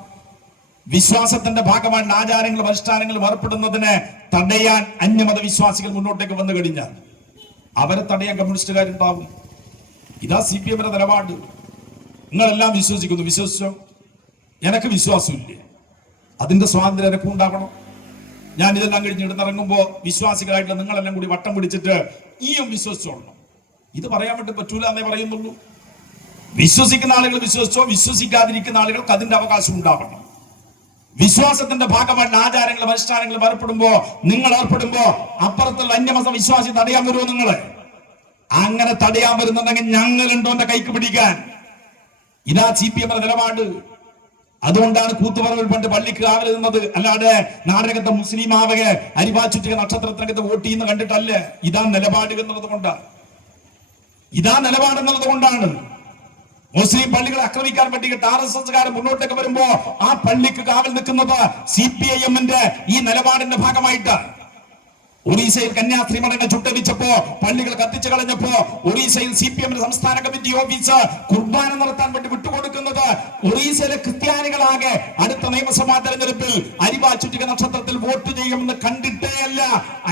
വിശ്വാസത്തിന്റെ ഭാഗമായിട്ടുള്ള ആചാരങ്ങളും അനുഷ്ഠാനങ്ങളും ഏർപ്പെടുന്നതിനെ തടയാൻ അന്യമത വിശ്വാസികൾ മുന്നോട്ടേക്ക് വന്നു കഴിഞ്ഞാൽ അവരെ തടയാൻ കമ്മ്യൂണിസ്റ്റുകാരുണ്ടാവും. ഇതാ CPMന്റെ നിലപാട്. നിങ്ങളെല്ലാം വിശ്വസിക്കുന്നു, വിശ്വസിച്ചോ? എനിക്ക് വിശ്വാസമില്ല. അതിന്റെ സ്വാതന്ത്ര്യം എനിക്ക് ഉണ്ടാകണം. ഞാൻ ഇതെല്ലാം കഴിഞ്ഞ് ഇടന്നിറങ്ങുമ്പോ വിശ്വാസികളായിട്ടുള്ള നിങ്ങളെല്ലാം കൂടി വട്ടം പിടിച്ചിട്ട് ഈയും വിശ്വസിച്ചോളണം. ഇത് പറയാൻ വേണ്ടി പറ്റൂല എന്നേ പറയുന്നുള്ളൂ. വിശ്വസിക്കുന്ന ആളുകൾ വിശ്വസിച്ചോ, വിശ്വസിക്കാതിരിക്കുന്ന ആളുകൾക്ക് അതിന്റെ അവകാശം ഉണ്ടാവണം. വിശ്വാസത്തിന്റെ ഭാഗമായിട്ടുള്ള ആചാരങ്ങളും അനുഷ്ഠാനങ്ങളും നിങ്ങൾ ഏർപ്പെടുമ്പോ അപ്പുറത്തുള്ള അന്യമത വിശ്വാസി തടയാൻ വരുമോ? നിങ്ങളെ അങ്ങനെ തടയാൻ വരുന്നുണ്ടെങ്കിൽ ഞങ്ങളുണ്ടോ എന്റെ കൈക്ക് പിടിക്കാൻ? ഇതാ CPMന്റെ നിലപാട്. അതുകൊണ്ടാണ് കൂത്തുപറമ്പിൽ പണ്ട് പള്ളിക്ക് കാവൽ നിന്നത്. അല്ലാതെ നാടകത്തെ മുസ്ലിം ആവകെ അരിവാച്ചുറ്റിക നക്ഷത്രത്തിനകത്ത് വോട്ട് ചെയ്യുന്ന കണ്ടിട്ടല്ല. ഇതാ നിലപാട് എന്നുള്ളത് കൊണ്ടാണ്. ഇതാ നിലപാട് എന്നുള്ളത് കൊണ്ടാണ് മുസ്ലിം പള്ളികളെ ആക്രമിക്കാൻ വേണ്ടിയിട്ട് RSSകാരൻ മുന്നോട്ടേക്ക് വരുമ്പോ ആ പള്ളിക്ക് കാവൽ നിൽക്കുന്നത് CPIMന്റെ ഈ നിലപാടിന്റെ ഭാഗമായിട്ട്. ഒറീസയിൽ കന്യാസ്ത്രീ മഠങ്ങൾ ചുട്ടരിച്ചപ്പോ, പള്ളികൾ കത്തിച്ചു കളഞ്ഞപ്പോ, ഒറീസയിൽ CPM സംസ്ഥാന കമ്മിറ്റി ഓഫീസ് കുർബാന നടത്താൻ വേണ്ടി വിട്ടുകൊടുക്കുന്നത് ഒറീസയിലെ ക്രിസ്ത്യാനികളാകെ അടുത്ത നിയമസഭാ തെരഞ്ഞെടുപ്പിൽ അരിവാച്ചുറ്റിക നക്ഷത്രത്തിൽ വോട്ട് ചെയ്യുമെന്ന് കണ്ടിട്ടേ അല്ല.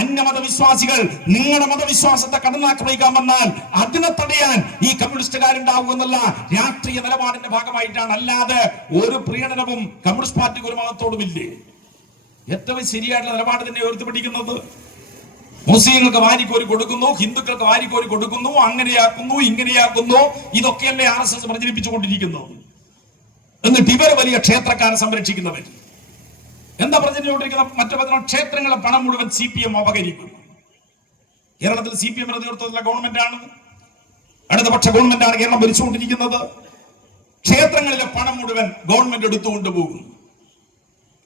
അന്യമത വിശ്വാസികൾ നിങ്ങളുടെ മതവിശ്വാസത്തെ കടന്നാക്രമിക്കാൻ വന്നാൽ അതിനെ തടയാൻ ഈ കമ്മ്യൂണിസ്റ്റുകാരുണ്ടാവുമെന്നുള്ള രാഷ്ട്രീയ നിലപാടിന്റെ ഭാഗമായിട്ടാണ്. അല്ലാതെ ഒരു പ്രീണനവും കമ്മ്യൂണിസ്റ്റ് പാർട്ടിക്ക് ഒരു മതത്തോടുമില്ലേ. ഏറ്റവും ശരിയായിട്ടുള്ള നിലപാട് തന്നെ ഉയർത്തിപ്പിടിക്കുന്നത്. മുസ്ലിങ്ങൾക്ക് വാരിക്കോരി കൊടുക്കുന്നു, ഹിന്ദുക്കൾക്ക് വാരിക്കോരി കൊടുക്കുന്നു, അങ്ങനെയാക്കുന്നു ഇങ്ങനെയാക്കുന്നു. ഇതൊക്കെയല്ലേ RSS പ്രചരിപ്പിച്ചുകൊണ്ടിരിക്കുന്നത്. എന്നിട്ട് ഇവർ വലിയ ക്ഷേത്രക്കാരെ സംരക്ഷിക്കുന്നവർ എന്താ പ്രചരിച്ചുകൊണ്ടിരിക്കുന്ന? മറ്റു പല ക്ഷേത്രങ്ങളെ പണം മുഴുവൻ CPM അപകരിക്കുന്നു. കേരളത്തിൽ CPM നേതൃത്വത്തിലുള്ള ഗവൺമെന്റാണ്, ഇടതുപക്ഷ ഗവൺമെന്റാണ് കേരളം ഭരിച്ചുകൊണ്ടിരിക്കുന്നത്. ക്ഷേത്രങ്ങളിലെ പണം മുഴുവൻ ഗവൺമെന്റ് എടുത്തുകൊണ്ട് പോകുന്നു.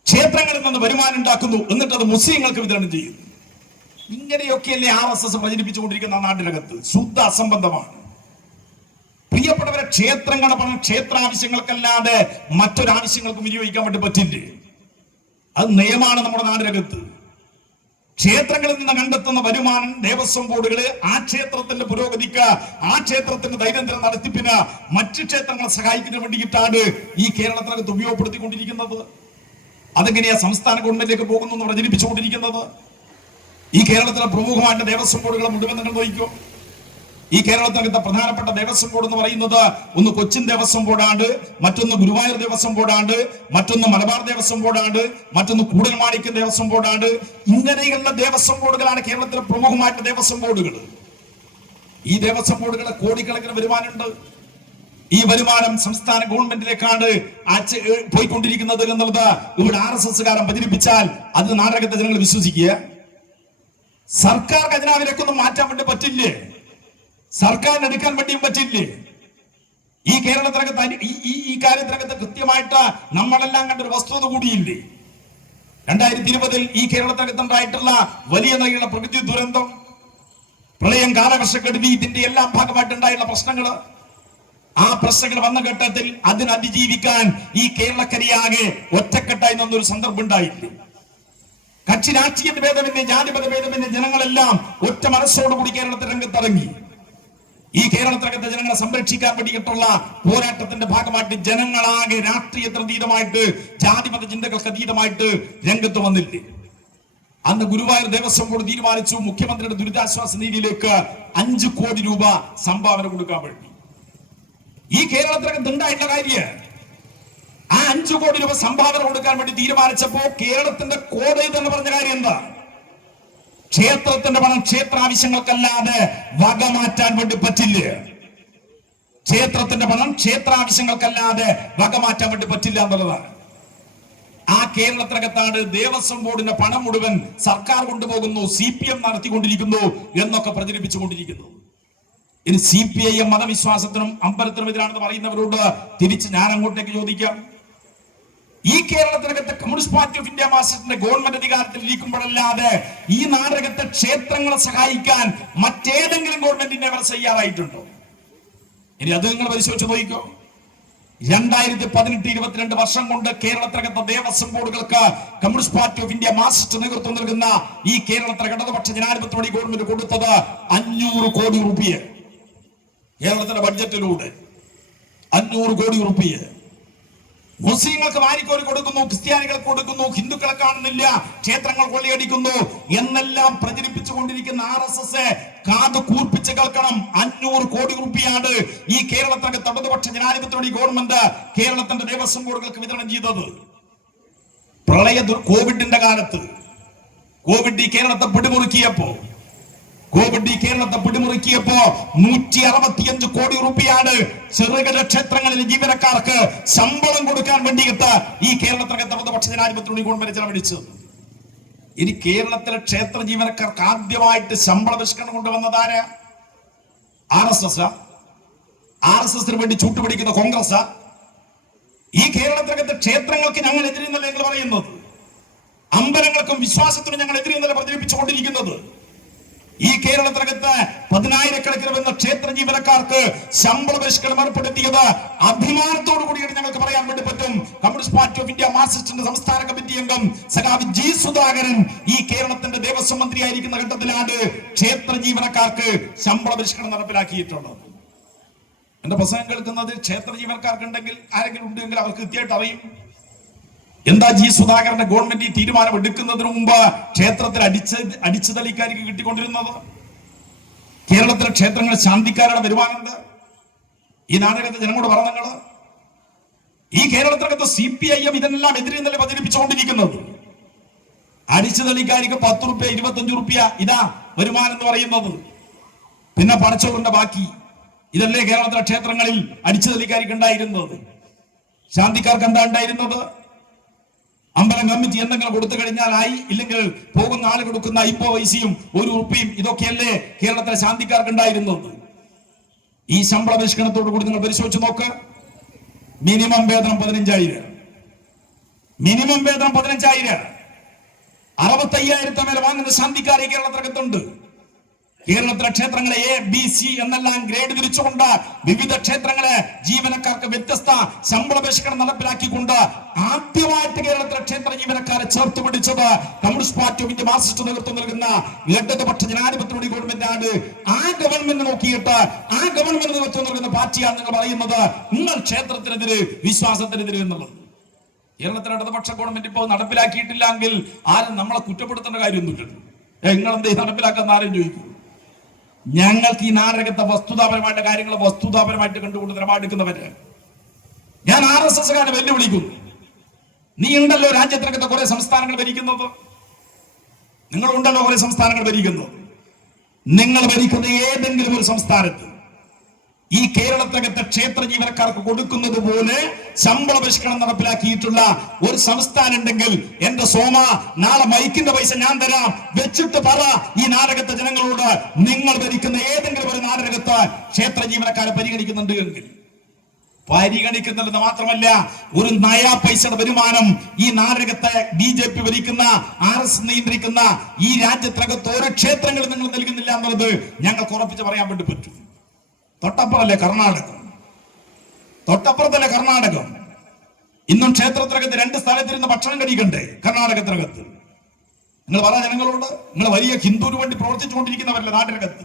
ക്ഷേത്രങ്ങളിൽ നിന്ന് വരുമാനം ഉണ്ടാക്കുന്നു, എന്നിട്ട് അത് മുസ്ലിങ്ങൾക്ക് വിതരണം ചെയ്യുന്നു. ഇങ്ങനെയൊക്കെയല്ലേ RSS പ്രചരിപ്പിച്ചുകൊണ്ടിരിക്കുന്ന നാട്ടിനകത്ത്. ശുദ്ധ അസംബന്ധമാണ്. പ്രിയപ്പെട്ടവരെ, ക്ഷേത്രങ്ങളുടെ പണം ക്ഷേത്രാവശ്യങ്ങൾക്കല്ലാതെ മറ്റൊരാവശ്യങ്ങൾക്കും വിനിയോഗിക്കാൻ വേണ്ടി പറ്റില്ലേ? അത് നിയമമാണ് നമ്മുടെ നാടിനകത്ത്. ക്ഷേത്രങ്ങളിൽ നിന്ന് കണ്ടെത്തുന്ന വരുമാനം ദേവസ്വം ബോർഡുകള് ആ ക്ഷേത്രത്തിന്റെ പുരോഗതിക്ക്, ആ ക്ഷേത്രത്തിന്റെ ദൈനംദിന നടത്തിപ്പിന് മറ്റു ക്ഷേത്രങ്ങളെ സഹായിക്കുന്നതിന് വേണ്ടിയിട്ടാണ് ഈ കേരളത്തിനകത്ത് ഉപയോഗപ്പെടുത്തിക്കൊണ്ടിരിക്കുന്നത്. അതെങ്ങനെയാ സംസ്ഥാന ഗവൺമെന്റിലേക്ക് പോകുന്നു എന്ന് പ്രചരിപ്പിച്ചുകൊണ്ടിരിക്കുന്നത്? ഈ കേരളത്തിലെ പ്രമുഖമായിട്ട് ദേവസ്വം ബോർഡുകളെ മുഴുവൻ നിങ്ങൾ നോക്കിക്കോ. ഈ കേരളത്തിനകത്തെ പ്രധാനപ്പെട്ട ദേവസ്വം ബോർഡ് എന്ന് പറയുന്നത് ഒന്ന് കൊച്ചിൻ ദേവസ്വം ബോർഡാണ്, മറ്റൊന്ന് ഗുരുവായൂർ ദേവസ്വം ബോർഡാണ്, മറ്റൊന്ന് മലബാർ ദേവസ്വം ബോർഡാണ്, മറ്റൊന്ന് കൂടൽമാണിക്യം ദേവസ്വം ബോർഡാണ്. ഇങ്ങനെയുള്ള ദേവസ്വം ബോർഡുകളാണ് കേരളത്തിലെ പ്രമുഖമായിട്ട് ദേവസ്വം ബോർഡുകൾ. ഈ ദേവസ്വം ബോർഡുകളെ കോടിക്കണക്കിന് വരുമാനമുണ്ട്. ഈ വരുമാനം സംസ്ഥാന ഗവൺമെന്റിലേക്കാണ് പോയിക്കൊണ്ടിരിക്കുന്നത് എന്നുള്ളത് ഇവിടെ RSSകാരൻ പ്രചരിപ്പിച്ചാൽ അത് നാടകത്തെ ജനങ്ങൾ വിശ്വസിക്കുക. സർക്കാർ ഖജനാവിലേക്കൊന്നും മാറ്റാൻ വേണ്ടി പറ്റില്ലേ? സർക്കാരിന് എടുക്കാൻ വേണ്ടിയും പറ്റില്ലേ? ഈ കേരളത്തിനകത്ത് ഈ കാര്യത്തിനകത്ത് കൃത്യമായിട്ട് നമ്മളെല്ലാം കണ്ടൊരു വസ്തുത കൂടിയില്ലേ? 2020 ഈ കേരളത്തിനകത്തുണ്ടായിട്ടുള്ള വലിയ നിലയിലുള്ള പ്രകൃതി ദുരന്തം, പ്രളയം, കാലവർഷക്കെടുതി, ഇതിന്റെ എല്ലാം ഭാഗമായിട്ടുണ്ടായിട്ടുള്ള പ്രശ്നങ്ങള്, ആ പ്രശ്നങ്ങൾ വന്ന ഘട്ടത്തിൽ അതിനെ അതിജീവിക്കാൻ ഈ കേരളക്കരയാകെ ഒറ്റക്കെട്ടായി നിന്നൊരു സന്ദർഭം ഉണ്ടായില്ലേ? കക്ഷി രാഷ്ട്രീയ ഭേദമെന്ന്, ജാതിമത ഭേദമെന്ന് ജനങ്ങളെല്ലാം ഒറ്റ മനസ്സോടുകൂടി കേരളത്തിൽ രംഗത്തിറങ്ങി. ഈ കേരളത്തിനകത്തെ ജനങ്ങളെ സംരക്ഷിക്കാൻ വേണ്ടിയിട്ടുള്ള പോരാട്ടത്തിന്റെ ഭാഗമായിട്ട് ജനങ്ങളാകെ രാഷ്ട്രീയത്തിന് അതീതമായിട്ട്, ജാതിമത ചിന്തകൾക്ക് അതീതമായിട്ട് രംഗത്ത് വന്നില്ലേ? അന്ന് ഗുരുവായൂർ ദേവസ്വം ബോർഡ് തീരുമാനിച്ചു മുഖ്യമന്ത്രിയുടെ ദുരിതാശ്വാസ നിധിയിലേക്ക് 5 കോടി രൂപ സംഭാവന കൊടുക്കാൻ വേണ്ടി. ഈ കേരളത്തിനകത്ത് ഉണ്ടായിട്ടുള്ള കാര്യം, ആ 5 കോടി രൂപ സംഭാവന കൊടുക്കാൻ വേണ്ടി തീരുമാനിച്ചപ്പോ കേരളത്തിന്റെ കോടതി തന്നെ പറഞ്ഞ കാര്യം എന്താ? ക്ഷേത്രത്തിന്റെ പണം ക്ഷേത്രാവശ്യങ്ങൾക്കല്ലാതെ വകമാറ്റാൻ വേണ്ടി പറ്റില്ല. ക്ഷേത്രത്തിന്റെ പണം ക്ഷേത്രാവശ്യങ്ങൾക്കല്ലാതെ വകമാറ്റാൻ വേണ്ടി പറ്റില്ല എന്നുള്ളതാണ്. ആ കേരളത്തിനകത്താണ് ദേവസ്വം ബോർഡിന്റെ പണം മുഴുവൻ സർക്കാർ കൊണ്ടുപോകുന്നു, CPM നടത്തിക്കൊണ്ടിരിക്കുന്നു എന്നൊക്കെ പ്രചരിപ്പിച്ചുകൊണ്ടിരിക്കുന്നു. ഇനി CPIM മതവിശ്വാസത്തിനും അമ്പലത്തിനും എതിരാണെന്ന് പറയുന്നവരോട് തിരിച്ച് ഞാൻ അങ്ങോട്ടേക്ക് ചോദിക്കാം. ഈ കേരളത്തിനകത്ത് കമ്മ്യൂണിസ്റ്റ് പാർട്ടി ഓഫ് ഇന്ത്യ മാർക്സിസ്റ്റിന്റെ ഗവൺമെന്റ് അധികാരത്തിൽ ഇരിക്കുമ്പോഴല്ലാതെ ഈ നാടകത്തെ ക്ഷേത്രങ്ങളെ സഹായിക്കാൻ മറ്റേതെങ്കിലും ഗവൺമെന്റിനെ അവർ തയ്യാറായിട്ടുണ്ടോ? ഇനി അത് നിങ്ങൾ പരിശോധിച്ച് നോക്കിക്കോ. 2018-22 വർഷം കൊണ്ട് കേരളത്തിനകത്തെ ദേവസ്വം ബോർഡുകൾക്ക് communist party of India Marxist നേതൃത്വം നൽകുന്ന ഈ കേരളത്തിലെ ഇടതുപക്ഷ ജനാധിപത്യ ഗവൺമെന്റ് കൊടുത്തത് 500 കോടി രൂപ. കേരളത്തിന്റെ ബഡ്ജറ്റിലൂടെ 500 കോടി രൂപ മുസ്ലിങ്ങൾക്ക് വാരിക്കോരി കൊടുക്കുന്നു, ക്രിസ്ത്യാനികൾക്ക് കൊടുക്കുന്നു, ഹിന്ദുക്കളെ കാണുന്നില്ല, ക്ഷേത്രങ്ങൾ കൊള്ളയടിക്കുന്നു എന്നെല്ലാം പ്രചരിപ്പിച്ചുകൊണ്ടിരിക്കുന്ന RSS കാത് കൂർപ്പിച്ച് കേൾക്കണം. 500 കോടി രൂപയാണ് ഈ കേരളത്തിനകത്ത് ഇടതുപക്ഷ ജനാധിപത്യ ഗവൺമെന്റ് കേരളത്തിന്റെ ദേവസ്വം ബോർഡുകൾക്ക് വിതരണം ചെയ്തത്. കോവിഡിന്റെ കാലത്ത് കോവിഡ് ഈ കേരളത്തെ പിടിമുറുക്കിയപ്പോ 165 കോടി രൂപയാണ് ചെറുകിട ക്ഷേത്രങ്ങളിലെ ജീവനക്കാർക്ക് ശമ്പളം കൊടുക്കാൻ വേണ്ടിയിട്ട് ഈ കേരളത്തിനകത്ത് ഇടതുപക്ഷ ജനാധിപത്യ ഗവൺമെന്റ് ചെലവഴിച്ചത്. ഇനി കേരളത്തിലെ ക്ഷേത്ര ജീവനക്കാർക്ക് ആദ്യമായിട്ട് ശമ്പള പരിഷ്കരണം കൊണ്ടുവന്നതാര്? RSSന് വേണ്ടി ചൂട്ടുപിടിക്കുന്ന കോൺഗ്രസ്. ഈ കേരളത്തിനകത്ത് ക്ഷേത്രങ്ങൾക്ക് ഞങ്ങൾ എതിരെന്നല്ല നിങ്ങൾ പറയുന്നത്, അമ്പലങ്ങൾക്കും വിശ്വാസത്തിനും ഞങ്ങൾ എതിരെന്നല്ല പ്രചരിപ്പിച്ചുകൊണ്ടിരിക്കുന്നത്. ഈ കേരളത്തിനകത്ത് 10,000-കണക്കിന് വരുന്ന ക്ഷേത്ര ജീവനക്കാർക്ക് ശമ്പള പരിഷ്കരണം ഏർപ്പെടുത്തിയത് അഭിമാനത്തോടു കൂടിയാണ് ഞങ്ങൾക്ക് പറയാൻ വേണ്ടി പറ്റും. കമ്മ്യൂണിസ്റ്റ് പാർട്ടി ഓഫ് ഇന്ത്യ മാർക്സിസ്റ്റിന്റെ സംസ്ഥാന കമ്മിറ്റി അംഗം സഖാവ് ജി സുധാകരൻ ഈ കേരളത്തിന്റെ ദേവസ്വം മന്ത്രിയായിരിക്കുന്ന ഘട്ടത്തിലാണ് ക്ഷേത്ര ജീവനക്കാർക്ക് ശമ്പള പരിഷ്കരണം നടപ്പിലാക്കിയിട്ടുള്ളത്. എന്റെ പ്രസംഗം കേൾക്കുന്നത് ക്ഷേത്ര ജീവനക്കാർക്ക് ഉണ്ടെങ്കിൽ ആരെങ്കിലും ഉണ്ടെങ്കിൽ അവർക്ക് കൃത്യമായിട്ട് അറിയും എന്താ ജി സുധാകരന്റെ ഗവൺമെന്റ് ഈ തീരുമാനം എടുക്കുന്നതിന് മുമ്പ് ക്ഷേത്രത്തിൽ അടിച്ചു തളിക്കാർക്ക് കിട്ടിക്കൊണ്ടിരുന്നത്. കേരളത്തിലെ ക്ഷേത്രങ്ങൾ ശാന്തിക്കാരുടെ വരുമാനമുണ്ട്. ഈ നാടകത്തെ ജനങ്ങളോട് പറഞ്ഞങ്ങൾ ഈ കേരളത്തിനകത്ത് CPIM ഇതെല്ലാം എതിരെ നില പ്രചരിപ്പിച്ചുകൊണ്ടിരിക്കുന്നത്. അടിച്ചു തളിക്കാർക്ക് 10 രൂപ 25 രൂപ ഇതാ വരുമാനം എന്ന് പറയുന്നത്. പിന്നെ പണച്ചോറിന്റെ ബാക്കി ഇതല്ലേ കേരളത്തിലെ ക്ഷേത്രങ്ങളിൽ അടിച്ചു തളിക്കാർക്ക് ഉണ്ടായിരുന്നത്. ശാന്തിക്കാർക്ക് എന്താ ഉണ്ടായിരുന്നത്? അമ്പലം കമ്മിറ്റി എന്തെങ്കിലും കൊടുത്തു കഴിഞ്ഞാൽ ആയി, ഇല്ലെങ്കിൽ പോകുന്ന ആൾ കൊടുക്കുന്ന ഇപ്പോ പൈസയും 1 ഉറുപ്പിയും ഇതൊക്കെയല്ലേ കേരളത്തിലെ ശാന്തിക്കാർക്ക് ഉണ്ടായിരുന്നത്. ഈ ശമ്പള പരിഷ്കരണത്തോടു കൂടി നിങ്ങൾ പരിശോധിച്ച് നോക്ക്. മിനിമം വേതനം 15,000, മിനിമം വേതനം 15,000, 65,000 മേലെ വാങ്ങുന്ന ശാന്തിക്കാർ ഈ കേരളത്തിനകത്തുണ്ട്. കേരളത്തിലെ ക്ഷേത്രങ്ങളെ ABC എന്നെല്ലാം ഗ്രേഡ് തിരിച്ചുകൊണ്ട് വിവിധ ക്ഷേത്രങ്ങളെ ജീവനക്കാർക്ക് വ്യത്യസ്ത ശമ്പള പരിഷ്കരണം നടപ്പിലാക്കിക്കൊണ്ട് ആദ്യമായിട്ട് കേരളത്തിലെ ക്ഷേത്ര ജീവനക്കാരെ ചേർത്ത് പിടിച്ചത് communist party of India Marxist നേതൃത്വം നൽകുന്ന ഇടതുപക്ഷ ജനാധിപത്യ ഗവൺമെന്റാണ്. ആ ഗവൺമെന്റ് നോക്കിയിട്ട് ആ ഗവൺമെന്റ് നേതൃത്വം നൽകുന്ന പാർട്ടിയാണ് നിങ്ങൾ പറയുന്നത് നിങ്ങൾ ക്ഷേത്രത്തിനെതിരെ വിശ്വാസത്തിനെതിരെ എന്നുള്ളത്. കേരളത്തിലെ ഇടതുപക്ഷ ഗവൺമെന്റ് ഇപ്പോൾ നടപ്പിലാക്കിയിട്ടില്ലെങ്കിൽ ആരും നമ്മളെ കുറ്റപ്പെടുത്തേണ്ട കാര്യമൊന്നുമില്ല. നിങ്ങളെന്തേ നടപ്പിലാക്കാൻ ആരും ചോദിക്കും. ഞങ്ങൾക്ക് ഈ നാടകത്തെ വസ്തുതാപരമായിട്ട് കാര്യങ്ങൾ വസ്തുതാപരമായിട്ട് കണ്ടുകൊണ്ട് നിലപാടെടുക്കുന്നവര് ഞാൻ RSSകാരെ വെല്ലുവിളിക്കുന്നു. നീ ഉണ്ടല്ലോ രാജ്യത്തിനകത്ത് കുറെ സംസ്ഥാനങ്ങൾ ഭരിക്കുന്നത്, നിങ്ങളുണ്ടല്ലോ കുറെ സംസ്ഥാനങ്ങൾ ഭരിക്കുന്നത്. നിങ്ങൾ ഭരിക്കുന്ന ഏതെങ്കിലും ഒരു സംസ്ഥാനത്ത് ഈ കേരളത്തിനകത്തെ ക്ഷേത്ര ജീവനക്കാർക്ക് കൊടുക്കുന്നത് പോലെ ശമ്പള പരിഷ്കരണം നടപ്പിലാക്കിയിട്ടുള്ള ഒരു സംസ്ഥാനം ഉണ്ടെങ്കിൽ എന്റെ സോമ നാളെ മൈക്കിന്റെ പൈസ ഞാൻ തരാം, വെച്ചിട്ട് പറ ഈ നാടകത്തെ ജനങ്ങളോട് നിങ്ങൾ ഭരിക്കുന്ന ഏതെങ്കിലും ഒരു നാടകത്ത് ക്ഷേത്ര ജീവനക്കാരെ പരിഗണിക്കുന്നുണ്ട് എങ്കിൽ. പരിഗണിക്കുന്നില്ലെന്ന് മാത്രമല്ല, ഒരു നയാ പൈസയുടെ വരുമാനം ഈ നാടകത്തെ BJP ഭരിക്കുന്ന RS നിയന്ത്രിക്കുന്ന ഈ രാജ്യത്തിനകത്ത് ഓരോ ക്ഷേത്രങ്ങളും നിങ്ങൾ നൽകുന്നില്ല എന്നുള്ളത് ഞങ്ങൾക്ക് ഉറപ്പിച്ച് പറയാൻ വേണ്ടി പറ്റും. തൊട്ടപ്പുറല്ലേ കർണാടകം, തൊട്ടപ്പുറത്തല്ലേ കർണാടകം. ഇന്നും ക്ഷേത്രത്തിനകത്ത് 2 സ്ഥലത്തിരുന്ന് ഭക്ഷണം കഴിക്കണ്ടേ കർണാടകത്തിനകത്ത്? നിങ്ങൾ പറ ജനങ്ങളോട്. നിങ്ങൾ വലിയ ഹിന്ദുവിന് വേണ്ടി പ്രവർത്തിച്ചുകൊണ്ടിരിക്കുന്നവരല്ലേ നാട്ടിനകത്ത്?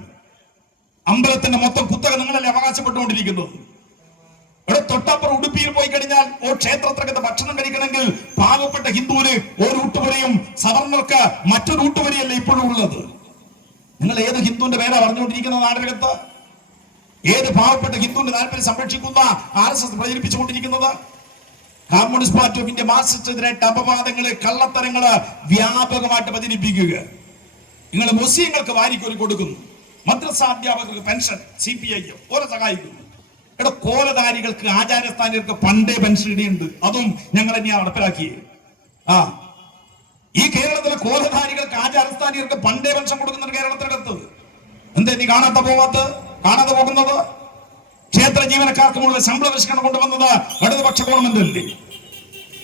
അമ്പലത്തിന്റെ മൊത്തം കുത്തക നിങ്ങളല്ലേ അവകാശപ്പെട്ടുകൊണ്ടിരിക്കുന്നത്? ഇവിടെ തൊട്ടപ്പുറം ഉടുപ്പിയിൽ പോയി കഴിഞ്ഞാൽ ക്ഷേത്രത്തിനകത്ത് ഭക്ഷണം കഴിക്കണമെങ്കിൽ പാവപ്പെട്ട ഹിന്ദുവിന് ഒരു ഊട്ടുവരിയും സവർണർക്ക് മറ്റൊരു ഊട്ടുവരിയല്ലേ ഇപ്പോഴും ഉള്ളത്. നിങ്ങൾ ഏത് ഹിന്ദുവിന്റെ പേരാ പറഞ്ഞുകൊണ്ടിരിക്കുന്ന നാട്ടിനകത്ത്? ഏത് പാവപ്പെട്ട ഹിന്ദുവിന്റെ താല്പര്യം സംരക്ഷിക്കുന്ന RSS പ്രചരിപ്പിച്ചുകൊണ്ടിരിക്കുന്നത്? കമ്മ്യൂണിസ്റ്റ് പാർട്ടി ഓഫ് ഇന്ത്യ മാർക്സിസ്റ്റിനെതിരായിട്ട് അപവാദങ്ങള് കള്ളത്തരങ്ങള് വ്യാപകമായിട്ട് പ്രചരിപ്പിക്കുക. നിങ്ങൾ മുസ്ലിങ്ങൾക്ക് വാരിക്കോരി കൊടുക്കുന്നു, മദ്രസാധ്യാപകർക്ക് പെൻഷൻ CPIM ഓരോ സഹായിക്കുന്നു. ഇവിടെ കോലധാരികൾക്ക് ആചാരസ്ഥാനികൾക്ക് പണ്ടേ പെൻഷൻ ഇടിയുണ്ട്, അതും ഞങ്ങൾ തന്നെയാണ് നടപ്പിലാക്കിയത്. ഈ കേരളത്തിലെ കോലധാരികൾക്ക് ആചാരസ്ഥാനികർക്ക് പണ്ടേ പെൻഷൻ കൊടുക്കുന്നുണ്ട് കേരളത്തിനകത്ത്. എന്താ നീ കാണാതെ പോകുന്നത്? ക്ഷേത്ര ജീവനക്കാർക്ക് മുകളിൽ ശമ്പള പരിഷ്കരണം കൊണ്ടുവന്നത് ഇടതുപക്ഷ ഗവൺമെന്റ് അല്ലേ?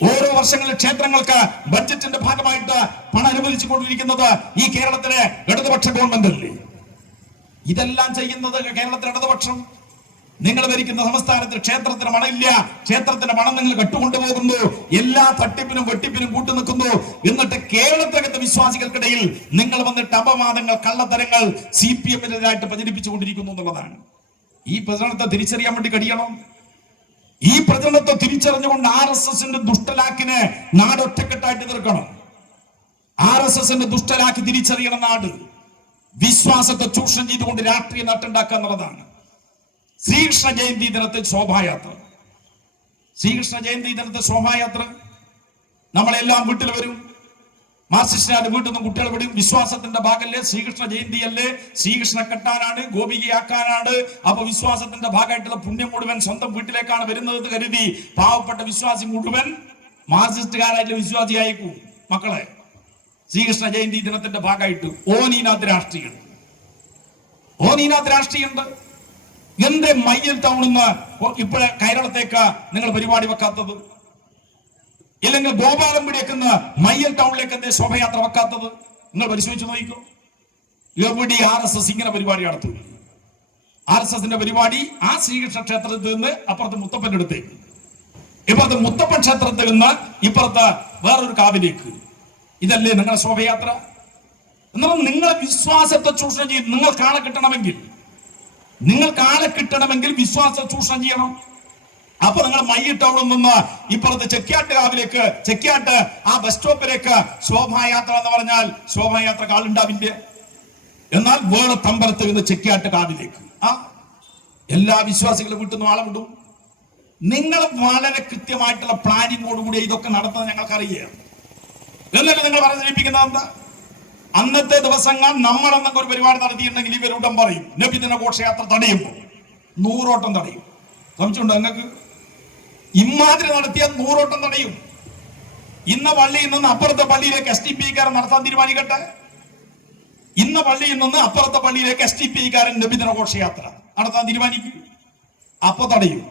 ഓരോ വർഷങ്ങളിൽ ക്ഷേത്രങ്ങൾക്ക് ബഡ്ജറ്റിന്റെ ഭാഗമായിട്ട് പണം അനുവദിച്ചു കൊണ്ടിരിക്കുന്നത് ഈ കേരളത്തിലെ ഇടതുപക്ഷ ഗവൺമെന്റ് അല്ലേ? ഇതെല്ലാം ചെയ്യുന്നത് കേരളത്തിലെ ഇടതുപക്ഷം. നിങ്ങൾ ഭരിക്കുന്ന സംസ്ഥാനത്തിൽ ക്ഷേത്രത്തിന് പണമില്ല, ക്ഷേത്രത്തിന്റെ പണം നിങ്ങൾ കെട്ടുകൊണ്ടുപോകുന്നു, എല്ലാ തട്ടിപ്പിനും വെട്ടിപ്പിനും കൂട്ടുനിൽക്കുന്നു. എന്നിട്ട് കേരളത്തിനകത്തെ വിശ്വാസികൾക്കിടയിൽ നിങ്ങൾ വന്നിട്ട് അപവാദങ്ങൾ കള്ളത്തരങ്ങൾ CPM-നെതിരായിട്ട് പ്രചരിപ്പിച്ചുകൊണ്ടിരിക്കുന്നു എന്നുള്ളതാണ്. ഈ പ്രചരണത്തെ തിരിച്ചറിയാൻ വേണ്ടി കഴിയണം. ഈ പ്രചരണത്തെ തിരിച്ചറിഞ്ഞുകൊണ്ട് RSSന്റെ ദുഷ്ടലാക്കിനെ നാട് ഒറ്റക്കെട്ടായിട്ട് തീർക്കണം. RSSന്റെ ദുഷ്ടലാക്കി തിരിച്ചറിയണം നാട്. വിശ്വാസത്തെ ചൂഷണം ചെയ്തുകൊണ്ട് രാഷ്ട്രീയ നേട്ടമുണ്ടാക്കുക എന്നുള്ളതാണ്. ശ്രീകൃഷ്ണ ജയന്തി ദിനത്തിൽ ശോഭായാത്ര, ശ്രീകൃഷ്ണ ജയന്തി ദിനത്തിൽ ശോഭായാത്ര നമ്മളെല്ലാം വീട്ടിൽ വരും. മാർക്സിസ്റ്റുകാരുടെ വീട്ടിൽ നിന്നും കുട്ടികൾ വിടും. വിശ്വാസത്തിന്റെ ഭാഗമല്ലേ, ശ്രീകൃഷ്ണ ജയന്തിയല്ലേ, ശ്രീകൃഷ്ണ കെട്ടാനാണ്, ഗോപികയാക്കാനാണ്. അപ്പൊ വിശ്വാസത്തിന്റെ ഭാഗമായിട്ടുള്ള പുണ്യം മുഴുവൻ സ്വന്തം വീട്ടിലേക്കാണ് വരുന്നത് കരുതി പാവപ്പെട്ട വിശ്വാസി മുഴുവൻ മാർക്സിസ്റ്റുകാരായിട്ടുള്ള വിശ്വാസിയായേക്കും മക്കളെ. ശ്രീകൃഷ്ണ ജയന്തി ദിനത്തിന്റെ ഭാഗമായിട്ട് ഓനീനാഥ് രാഷ്ട്രീയമുണ്ട്. എന്റെ മയ്യൽ ടൗണിൽ നിന്ന് ഇപ്പോഴെ കേരളത്തേക്ക് നിങ്ങൾ പരിപാടി വെക്കാത്തത്? ഇല്ലെങ്കിൽ ഗോപാലൻപുടിയേക്ക് മയ്യൽ ടൗണിലേക്ക് എന്തേ ശോഭയാത്ര വെക്കാത്തത്? നിങ്ങൾ പരിശോധിച്ചു നോക്കൂ. എവിടെ RSS ഇങ്ങനെ പരിപാടി നടത്തൂല. RSSന്റെ പരിപാടി ആ ശ്രീകൃഷ്ണ ക്ഷേത്രത്തിൽ നിന്ന് അപ്പുറത്ത് മുത്തപ്പന്റെ അടുത്തേക്ക്, ഇപ്പുറത്ത് മുത്തപ്പൻ ക്ഷേത്രത്തിൽ നിന്ന് ഇപ്പുറത്ത് വേറൊരു കാവിലേക്ക്. ഇതല്ലേ നിങ്ങളുടെ ശോഭയാത്ര? എന്നാൽ നിങ്ങളെ വിശ്വാസത്തെ ചൂഷണം ചെയ്യും. നിങ്ങൾക്ക് ആളെ കിട്ടണമെങ്കിൽ വിശ്വാസത്തെ ചൂഷണം ചെയ്യണം. അപ്പൊ നിങ്ങൾ മയ്യിട്ട് അവിടെ നിന്ന് ഇപ്പുറത്ത് ചെക്കിയാട്ട് കാവിലേക്ക്, ചെക്കിയാട്ട് ആ ബസ് സ്റ്റോപ്പിലേക്ക് ശോഭായാത്ര എന്ന് പറഞ്ഞാൽ ശോഭായാത്ര കാളുണ്ടാവില്ല. എന്നാൽ വേളത്തമ്പലത്തിൽ നിന്ന് ചെക്കിയാട്ട് കാവിലേക്ക് എല്ലാ വിശ്വാസികളും വീട്ടുന്ന ആളെ വിടും. നിങ്ങൾ വളരെ കൃത്യമായിട്ടുള്ള പ്ലാനിങ്ങോടുകൂടി ഇതൊക്കെ നടത്തുന്നത് ഞങ്ങൾക്കറിയാം. എന്നല്ല നിങ്ങൾ പറഞ്ഞിരിക്കുന്നത് എന്താ? അന്നത്തെ ദിവസങ്ങൾ നമ്മൾ എന്നൊക്കെ ഒരു പരിപാടി നടത്തിയിട്ടുണ്ടെങ്കിൽ ഇവരുടൻ പറയും നബിദിന ഘോഷയാത്ര തടയുമ്പോൾ 100 ഓട്ടം തടയും. സംശയമുണ്ടോ നിങ്ങൾക്ക്? ഇമാതിരി നടത്തിയ 100 ഓട്ടം തടയും. ഇന്ന പള്ളിയിൽ നിന്ന് അപ്പുറത്തെ പള്ളിയിലേക്ക് STPക്കാരൻ നടത്താൻ തീരുമാനിക്കട്ടെ. ഇന്ന പള്ളിയിൽ നിന്ന് അപ്പുറത്തെ പള്ളിയിലേക്ക് STPക്കാരൻ നബിദിന ഘോഷയാത്ര നടത്താൻ തീരുമാനിക്കും. അപ്പൊ തടയും.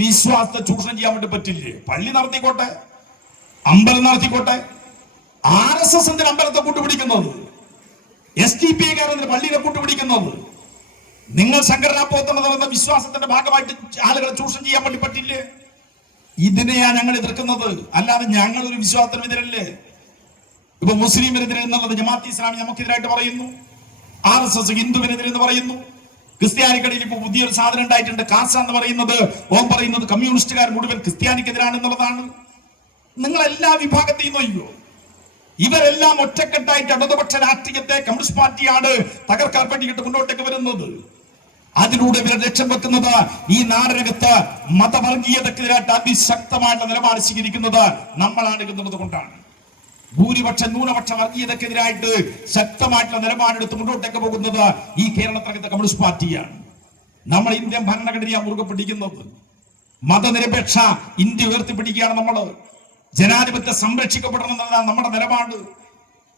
വിശ്വാസത്തെ ചൂഷണം ചെയ്യാൻ വേണ്ടി പറ്റില്ലേ? പള്ളി നടത്തിക്കോട്ടെ, അമ്പലം നടത്തിക്കോട്ടെ. RSS എന്തിന് അമ്പലത്തെ കൂട്ടുപിടിക്കുന്നത്? STPക്കാരെന്തിന് പള്ളിയെ കൂട്ടുപിടിക്കുന്നത്? നിങ്ങൾ സംഘടനാ എന്ന വിശ്വാസത്തിന്റെ ഭാഗമായിട്ട് ആളുകളെ ചൂഷണം ചെയ്യാൻ വേണ്ടി പറ്റില്ലേ? ഇതിനെയാ ഞങ്ങൾ എതിർക്കുന്നത്. അല്ലാതെ ഞങ്ങൾ ഒരു വിശ്വാസത്തിനെതിരല്ലേ. ഇപ്പൊ മുസ്ലിമിനെതിരെ എന്നുള്ളത് ജമാഅത്ത് ഇസ്ലാമി നമുക്കെതിരായിട്ട് പറയുന്നു, RSS ഹിന്ദുവിനെതിരെ എന്ന് പറയുന്നു. ക്രിസ്ത്യാനിക്കടയിൽ ഇപ്പൊ പുതിയൊരു സാധനം ഉണ്ടായിട്ടുണ്ട്, കാസ എന്ന് പറയുന്നത്. ഓം പറയുന്നത് കമ്മ്യൂണിസ്റ്റുകാർ മുഴുവൻ ക്രിസ്ത്യാനിക്കെതിരാണെന്നുള്ളതാണ്. നിങ്ങൾ എല്ലാ വിഭാഗത്തെയും നോക്കിയോ? ഇവരെല്ലാം ഒറ്റക്കെട്ടായിട്ട് ഇടതുപക്ഷ രാഷ്ട്രീയത്തെ കമ്മ്യൂണിസ്റ്റ് പാർട്ടിയാണ് തകർക്കാൻ വേണ്ടിയിട്ട് മുന്നോട്ടേക്ക് വരുന്നത്. അതിലൂടെ ഇവരെ ലക്ഷ്യം വെക്കുന്നത് ഈ നാടിനകത്ത് മതവർഗീയതക്കെതിരായിട്ട് അതിശക്തമായിട്ടുള്ള നിലപാട് സ്വീകരിക്കുന്നത് നമ്മളാണ് എന്നുള്ളത് കൊണ്ടാണ്. ഭൂരിപക്ഷ ന്യൂനപക്ഷ വർഗീയതക്കെതിരായിട്ട് ശക്തമായിട്ടുള്ള നിലപാടെടുത്ത് മുന്നോട്ടേക്ക് പോകുന്നത് ഈ കേരളത്തിനകത്തെ കമ്മ്യൂണിസ്റ്റ് പാർട്ടിയാണ്. നമ്മൾ ഇന്ത്യൻ ഭരണഘടനയാണ് മുറുകെ പിടിക്കുന്നത്. മതനിരപേക്ഷ ഇന്ത്യ ഉയർത്തിപ്പിടിക്കുകയാണ് നമ്മൾ. ജനാധിപത്യം സംരക്ഷിക്കപ്പെടണമെന്നതാണ് നമ്മുടെ നിലപാട്.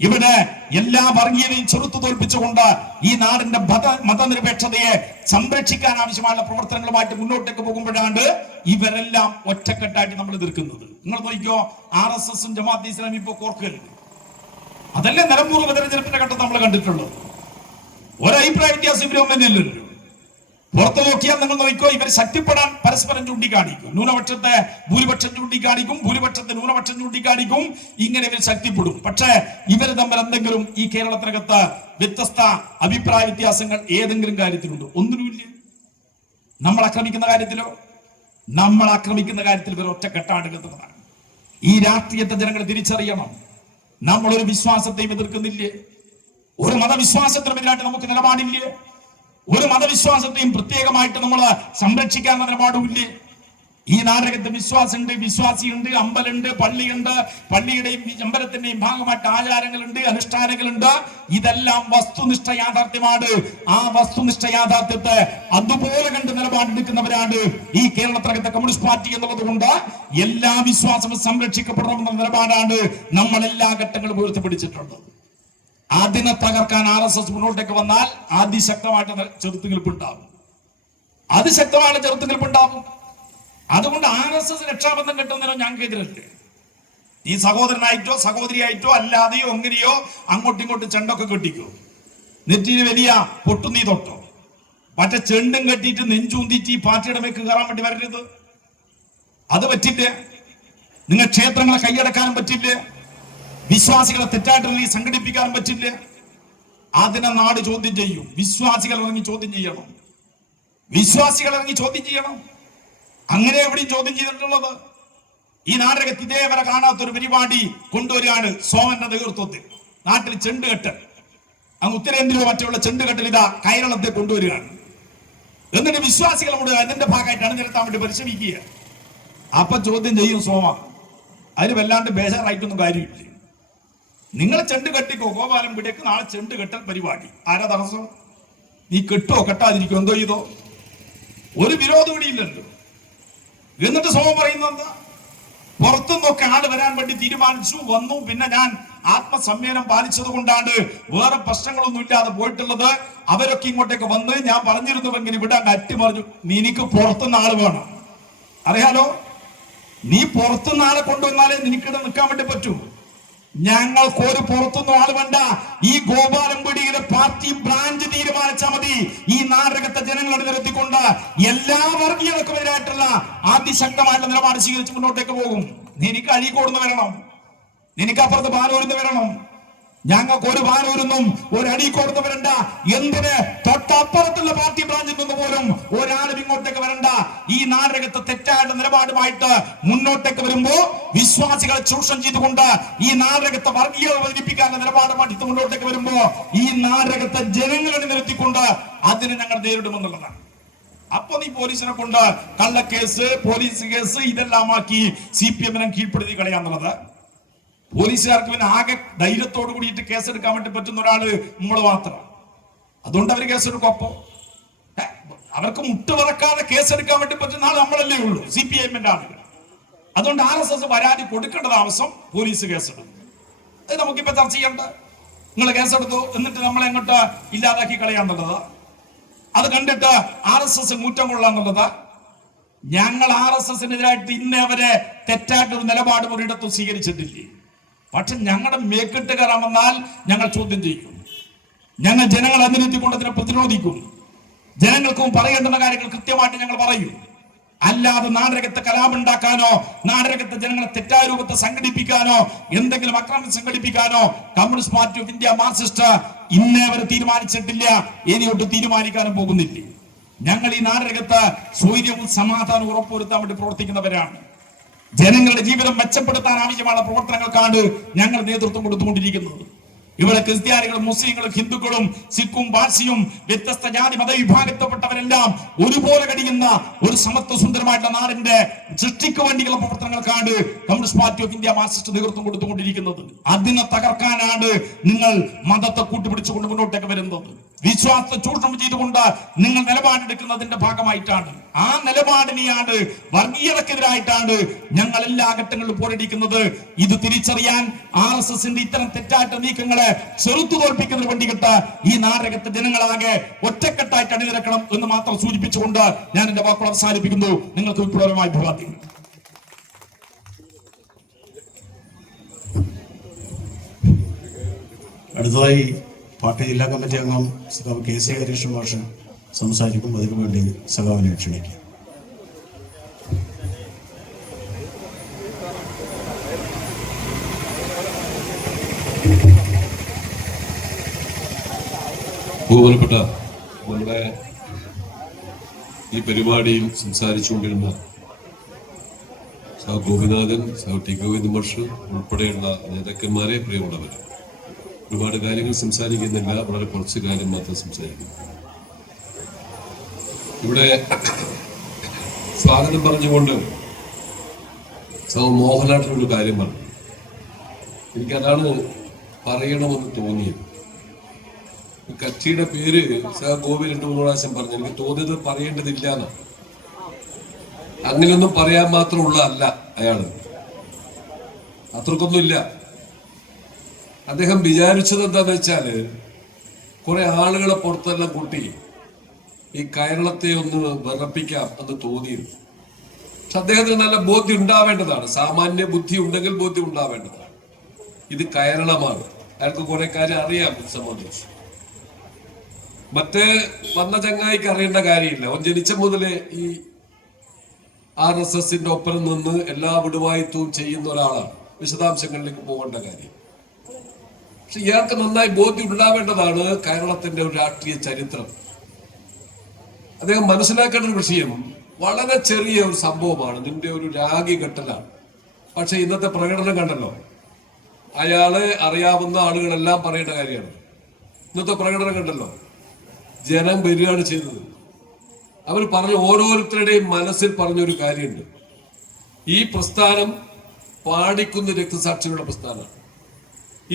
ഇവിടെ എല്ലാ വർഗീയതയും ചെറുത്തു തോൽപ്പിച്ചുകൊണ്ട് ഈ നാടിന്റെ മതനിരപേക്ഷതയെ സംരക്ഷിക്കാൻ ആവശ്യമായുള്ള പ്രവർത്തനങ്ങളുമായിട്ട് മുന്നോട്ടേക്ക് പോകുമ്പോഴാണ് ഇവരെല്ലാം ഒറ്റക്കെട്ടായിട്ട് നമ്മൾ എതിർക്കുന്നത്. നിങ്ങൾ നോക്കിക്കോ, RSSും ജമാഅത്ത് ഇസ്ലാമി ഇപ്പൊ കോർക്കരുത്. അതല്ലേ നിലമ്പൂർ ഉപതെരഞ്ഞെടുപ്പിന്റെ ഘട്ടം നമ്മൾ കണ്ടിട്ടുള്ളത്. ഒരഭിപ്രായ വ്യത്യാസം ഇവർ ഒന്നില്ലല്ലോ. പുറത്തു നോക്കിയാൽ നിങ്ങൾ നോക്കിക്കോ, ഇവർ ശക്തിപ്പെടാൻ പരസ്പരം ചൂണ്ടിക്കാണിക്കും. ന്യൂനപക്ഷത്തെ ഭൂരിപക്ഷം ചൂണ്ടിക്കാണിക്കും, ഭൂരിപക്ഷത്തെ ന്യൂനപക്ഷം ചൂണ്ടിക്കാണിക്കും. ഇങ്ങനെ ഇവർ ശക്തിപ്പെടും. പക്ഷേ ഇവർ തമ്മിൽ എന്തെങ്കിലും ഈ കേരളത്തിനകത്ത് വ്യത്യസ്ത അഭിപ്രായ വ്യത്യാസങ്ങൾ ഏതെങ്കിലും കാര്യത്തിലുണ്ടോ? ഒന്നിനുമില്ല. നമ്മൾ ആക്രമിക്കുന്ന കാര്യത്തിൽ ഇവർ ഒറ്റക്കെട്ടാണ് എന്നുള്ളതാണ്. ഈ രാഷ്ട്രീയത്തെ ജനങ്ങൾ തിരിച്ചറിയണം. നമ്മളൊരു വിശ്വാസത്തെയും എതിർക്കുന്നില്ലേ, ഒരു മതവിശ്വാസത്തിനെതിരായിട്ട് നമുക്ക് നിലപാടില്ലേ, ഒരു മതവിശ്വാസത്തെയും പ്രത്യേകമായിട്ട് നമ്മൾ സംരക്ഷിക്കാനുള്ള നിലപാടുമില്ലേ. ഈ നാടകത്തെ വിശ്വാസമുണ്ട്, വിശ്വാസിയുണ്ട്, അമ്പലമുണ്ട്, പള്ളിയുണ്ട്. പള്ളിയുടെയും അമ്പലത്തിന്റെയും ഭാഗമായിട്ട് ആചാരങ്ങളുണ്ട്, അനുഷ്ഠാനങ്ങളുണ്ട്. ഇതെല്ലാം വസ്തുനിഷ്ഠ യാഥാർത്ഥ്യമാണ്. ആ വസ്തുനിഷ്ഠ യാഥാർത്ഥ്യത്തെ അതുപോലെ കണ്ട് നിലപാടെടുക്കുന്നവരാണ് ഈ കേരളത്തിനകത്തെ കമ്മ്യൂണിസ്റ്റ് പാർട്ടി എന്നുള്ളത് കൊണ്ട് എല്ലാ വിശ്വാസവും സംരക്ഷിക്കപ്പെടണമെന്ന നിലപാടാണ് നമ്മൾ എല്ലാ ഘട്ടങ്ങളും ഉയർത്തിപ്പിടിച്ചിട്ടുള്ളത്. അതിനെ തകർക്കാൻ RSS മുന്നോട്ടേക്ക് വന്നാൽ അതിശക്തമായിട്ട് ചെറുത്തുനിൽപ്പുണ്ടാവും. അതുകൊണ്ട് RSS രക്ഷാബന്ധം കെട്ടുന്നതിനോ ഞങ്ങൾക്ക് എതിരല്ലേ. ഈ സഹോദരനായിട്ടോ സഹോദരിയായിട്ടോ അല്ലാതെയോ എങ്ങനെയോ അങ്ങോട്ടും ഇങ്ങോട്ടും ചെണ്ടൊക്കെ കെട്ടിക്കോ, നെറ്റിയിൽ വലിയ പൊട്ടു നീ തൊട്ടോ, മറ്റേ ചെണ്ടും കെട്ടിയിട്ട് നെഞ്ചൂന്തിട്ട് ഈ പാർട്ടിയുടെ മേക്ക് കയറാൻ വേണ്ടി വരരുത്. അത് പറ്റില്ല. നിങ്ങൾ ക്ഷേത്രങ്ങളെ കൈയടക്കാനും പറ്റില്ല, വിശ്വാസികളെ തെറ്റായിട്ട് സംഘടിപ്പിക്കാനും പറ്റില്ല. അതിനെ നാട് ചോദ്യം ചെയ്യും. വിശ്വാസികൾ ഇറങ്ങി ചോദ്യം ചെയ്യണം. അങ്ങനെ എവിടെയും ചോദ്യം ചെയ്തിട്ടുള്ളത്? ഈ നാടകത്ത് ഇതേവരെ കാണാത്തൊരു പരിപാടി കൊണ്ടുവരികയാണ് സോമന്റെ നേതൃത്വത്തിൽ. നാട്ടിൽ ചെണ്ടുകെട്ട്, അങ്ങ് ഉത്തരേന്ത്യയിലോ മറ്റുള്ള ചെണ്ടുകെട്ടിൽ ഇതാ കേരളത്തെ കൊണ്ടുവരികയാണ്. എന്നിട്ട് വിശ്വാസികൾ മുഴുവൻ അതിന്റെ ഭാഗമായിട്ട് അണിനിരത്താൻ വേണ്ടി പരിശ്രമിക്കുക. അപ്പൊ ചോദ്യം ചെയ്യും സോമ. അതിന് വല്ലാണ്ട് ബേജാറായിട്ടൊന്നും കാര്യമില്ല. നിങ്ങൾ ചെണ്ട് കെട്ടിക്കോ, ഗോപാലം പിടിക്ക് നാളെ ചെണ്ട് കെട്ടൽ പരിപാടി. ആരാ തടസ്സം? നീ കെട്ടോ കെട്ടാതിരിക്കോ, എന്തോ ചെയ്തോ, ഒരു വിരോധം ഇവിടെ ഇല്ലല്ലോ. എന്നിട്ട് സോമം പറയുന്നത് എന്താ? പുറത്തുനിന്നൊക്കെ ആള് വരാൻ വേണ്ടി തീരുമാനിച്ചു, വന്നു. പിന്നെ ഞാൻ ആത്മസംയമനം പാലിച്ചത് കൊണ്ടാണ് വേറെ പ്രശ്നങ്ങളൊന്നും ഇല്ലാതെ പോയിട്ടുള്ളത്. അവരൊക്കെ ഇങ്ങോട്ടേക്ക് വന്ന് ഞാൻ പറഞ്ഞിരുന്നുവെങ്കിൽ ഇവിടെ അങ്ങ് അട്ടിമറിഞ്ഞു. നിനക്ക് പുറത്തുനിന്ന് ആള് വേണം, അറിയാലോ. നീ പുറത്തുനിന്ന് ആളെ കൊണ്ടുവന്നാലേ നിനക്കിടെ നിൽക്കാൻ വേണ്ടി പറ്റൂ. ഞങ്ങൾക്ക് ഒരു പുറത്തുനിന്ന് ആള് വേണ്ട. ഈ ഗോപാലൻപടിയുടെ പാർട്ടി ബ്രാഞ്ച് തീരുമാനിച്ചാൽ മതി. ഈ നാടകത്തെ ജനങ്ങളെ നിരത്തിക്കൊണ്ട് എല്ലാ വർഗീയതക്കുമെതിരായിട്ടുള്ള അതിശക്തമായിട്ടുള്ള നിലപാട് സ്വീകരിച്ച് മുന്നോട്ടേക്ക് പോകും. നിനക്ക് അഴീക്കോടുന്ന് വരണം, നിനക്കപ്പുറത്ത് ബാനൂരിന്ന് വരണം, ഞങ്ങൾക്ക് ഒരു ബാനൂരിന്നും ഒരു അഴീക്കോടുന്ന് വരണ്ട. എന്തിന് തൊട്ടപ്പുറത്തുള്ള പാർട്ടി ബ്രാഞ്ചിൽ നിന്ന് പോലും ഒരാളും ഇങ്ങോട്ടേക്ക് വരണ്ട. ഈ നാടകത്തെ തെറ്റായ നിലപാടുമായിട്ട് മുന്നോട്ടേക്ക് വരുമ്പോ വിശ്വാസികളെ ചൂഷണം ചെയ്തുകൊണ്ട് ഈ നാടകത്തെ വർഗീയത അവതരിപ്പിക്കാനുള്ള നിലപാടുമായിട്ട് മുന്നോട്ടേക്ക് വരുമ്പോ ഈ നാടകത്തെ ജനങ്ങളെ നിരത്തിക്കൊണ്ട് അതിനെ ഞങ്ങൾ നേരിടുമെന്നുള്ളതാണ്. അപ്പൊ നീ പോലീസിനെ കൊണ്ട് കള്ളക്കേസ്, പോലീസ് കേസ് ഇതെല്ലാമാക്കി CPM കീഴ്പ്പെടുത്തി കളയാന്നുള്ളത്. പോലീസുകാർക്ക് പിന്നെ ആകെ ധൈര്യത്തോട് കൂടിയിട്ട് കേസെടുക്കാൻ വേണ്ടി പറ്റുന്ന ഒരാള് നമ്മൾ മാത്രം. അതുകൊണ്ട് അവർ കേസെടുക്കും. അപ്പോ അവർക്ക് മുട്ടുപറക്കാതെ കേസെടുക്കാൻ വേണ്ടി പറ്റുന്ന ആൾ നമ്മളല്ലേ ഉള്ളൂ, CPM ആളുകൾ. അതുകൊണ്ട് RSS പരാതി കൊടുക്കേണ്ടത് ആവശ്യം പോലീസ് കേസെടുക്കും. അത് നമുക്കിപ്പോ ചർച്ച ചെയ്യണ്ട. നിങ്ങൾ കേസെടുത്തു എന്നിട്ട് നമ്മളെ എങ്ങോട്ട് ഇല്ലാതാക്കി കളയാന്നുള്ളതാ? അത് കണ്ടിട്ട് RSS കുറ്റം കൊള്ളാന്നുള്ളതാ? ഞങ്ങൾ RSSനെതിരായിട്ട് ഇന്നേവരെ തെറ്റായിട്ടൊരു നിലപാടും ഒരിടത്തും സ്വീകരിച്ചിട്ടില്ലേ. പക്ഷെ ഞങ്ങളുടെ മേക്കിട്ട് കയറാൻ വന്നാൽ ഞങ്ങൾ ചോദ്യം ചെയ്യും. ഞങ്ങൾ ജനങ്ങളെ അതിനെത്തിക്കൊണ്ട് അതിനെ പ്രതിരോധിക്കും. ജനങ്ങൾക്കും പറയേണ്ടുന്ന കാര്യങ്ങൾ കൃത്യമായിട്ട് ഞങ്ങൾ പറയും. അല്ലാതെ നാടകത്തെ കലാപുണ്ടാക്കാനോ നാടകത്തെ ജനങ്ങളെ തെറ്റായ രൂപത്തെ സംഘടിപ്പിക്കാനോ എന്തെങ്കിലും അക്രമം സംഘടിപ്പിക്കാനോ communist party of India Marxist ഇന്നേ വരെ തീരുമാനിച്ചിട്ടില്ല, ഇനിയൊട്ട് തീരുമാനിക്കാനും പോകുന്നില്ല. ഞങ്ങൾ ഈ നാടകത്ത് സ്വൈര്യവും സമാധാനവും ഉറപ്പുവരുത്താൻ വേണ്ടി പ്രവർത്തിക്കുന്നവരാണ്. ജനങ്ങളുടെ ജീവിതം മെച്ചപ്പെടുത്താൻ ആവശ്യമായ പ്രവർത്തനങ്ങൾക്കാണ് ഞങ്ങൾ നേതൃത്വം കൊടുത്തുകൊണ്ടിരിക്കുന്നത്. ഇവിടെ ക്രിസ്ത്യാനികളും മുസ്ലിങ്ങളും ഹിന്ദുക്കളും സിഖും പാഴ്സിയും വ്യത്യസ്ത ജാതി മതവിഭാഗത്തിൽപ്പെട്ടവരെല്ലാം ഒരുപോലെ കഴിയുന്ന ഒരു സമത്വ സുന്ദരമായിട്ടുള്ള നാടിന്റെ സൃഷ്ടിക്ക് വേണ്ടിയുള്ള പ്രവർത്തനങ്ങൾക്കാണ് communist party of India Marxist നേതൃത്വം കൊടുത്തുകൊണ്ടിരിക്കുന്നത്. അതിനെ തകർക്കാനാണ് നിങ്ങൾ മതത്തെ കൂട്ടുപിടിച്ചുകൊണ്ട് മുന്നോട്ടേക്ക് വരുന്നത്. വിശ്വാസത്തെ ചൂഷണം ചെയ്തുകൊണ്ട് നിങ്ങൾ നിലപാടെടുക്കുന്നതിന്റെ ഭാഗമായിട്ടാണ്. ആ നിലപാടിനെയാണ് വർഗീയതക്കെതിരായിട്ടാണ് ഞങ്ങൾ എല്ലാ ഘട്ടങ്ങളിലും പോരടിക്കുന്നത്. ഇത് തിരിച്ചറിയാൻ RSSന്റെ ഇത്തരം തെറ്റായിട്ട് നീക്കങ്ങളെ ചെറുത്തു തോൽപ്പിക്കുന്നതിന് വേണ്ടിയിട്ട് ഈ നാടകത്തെ ജനങ്ങളാകെ ഒറ്റക്കെട്ടായിട്ട് അണിനിരക്കണം എന്ന് മാത്രം സൂചിപ്പിച്ചുകൊണ്ട് ഞാൻ എന്റെ വാക്കുകൾ അവസാനിപ്പിക്കുന്നു. നിങ്ങൾക്ക് വിപ്ലവമായ അഭിവാദ്യങ്ങൾ. അടുത്തതായി പാർട്ടി ജില്ലാ കമ്മിറ്റി അംഗം സഖാവ് KC ഹരീഷ് മാഷ് സംസാരിക്കും. അതിനുവേണ്ടി സഖാവിനെ ക്ഷണിക്കും. ബഹുമാനപ്പെട്ട നമ്മുടെ ഈ പരിപാടിയിൽ സംസാരിച്ചുകൊണ്ടിരുന്ന സഹ ഗോപിനാഥൻ, സഹ ടി ഗോവിന്ദ മാഷ് ഉൾപ്പെടെയുള്ള നേതാക്കന്മാരെ, പ്രിയമുള്ളവർ, ഒരുപാട് കാര്യങ്ങൾ സംസാരിക്കുന്നില്ല, വളരെ കുറച്ച് കാര്യം മാത്രം സംസാരിക്കുന്നു. ഇവിടെ സ്വാഗതം പറഞ്ഞുകൊണ്ട് സഹ മോഹൻലാലിനൊരു കാര്യം പറഞ്ഞു. എനിക്കതാണ് പറയണമെന്ന് തോന്നിയത്. കക്ഷിയുടെ പേര് സഹ ഗോപി 2-3 പ്രാവശ്യം പറഞ്ഞു. എനിക്ക് തോന്നിയത് പറയേണ്ടതില്ല എന്നാണ്. അങ്ങനെയൊന്നും പറയാൻ മാത്രമുള്ള അല്ല അയാള്, അത്രക്കൊന്നുമില്ല. അദ്ദേഹം വിചാരിച്ചത് എന്താന്ന് വെച്ചാല് കുറെ ആളുകളെ പുറത്തെല്ലാം കൂട്ടി ഈ കേരളത്തെ ഒന്ന് വിറപ്പിക്കാം എന്ന് തോന്നിയിരുന്നു. പക്ഷെ അദ്ദേഹത്തിന് നല്ല ബോധ്യം ഉണ്ടാവേണ്ടതാണ്. സാമാന്യ ബുദ്ധി ഉണ്ടെങ്കിൽ ബോധ്യം ഉണ്ടാവേണ്ടതാണ്. ഇത് കേരളമാണ്. അയാൾക്ക് കുറെ കാര്യം അറിയാം ഇത് സംബന്ധിച്ച്. മറ്റേ വന്ന ചങ്ങായിക്ക് അറിയേണ്ട കാര്യമില്ല. അവൻ ജനിച്ച മുതലേ ഈ RSSന്റെ ഒപ്പം നിന്ന് എല്ലാ വിടുവായുത്വവും ചെയ്യുന്ന ഒരാളാണ്. വിശദാംശങ്ങളിലേക്ക് പോകേണ്ട കാര്യം. പക്ഷെ ഇയാൾക്ക് നന്നായി ബോധ്യം ഉണ്ടാവേണ്ടതാണ് കേരളത്തിന്റെ ഒരു രാഷ്ട്രീയ ചരിത്രം. അദ്ദേഹം മനസ്സിലാക്കേണ്ട ഒരു വിഷയം വളരെ ചെറിയ ഒരു സംഭവമാണ്. നിന്റെ ഒരു രാഗി കെട്ടലാണ്. പക്ഷെ ഇന്നത്തെ പ്രകടനം കണ്ടല്ലോ, അയാളെ അറിയാവുന്ന ആളുകളെല്ലാം പറയേണ്ട കാര്യമാണ്. ഇന്നത്തെ പ്രകടനം കണ്ടല്ലോ, ജനം വരികയാണ് ചെയ്തത്. അവർ പറഞ്ഞ ഓരോരുത്തരുടെയും മനസ്സിൽ പറഞ്ഞൊരു കാര്യമുണ്ട്. ഈ പ്രസ്ഥാനം പാടിക്കുന്ന രക്തസാക്ഷികളുടെ പ്രസ്ഥാനമാണ്.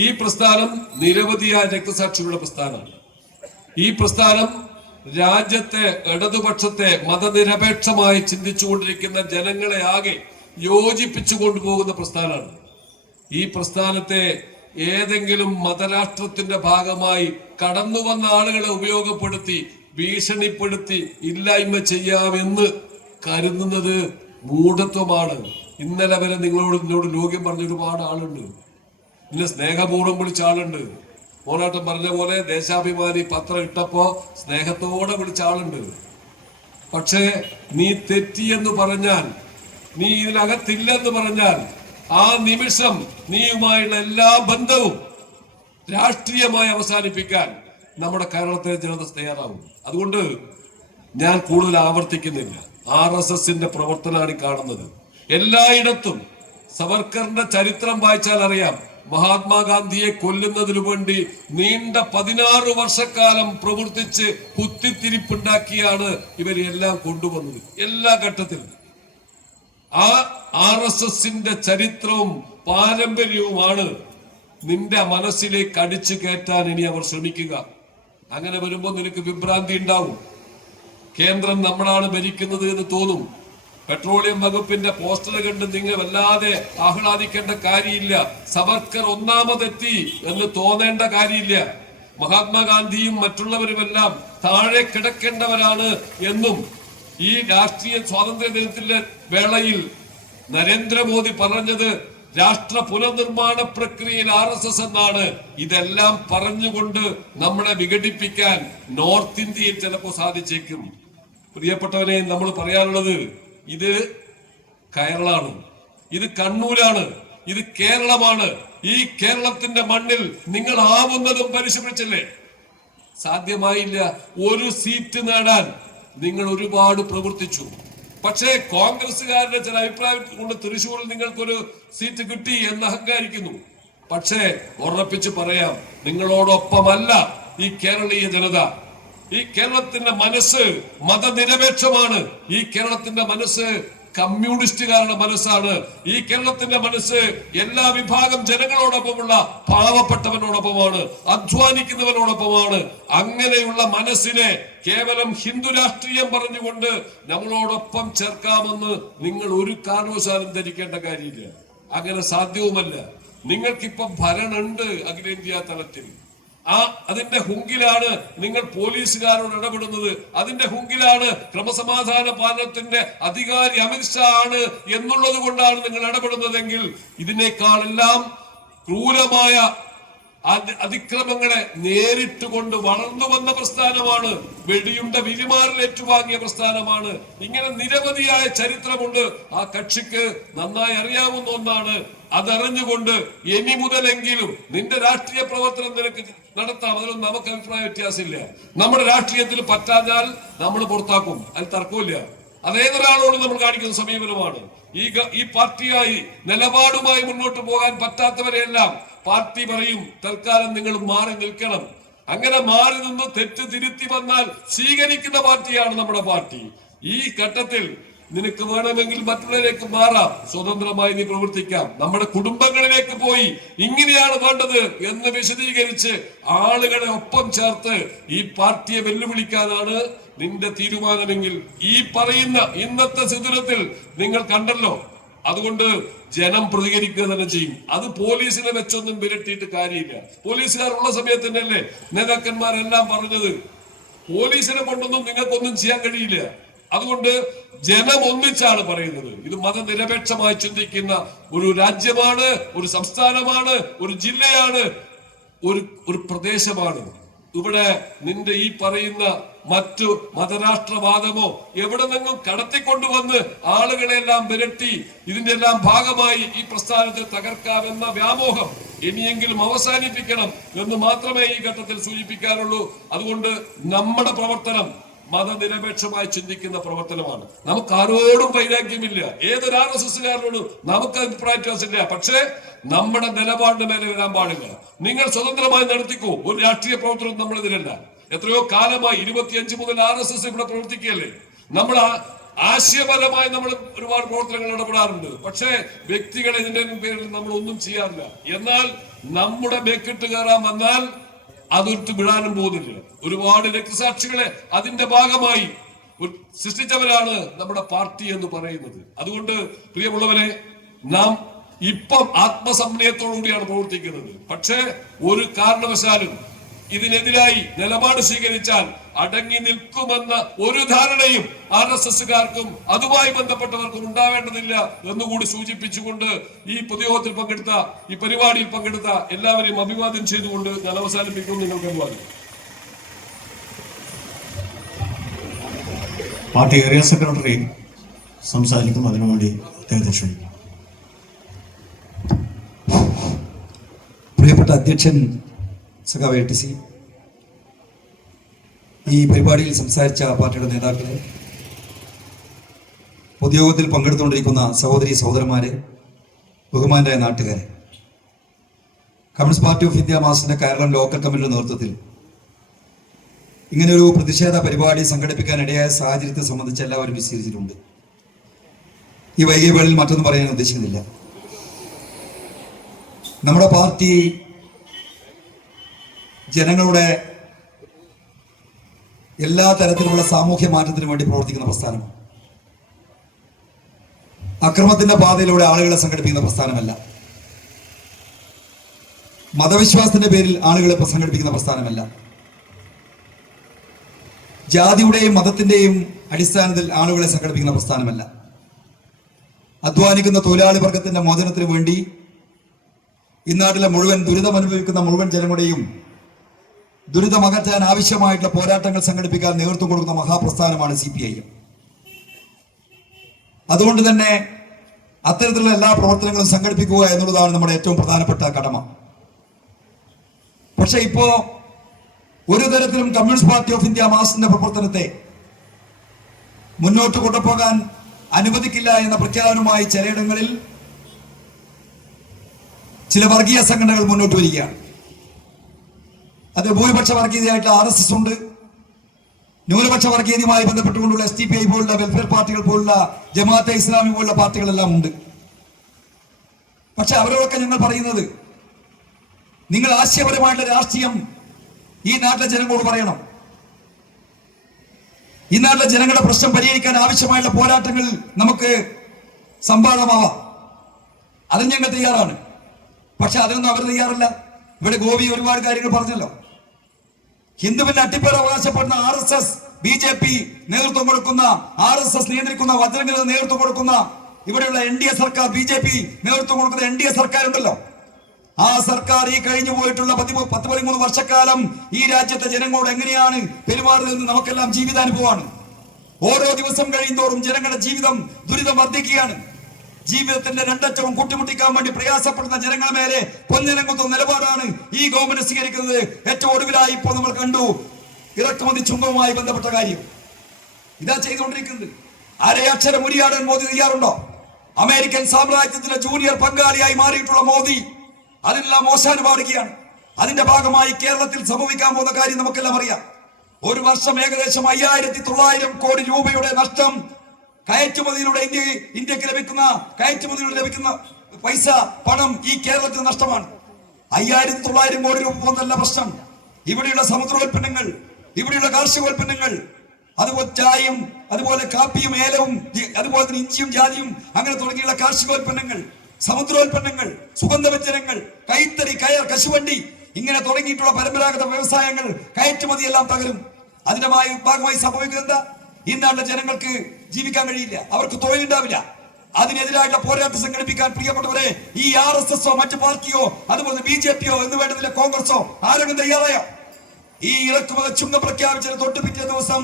ഈ പ്രസ്ഥാനം നിരവധിയായ രക്തസാക്ഷികളുടെ പ്രസ്ഥാനമാണ്. ഈ പ്രസ്ഥാനം രാജ്യത്തെ ഇടതുപക്ഷത്തെ മതനിരപേക്ഷമായി ചിന്തിച്ചുകൊണ്ടിരിക്കുന്ന ജനങ്ങളെ ആകെ യോജിപ്പിച്ചു കൊണ്ടുപോകുന്ന പ്രസ്ഥാനമാണ്. ഈ പ്രസ്ഥാനത്തെ ഏതെങ്കിലും മതരാഷ്ട്രത്തിന്റെ ഭാഗമായി കടന്നു വന്ന ആളുകളെ ഉപയോഗപ്പെടുത്തി ഭീഷണിപ്പെടുത്തി ഇല്ലായ്മ ചെയ്യാമെന്ന് കരുതുന്നത് മൂഢത്വമാണ്. ഇന്നലെ വരെ എന്നോട് ലോക്യം പറഞ്ഞ ഒരുപാട് ആളുണ്ട്. ഇന്നെ സ്നേഹപൂർവ്വം വിളിച്ച ആളുണ്ട്. പോരാട്ടം പറഞ്ഞ പോലെ ദേശാഭിമാനി പത്രം ഇട്ടപ്പോ സ്നേഹത്തോടെ വിളിച്ച ആളുണ്ട്. പക്ഷേ നീ തെറ്റിയെന്ന് പറഞ്ഞാൽ, നീ ഇതിനകത്തില്ലെന്ന് പറഞ്ഞാൽ, ആ നിമിഷം നീയുമായുള്ള എല്ലാ ബന്ധവും രാഷ്ട്രീയമായി അവസാനിപ്പിക്കാൻ നമ്മുടെ കേരളത്തിലെ ജനത തയ്യാറാവും. അതുകൊണ്ട് ഞാൻ കൂടുതൽ ആവർത്തിക്കുന്നില്ല. RSSന്റെ പ്രവർത്തനമാണ് കാണുന്നത്. എല്ലായിടത്തും സവർക്കറിന്റെ ചരിത്രം വായിച്ചാൽ അറിയാം, മഹാത്മാഗാന്ധിയെ കൊല്ലുന്നതിനു വേണ്ടി നീണ്ട 16 വർഷക്കാലം പ്രവർത്തിച്ച് കുത്തിത്തിരിപ്പുണ്ടാക്കിയാണ് ഇവരെല്ലാം കൊണ്ടുവന്നത്. എല്ലാ ഘട്ടത്തിലും ആ RSSന്റെ ചരിത്രവും പാരമ്പര്യവുമാണ് നിന്റെ മനസ്സിലേക്ക് അടിച്ചു കയറ്റാൻ ഇനി അവർ ശ്രമിക്കുക. അങ്ങനെ വരുമ്പോൾ നിനക്ക് വിഭ്രാന്തി ഉണ്ടാവും. കേന്ദ്രം നമ്മളാണ് ഭരിക്കുന്നത് എന്ന് തോന്നും. പെട്രോളിയം വകുപ്പിന്റെ പോസ്റ്റർ കണ്ട് നിങ്ങൾ വല്ലാതെ ആഹ്ലാദിക്കേണ്ട കാര്യമില്ല. സവർക്കർ ഒന്നാമതെത്തി എന്ന് തോന്നേണ്ട കാര്യമില്ല. മഹാത്മാഗാന്ധിയും മറ്റുള്ളവരുമെല്ലാം താഴെ കിടക്കേണ്ടവരാണ് എന്നും ഈ രാഷ്ട്രീയ സ്വാതന്ത്ര്യ ദിനത്തിന്റെ വേളയിൽ നരേന്ദ്രമോദി പറഞ്ഞത് രാഷ്ട്ര പുനർനിർമ്മാണ പ്രക്രിയയിൽ RSS എന്നാണ്. ഇതെല്ലാം പറഞ്ഞുകൊണ്ട് നമ്മളെ വിഘടിപ്പിക്കാൻ നോർത്ത് ഇന്ത്യയിൽ ചിലപ്പോൾ സാധിച്ചേക്കും. പ്രിയപ്പെട്ടവരെ, നമ്മൾ പറയാനുള്ളത് ഇത് കേരളമാണ്, ഇത് കണ്ണൂരാണ്, ഇത് കേരളമാണ്. ഈ കേരളത്തിന്റെ മണ്ണിൽ നിങ്ങൾ ആവുന്നതും പരിശ്രമിച്ചില്ലേ? സാധ്യമായില്ല. ഒരു സീറ്റ് നേടാൻ നിങ്ങൾ ഒരുപാട് പ്രവർത്തിച്ചു. പക്ഷേ കോൺഗ്രസുകാരുടെ ചില അഭിപ്രായം കൊണ്ട് തൃശ്ശൂരിൽ നിങ്ങൾക്കൊരു സീറ്റ് കിട്ടി എന്ന് അഹങ്കാരിക്കുന്നു. പക്ഷേ ഉറപ്പിച്ച് പറയാം, നിങ്ങളോടൊപ്പമല്ല ഈ കേരളീയ ജനത. ഈ കേരളത്തിന്റെ മനസ്സ് മതനിരപേക്ഷമാണ്. ഈ കേരളത്തിന്റെ മനസ്സ് കമ്മ്യൂണിസ്റ്റുകാരുടെ മനസ്സാണ്. ഈ കേരളത്തിന്റെ മനസ്സ് എല്ലാ വിഭാഗം ജനങ്ങളോടൊപ്പമുള്ള പാവപ്പെട്ടവനോടൊപ്പമാണ്, അധ്വാനിക്കുന്നവനോടൊപ്പമാണ്. അങ്ങനെയുള്ള മനസ്സിനെ കേവലം ഹിന്ദു രാഷ്ട്രീയം പറഞ്ഞുകൊണ്ട് നമ്മളോടൊപ്പം ചേർക്കാമെന്ന് നിങ്ങൾ ഒരു കാരണവശാലും ധരിക്കേണ്ട കാര്യമില്ല. അങ്ങനെ സാധ്യവുമല്ല. നിങ്ങൾക്കിപ്പം ഭരണമുണ്ട് അഖിലേന്ത്യാ തലത്തിൽ. അതിന്റെ ഹുങ്കിലാണ് നിങ്ങൾ പോലീസുകാരോട് ഇടപെടുന്നത്. അതിന്റെ ഹുങ്കിലാണ് ക്രമസമാധാന പാലനത്തിന്റെ അധികാരി അമിത്ഷാ ആണ് എന്നുള്ളത് കൊണ്ടാണ് നിങ്ങൾ ഇടപെടുന്നതെങ്കിൽ ഇതിനേക്കാളെല്ലാം ക്രൂരമായ അതിക്രമങ്ങളെ നേരിട്ട് കൊണ്ട് വളർന്നു വന്ന പ്രസ്ഥാനമാണ്. വെടിയുണ്ട വിരിമാറിൽ ഏറ്റുവാങ്ങിയ പ്രസ്ഥാനമാണ്. ഇങ്ങനെ നിരവധിയായ ചരിത്രമുണ്ട്. ആ കക്ഷിക്ക് നന്നായി അറിയാവുന്ന ഒന്നാണ്. അതറിഞ്ഞുകൊണ്ട് ഇനി മുതലെങ്കിലും നിന്റെ രാഷ്ട്രീയ പ്രവർത്തനം നിനക്ക് നടത്താം. അതിലൊന്നും നമുക്ക് അഭിപ്രായ വ്യത്യാസമില്ല. നമ്മുടെ രാഷ്ട്രീയത്തിൽ പറ്റാഞ്ഞാൽ നമ്മൾ പുറത്താക്കും, അതിൽ തർക്കമില്ല. അതേതൊരാളോട് നമ്മൾ കാണിക്കുന്ന സമീപനമാണ്. ഈ പാർട്ടിയായി നിലപാടുമായി മുന്നോട്ട് പോകാൻ പറ്റാത്തവരെയെല്ലാം പാർട്ടി പറയും തൽക്കാലം നിങ്ങൾ മാറി നിൽക്കണം. അങ്ങനെ മാറി നിന്ന് തെറ്റ് തിരുത്തി വന്നാൽ സ്വീകരിക്കുന്ന പാർട്ടിയാണ് നമ്മുടെ പാർട്ടി. ഈ ഘട്ടത്തിൽ നിനക്ക് വേണമെങ്കിൽ മറ്റുള്ളവരിലേക്ക് മാറാം, സ്വതന്ത്രമായി നീ പ്രവർത്തിക്കാം. നമ്മുടെ കുടുംബങ്ങളിലേക്ക് പോയി ഇങ്ങനെയാണ് വേണ്ടത് എന്ന് വിശദീകരിച്ച് ആളുകളെ ഒപ്പം ചേർത്ത് ഈ പാർട്ടിയെ വെല്ലുവിളിക്കാനാണ് നിന്റെ തീരുമാനമെങ്കിൽ ഈ പറയുന്ന ഇന്നത്തെ ശിഥിലത്തിൽ നിങ്ങൾ കണ്ടല്ലോ. അതുകൊണ്ട് ജനം പ്രതികരിക്കുക തന്നെ ചെയ്യും. അത് പോലീസിനെ വെച്ചൊന്നും വിരട്ടിയിട്ട് കാര്യമില്ല. പോലീസുകാരുള്ള സമയത്ത് തന്നെയല്ലേ നേതാക്കന്മാരെല്ലാം പറഞ്ഞത് പോലീസിനെ കൊണ്ടൊന്നും നിങ്ങൾക്കൊന്നും ചെയ്യാൻ കഴിയില്ല. അതുകൊണ്ട് ജനം ഒന്നിച്ചാണ് പറയുന്നത്. ഇത് മതനിരപേക്ഷമായി ചിന്തിക്കുന്ന ഒരു രാജ്യമാണ്, ഒരു സംസ്ഥാനമാണ്, ഒരു ജില്ലയാണ്, ഒരു പ്രദേശമാണ്. ഇവിടെ നിന്റെ ഈ പറയുന്ന മറ്റു മതരാഷ്ട്രവാദമോ എവിടെ നിന്നും കടത്തിക്കൊണ്ടുവന്ന് ആളുകളെല്ലാം വിരട്ടി ഇതിന്റെ എല്ലാം ഭാഗമായി ഈ പ്രസ്ഥാനത്തെ തകർക്കാമെന്ന വ്യാമോഹം ഇനിയെങ്കിലും അവസാനിപ്പിക്കണം എന്ന് മാത്രമേ ഈ ഘട്ടത്തിൽ സൂചിപ്പിക്കാനുള്ളൂ. അതുകൊണ്ട് നമ്മുടെ പ്രവർത്തനം മതനിരപേക്ഷമായി ചിന്തിക്കുന്ന പ്രവർത്തനമാണ്. നമുക്ക് ആരോടും വൈരാഗ്യമില്ല. ഏതൊരു RSSകാരനോടും നമുക്ക് അഭിപ്രായ വ്യത്യാസമില്ല. പക്ഷേ നമ്മുടെ നിലപാടിന് മേലെ വരാൻ പാടില്ല. നിങ്ങൾ സ്വതന്ത്രമായി നടത്തിക്കോ. ഒരു രാഷ്ട്രീയ പ്രവർത്തനം നമ്മളെതിരല്ല. എത്രയോ കാലമായി 25 മുതൽ RSS ഇവിടെ പ്രവർത്തിക്കുകയല്ലേ. നമ്മൾ ആശയപരമായി നമ്മൾ ഒരുപാട് പ്രവർത്തനങ്ങൾ ഇടപെടാറുണ്ട്. പക്ഷേ വ്യക്തികളെ ഇതിന്റെ പേരിൽ നമ്മൾ ഒന്നും ചെയ്യാറില്ല. എന്നാൽ നമ്മുടെ ബേക്കിട്ട് കയറാൻ വന്നാൽ അതൊരു വിടാനും പോകുന്നില്ല. ഒരുപാട് രക്തസാക്ഷികളെ അതിന്റെ ഭാഗമായി സൃഷ്ടിച്ചവരാണ് നമ്മുടെ പാർട്ടി എന്ന് പറയുന്നത്. അതുകൊണ്ട് പ്രിയമുള്ളവരെ, നാം ഇപ്പം ആത്മസംനയത്തോടുകൂടിയാണ് പ്രവർത്തിക്കുന്നത്. പക്ഷേ ഒരു കാരണവശാലും ഇതിനെതിരായി നിലപാട് സ്വീകരിച്ചാൽ അടങ്ങി നിൽക്കുമെന്ന ഒരു ധാരണയും RSSകാർക്കും അതുമായി ബന്ധപ്പെട്ടവർക്കും ഉണ്ടാവേണ്ടതില്ല എന്നുകൂടി സൂചിപ്പിച്ചുകൊണ്ട് ഈ പൊതുയോഗത്തിൽ പങ്കെടുത്ത, ഈ പരിപാടിയിൽ പങ്കെടുത്ത എല്ലാവരെയും അഭിവാദ്യം ചെയ്തുകൊണ്ട് ഞാൻ അവസാനിപ്പിക്കുന്നു. നിങ്ങൾക്ക് അഭിവാദ്യം. പാർട്ടി ഏരിയ സെക്രട്ടറി സംസാരിക്കും. അതിനുവേണ്ടി അദ്ദേഹത്തെ ക്ഷണിക്കും. പ്രിയപ്പെട്ട അധ്യക്ഷൻ സഖാവ് ATC, ഈ പരിപാടിയിൽ സംസാരിച്ച പാർട്ടിയുടെ നേതാക്കളെ, പൊതുയോഗത്തിൽ പങ്കെടുത്തുകൊണ്ടിരിക്കുന്ന സഹോദരി സഹോദരന്മാരെ, ബഹുമാനരായ നാട്ടുകാരെ, കമ്മ്യൂണിസ്റ്റ് പാർട്ടി ഓഫ് ഇന്ത്യ മാസിന്റെ കേരളം ലോക്കൽ കമ്മിറ്റിയുടെ നേതൃത്വത്തിൽ ഇങ്ങനെയൊരു പ്രതിഷേധ പരിപാടി സംഘടിപ്പിക്കാൻ ഇടയായ സാഹചര്യത്തെ സംബന്ധിച്ച് എല്ലാവരും വിശദീകരിച്ചിട്ടുണ്ട്. ഈ വൈകിയ വേളയിൽ മറ്റൊന്നും പറയാൻ ഉദ്ദേശിക്കുന്നില്ല. നമ്മുടെ പാർട്ടി ജനങ്ങളുടെ എല്ലാ തരത്തിലുള്ള സാമൂഹ്യ മാറ്റത്തിനു വേണ്ടി പ്രവർത്തിക്കുന്ന പ്രസ്ഥാനമാണ്. അക്രമത്തിന്റെ പാതയിലൂടെ ആളുകളെ സംഘടിപ്പിക്കുന്ന പ്രസ്ഥാനമല്ല. മതവിശ്വാസത്തിന്റെ പേരിൽ ആളുകളെ സംഘടിപ്പിക്കുന്ന പ്രസ്ഥാനമല്ല. ജാതിയുടെയും മതത്തിന്റെയും അടിസ്ഥാനത്തിൽ ആളുകളെ സംഘടിപ്പിക്കുന്ന പ്രസ്ഥാനമല്ല. അധ്വാനിക്കുന്ന തൊഴിലാളി വർഗത്തിന്റെ മോചനത്തിന് വേണ്ടി ഇന്നാട്ടിലെ മുഴുവൻ ദുരിതമനുഭവിക്കുന്ന മുഴുവൻ ജനങ്ങളുടെയും ദുരിതമകറ്റാൻ ആവശ്യമായിട്ടുള്ള പോരാട്ടങ്ങൾ സംഘടിപ്പിക്കാൻ നേതൃത്വം കൊടുക്കുന്ന മഹാപ്രസ്ഥാനമാണ് CPIM. അതുകൊണ്ട് തന്നെ അത്തരത്തിലുള്ള എല്ലാ പ്രവർത്തനങ്ങളും സംഘടിപ്പിക്കുക എന്നുള്ളതാണ് നമ്മുടെ ഏറ്റവും പ്രധാനപ്പെട്ട കടമ. പക്ഷെ ഇപ്പോ ഒരു തരത്തിലും കമ്മ്യൂണിസ്റ്റ് പാർട്ടി ഓഫ് ഇന്ത്യ മാസിന്റെ പ്രവർത്തനത്തെ മുന്നോട്ട് കൊണ്ടുപോകാൻ അനുവദിക്കില്ല എന്ന പ്രഖ്യാപനവുമായി ചിലയിടങ്ങളിൽ ചില വർഗീയ സംഘടനകൾ മുന്നോട്ട് വരികയാണ്. അത് ഭൂരിപക്ഷ വർഗീയതയായിട്ട് RSS ഉണ്ട്, ന്യൂനപക്ഷ വർഗീയതയുമായി ബന്ധപ്പെട്ടുകൊണ്ടുള്ള SDPI പോലുള്ള വെൽഫെയർ പാർട്ടികൾ പോലുള്ള ജമാഅത്തെ ഇസ്ലാമി പോലുള്ള പാർട്ടികളെല്ലാം ഉണ്ട്. പക്ഷെ അവരോടൊക്കെ ഞങ്ങൾ പറയുന്നത്, നിങ്ങൾ ആശയപരമായിട്ടുള്ള രാഷ്ട്രീയം ഈ നാട്ടിലെ ജനങ്ങളോട് പറയണം. ഈ നാട്ടിലെ ജനങ്ങളുടെ പ്രശ്നം പരിഹരിക്കാൻ ആവശ്യമായുള്ള പോരാട്ടങ്ങൾ നമുക്ക് സംഭാവനമാവാം. അതിന് ഞങ്ങൾ തയ്യാറാണ്. പക്ഷെ അതിനൊന്നും അവർ തയ്യാറല്ല. ഇവിടെ ഗോപി ഒരുപാട് കാര്യങ്ങൾ പറഞ്ഞല്ലോ. ഹിന്ദുവിന്റെ അട്ടിപ്പേർ അവകാശപ്പെടുന്ന RSS, BJP നേതൃത്വം കൊടുക്കുന്ന, RSS നിയന്ത്രിക്കുന്ന, വജ്രങ്ങളിൽ നേതൃത്വം കൊടുക്കുന്ന ഇവിടെയുള്ള NDA സർക്കാർ, BJP നേതൃത്വം കൊടുക്കുന്ന NDA സർക്കാർ ഉണ്ടല്ലോ. ആ സർക്കാർ ഈ കഴിഞ്ഞു പോയിട്ടുള്ള 10-13 വർഷക്കാലം ഈ രാജ്യത്തെ ജനങ്ങളോട് എങ്ങനെയാണ് പെരുമാറുന്നതെന്ന് നമുക്കെല്ലാം ജീവിതാനുഭവമാണ്. ഓരോ ദിവസം കഴിയുന്തോറും ജനങ്ങളുടെ ജീവിതം ദുരിതം വർദ്ധിക്കുകയാണ്. ജീവിതത്തിന്റെ രണ്ടറ്റവും കൂട്ടിമുട്ടിക്കാൻ വേണ്ടി പ്രയാസപ്പെടുന്ന ജനങ്ങളുടെ മേലെ പൊന്നിലങ്ങുന്ന നിലപാടാണ് ഈ ഗവൺമെന്റ് സ്വീകരിക്കുന്നത്. ഏറ്റവും ഒടുവിലായി ഇപ്പോൾ നമ്മൾ കണ്ടു ഇറക്കുമതി ചുങ്കവുമായി ബന്ധപ്പെട്ട കാര്യം. ഇതാ ചെയ്തുകൊണ്ടിരിക്കുന്നത്. അരയക്ഷരം ഉരിയാടാൻ മോദി തയ്യാറുണ്ടോ? അമേരിക്കൻ സാമ്രാജ്യത്തിന്റെ ജൂനിയർ പങ്കാളിയായി മാറിയിട്ടുള്ള മോദി അതിനെല്ലാം മോശാന് പാടുകയാണ്. അതിന്റെ ഭാഗമായി കേരളത്തിൽ സംഭവിക്കാൻ പോകുന്ന കാര്യം നമുക്കെല്ലാം അറിയാം. ഒരു വർഷം ഏകദേശം 5900 കോടി രൂപയുടെ നഷ്ടം കയറ്റുമതിയിലൂടെ ഇന്ത്യക്ക് ലഭിക്കുന്ന പൈസ, പണം ഈ കേരളത്തിന് നഷ്ടമാണ്. 5900 കോടി രൂപ പോകുന്നതല്ല പ്രശ്നം. ഇവിടെയുള്ള സമുദ്രോൽപ്പന്നങ്ങൾ, ഇവിടെയുള്ള കാർഷികോൽപ്പന്നങ്ങൾ, അതുപോലെ ചായയും, അതുപോലെ കാപ്പിയും, ഏലവും, അതുപോലെ തന്നെ ഇഞ്ചിയും, ജാതിയും, അങ്ങനെ തുടങ്ങിയുള്ള കാർഷികോൽപ്പന്നങ്ങൾ, സമുദ്രോൽപ്പന്നങ്ങൾ, സുഗന്ധവ്യഞ്ജനങ്ങൾ, കൈത്തറി, കയർ, കശുവണ്ടി, ഇങ്ങനെ തുടങ്ങിയിട്ടുള്ള പരമ്പരാഗത വ്യവസായങ്ങൾ, കയറ്റുമതി എല്ലാം തകരും. അതിന്റെ ഭാഗമായി സംഭവിക്കുന്നത് എന്താ? ഇന്നാളുടെ ജനങ്ങൾക്ക് ജീവിക്കാൻ കഴിയില്ല, അവർക്ക് തൊഴിലുണ്ടാവില്ല. അതിനെതിരായിട്ടുള്ള പോരാട്ടം സംഘടിപ്പിക്കാൻ പ്രിയപ്പെട്ടവരെ ഈ RSSോ മറ്റു പാർട്ടിയോ അതുപോലെ BJPയോ എന്ന് വേണ്ടതില്ല കോൺഗ്രസോ ആരെങ്കിലും തയ്യാറായോ? ഈ ഇറക്കുമതി ചുങ്കം പ്രഖ്യാപിച്ചതിന് തൊട്ട് പിറ്റേ ദിവസം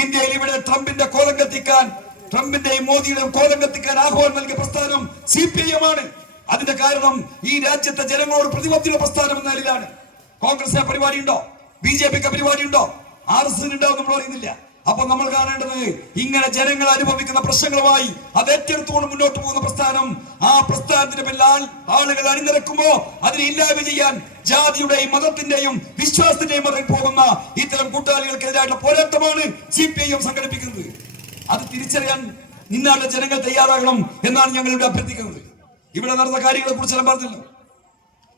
ഇന്ത്യയിൽ ഇവിടെ ട്രംപിന്റെ കോലം കത്തിക്കാൻ, ട്രംപിന്റെയും മോദിയുടെയും കോലം കത്തിക്കാൻ ആഹ്വാനം നൽകിയ പ്രസ്ഥാനം CPIM ആണ്. അതിന്റെ കാരണം ഈ രാജ്യത്തെ ജനങ്ങളോട് പ്രതിബദ്ധത പ്രസ്ഥാനം എന്ന നിലയിലാണ്. കോൺഗ്രസിന് പരിപാടി ഉണ്ടോ? BJPക്ക് പരിപാടി ഉണ്ടോ? RSS ഉണ്ടാവും നമ്മൾ അറിയുന്നില്ല. അപ്പൊ നമ്മൾ കാണേണ്ടത് ഇങ്ങനെ ജനങ്ങൾ അനുഭവിക്കുന്ന പ്രശ്നങ്ങളുമായി അത് ഏറ്റെടുത്തുകൊണ്ട് മുന്നോട്ട് പോകുന്ന പ്രസ്ഥാനം, ആ പ്രസ്ഥാനത്തിന്റെ പേരിൽ ആളുകൾ അണിനിരക്കുമ്പോ അതിനെ ഇല്ലായ്മ ചെയ്യാൻ ജാതിയുടെയും മതത്തിന്റെയും വിശ്വാസത്തിന്റെയും മതത്തിൽ പോകുന്ന ഇത്തരം കൂട്ടാളികൾക്കെതിരായിട്ടുള്ള പോരാട്ടമാണ് CPIM സംഘടിപ്പിക്കുന്നത്. അത് തിരിച്ചറിയാൻ നിന്നാളുടെ ജനങ്ങൾ തയ്യാറാകണം എന്നാണ് ഞങ്ങൾ ഇവിടെ അഭ്യർത്ഥിക്കുന്നത്. ഇവിടെ നടന്ന കാര്യങ്ങളെ കുറിച്ചെല്ലാം പറഞ്ഞല്ലോ.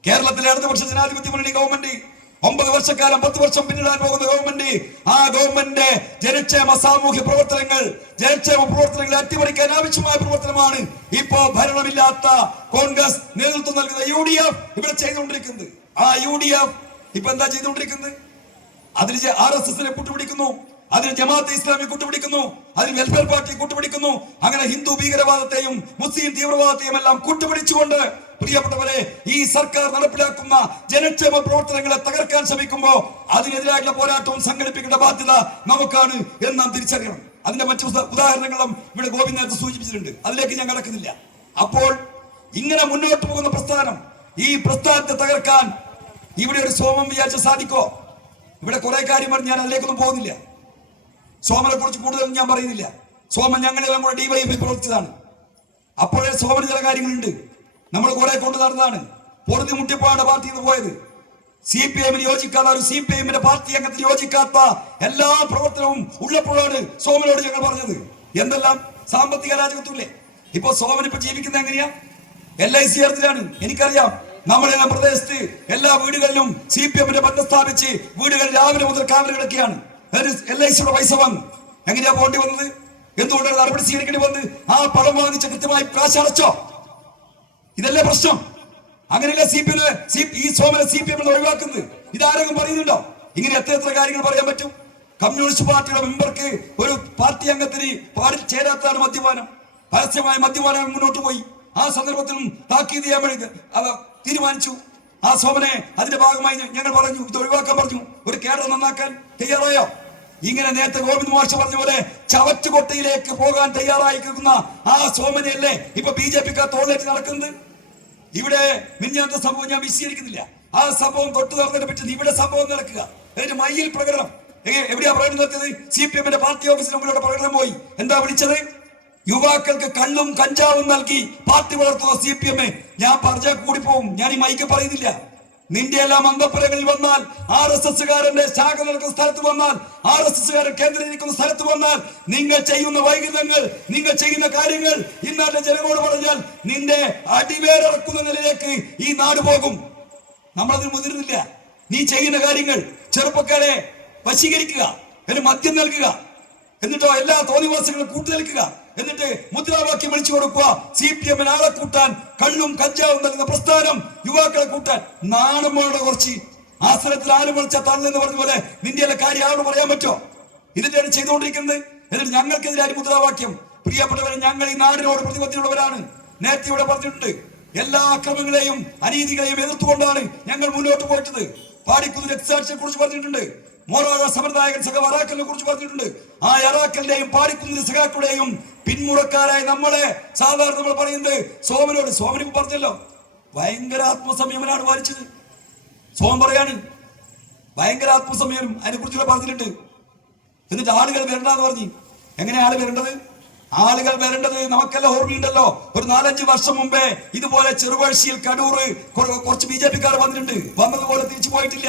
കേരളത്തിലെ ഇടതുപക്ഷ ജനാധിപത്യ മുന്നണി ഗവൺമെന്റ് 9 വർഷക്കാലം 10 വർഷം പിന്നിടാൻ പോകുന്ന ഗവൺമെന്റ്, ആ ഗവൺമെന്റ് ജനക്ഷേമ സാമൂഹ്യ പ്രവർത്തനങ്ങൾ, ജനക്ഷേമ പ്രവർത്തനങ്ങളെ അട്ടിമറിക്കാൻ ആവശ്യമായ പ്രവർത്തനമാണ് ഇപ്പോ ഭരണമില്ലാത്ത കോൺഗ്രസ് നേതൃത്വം നൽകുന്ന UDF ഇവിടെ ചെയ്തുകൊണ്ടിരിക്കുന്നത്. ആ UDF ഇപ്പൊ എന്താ ചെയ്തുകൊണ്ടിരിക്കുന്നത്? അതിൽ RSSനെ കൂട്ടുപിടിക്കുന്നു, അതിന് ജമാഅത്തെ ഇസ്ലാമി കൂട്ടുപിടിക്കുന്നു, അതിന് വെൽഫെയർ പാർട്ടി കൂട്ടുപിടിക്കുന്നു. അങ്ങനെ ഹിന്ദു ഭീകരവാദത്തെയും മുസ്ലിം തീവ്രവാദത്തെയും എല്ലാം കൂട്ടുപിടിച്ചുകൊണ്ട് പ്രിയപ്പെട്ടവരെ ഈ സർക്കാർ നടപ്പിലാക്കുന്ന ജനക്ഷേമ പ്രവർത്തനങ്ങളെ തകർക്കാൻ ശ്രമിക്കുമ്പോൾ അതിനെതിരായിട്ടുള്ള പോരാട്ടവും സംഘടിപ്പിക്കേണ്ട ബാധ്യത നമുക്കാണ് എന്ന് നാം തിരിച്ചറിയണം. അതിന്റെ മറ്റു ഉദാഹരണങ്ങളും ഇവിടെ ഗോപി നേരത്തെ സൂചിപ്പിച്ചിട്ടുണ്ട്, അതിലേക്ക് ഞാൻ കടക്കുന്നില്ല. അപ്പോൾ ഇങ്ങനെ മുന്നോട്ട് പോകുന്ന പ്രസ്ഥാനം, ഈ പ്രസ്ഥാനത്തെ തകർക്കാൻ ഇവിടെ ഒരു സോമം വിചാരിച്ച സാധിക്കോ? ഇവിടെ കുറെ കാര്യം പറഞ്ഞ് ഞാൻ അതിലേക്കൊന്നും പോകുന്നില്ല. സോമനെ കുറിച്ച് കൂടുതലൊന്നും ഞാൻ പറയുന്നില്ല. സോമൻ ഞങ്ങളെല്ലാം കൂടെ DYFI പ്രവർത്തിച്ചതാണ്. അപ്പോഴേ സോമന് ചില കാര്യങ്ങളുണ്ട്. നമ്മൾ കുറെ കൊണ്ടു നടന്നതാണ്. പൊറുതി മുട്ടിപ്പാട് പാർട്ടിയിൽ നിന്ന് പോയത്. CPIഎമ്മിന് യോജിക്കാത്ത ഒരു CPIഎമ്മിന്റെ പാർട്ടി അംഗത്തിന് യോജിക്കാത്ത എല്ലാ പ്രവർത്തനവും ഉള്ളപ്പോഴാണ് സോമനോട് ഞങ്ങൾ പറഞ്ഞത്. എന്തെല്ലാം സാമ്പത്തിക അരാജകത്വമില്ലേ? ഇപ്പൊ സോമൻ ഇപ്പൊ ജീവിക്കുന്നത് എങ്ങനെയാ? LIC ചേർത്തിലാണ്. എനിക്കറിയാം, നമ്മുടെ പ്രദേശത്ത് എല്ലാ വീടുകളിലും CPIഎമ്മിന്റെ ബന്ധം സ്ഥാപിച്ച് വീടുകൾ രാവിലെ മുതൽ കാവൽ കിടക്കുകയാണ്. LICയുടെ പൈസ വാങ്ങും. എങ്ങനെയാ പോകേണ്ടി വന്നത്? എന്തുകൊണ്ടാണ് നടപടി സ്വീകരിക്കേണ്ടി വന്നത്? ആ പണം വാങ്ങിച്ച കൃത്യമായി കാശ് അടച്ചോ? ഇതല്ലേ പ്രശ്നം? അങ്ങനെയല്ല ഈ സോമനെ CPIഎം ഒഴിവാക്കുന്നത്. ഇതാരെങ്കിലും പറയുന്നുണ്ടോ? ഇങ്ങനെ എത്ര കാര്യങ്ങൾ പറയാൻ പറ്റും? കമ്മ്യൂണിസ്റ്റ് പാർട്ടിയുടെ മെമ്പർക്ക്, ഒരു പാർട്ടി അംഗത്തിന് പാടിൽ ചേരാത്തതാണ് മദ്യപാനം. പരസ്യമായ മദ്യപാനം മുന്നോട്ട് പോയി. ആ സന്ദർഭത്തിലും താക്കീത് ചെയ്യാൻ വേണ്ടി തീരുമാനിച്ചു. ആ സോമനെ അതിന്റെ ഭാഗമായി ഞങ്ങൾ പറഞ്ഞു, ഇത് ഒഴിവാക്കാൻ പറഞ്ഞു. ഒരു കേഡർ നന്നാക്കാൻ തയ്യാറായോ? ഇങ്ങനെ നേരത്തെ ഗോവിന്ദ് മാഷ് പറഞ്ഞ പോലെ ചവറ്റുകൊട്ടയിലേക്ക് പോകാൻ തയ്യാറായി നിൽക്കുന്ന ആ സോമനെയല്ലേ ഇപ്പൊ BJPക്കാർ തോളേറ്റ് നടക്കുന്നത്. ഇവിടെ മിഞ്ഞാത്ത സംഭവം ഞാൻ വിശദീകരിക്കുന്നില്ല. ആ സംഭവം തൊട്ട് നടന്നതിനെ പറ്റി ഇവിടെ സംഭവം നടക്കുക. അതിന് മയ്യിൽ പ്രകടനം എവിടെയാ പ്രകടനം നടത്തിയത്? CPIഎമ്മിന്റെ പാർട്ടി ഓഫീസിന് മുമ്പിലൂടെ പ്രകടനം പോയി. എന്താ വിളിച്ചത്? യുവാക്കൾക്ക് കള്ളും കഞ്ചാവും നൽകി പാർട്ടി വളർത്തുന്ന CPIഎം. ഞാൻ പറഞ്ഞാൽ കൂടി പോവും. ഞാൻ ഈ മൈക്ക് പറയുന്നില്ല. നിന്റെ എല്ലാം അന്തപ്പുരങ്ങളിൽ വന്നാൽ, RSSകാരന്റെ ശാഖ നടക്കുന്ന സ്ഥലത്ത് വന്നാൽ, RSSകാരൻ കേന്ദ്രീകരിക്കുന്ന സ്ഥലത്ത് വന്നാൽ, നിങ്ങൾ ചെയ്യുന്ന വൈകൃതങ്ങൾ, നിങ്ങൾ ചെയ്യുന്ന കാര്യങ്ങൾ ഇന്നാട്ടെ ജനങ്ങളോട് പറഞ്ഞാൽ നിന്റെ അടിവേറിറക്കുന്ന നിലയിലേക്ക് ഈ നാട് പോകും. നമ്മളതിന് മുതിരുന്നില്ല. നീ ചെയ്യുന്ന കാര്യങ്ങൾ ചെറുപ്പക്കാരെ വശീകരിക്കുക, ഒരു മദ്യം നൽകുക, എന്നിട്ടോ എല്ലാ തോന്നിവാസികളും കൂട്ടുനിൽക്കുക, എന്നിട്ട് മുദ്രാവാക്യം വിളിച്ചു കൊടുക്കുക. CPIഎമ്മിന് ആളെ കൂട്ടാൻ, കള്ളും കഞ്ചാവും നൽകുന്ന പ്രസ്ഥാനം യുവാക്കളെ കൂട്ടാൻ നാണമോടെ കുറച്ച് ആ സ്ഥലത്തിൽ ആരും വിളിച്ച തള്ളെന്ന് പറഞ്ഞ പോലെ നിന്റെ എല്ലാ കാര്യം ആരോട് പറയാൻ പറ്റോ? ഇതിന്റെയാണ് ചെയ്തുകൊണ്ടിരിക്കുന്നത്. എന്നിട്ട് ഞങ്ങൾക്കെതിരായ മുദ്രാവാക്യം. പ്രിയപ്പെട്ടവരെ, ഞങ്ങൾ ഈ നാടിനോട് പ്രതിബദ്ധതയുള്ളവരാണ്. നേരത്തെ ഇവിടെ പറഞ്ഞിട്ടുണ്ട്, എല്ലാ അക്രമങ്ങളെയും അനീതികളെയും എതിർത്തുകൊണ്ടാണ് ഞങ്ങൾ മുന്നോട്ട് പോയിട്ടത്. പാടിക്കുന്ന് രക്തസാക്ഷിയെ കുറിച്ച് പറഞ്ഞിട്ടുണ്ട്. മോറാഴ സമരനായകൻ സഖാവ് അറാക്കലിനെ കുറിച്ച് പറഞ്ഞിട്ടുണ്ട്. ആ അറാക്കലിന്റെയും പാടിക്കുന്നിന്റെ സഖാക്കളുടെയും പിന്മുറക്കാരായി നമ്മളെ സാധാരണ നമ്മൾ പറയുന്നത് സോമനോട്. സോമനിക്ക് പറഞ്ഞല്ലോ, ഭയങ്കര ആത്മസംയമനാണ് പാലിച്ചത്. സോമൻ പറയാണ് ഭയങ്കര ആത്മസംയമനം അതിനെ കുറിച്ചുള്ള പറഞ്ഞിട്ടുണ്ട്. എന്നിട്ട് ആളുകൾ വരണ്ടെന്ന് പറഞ്ഞു. എങ്ങനെ ആള് വരേണ്ടത്? ആളുകൾ വരേണ്ടത് നമുക്കെല്ലാം ഓർമ്മയുണ്ടല്ലോ. ഒരു 4-5 വർഷം മുമ്പേ ഇതുപോലെ ചെറുപഴശ്ശിയിൽ കടൂർ കുറച്ച് BJPക്കാർ വന്നിട്ടുണ്ട്. വന്നതുപോലെ തിരിച്ചു പോയിട്ടില്ല.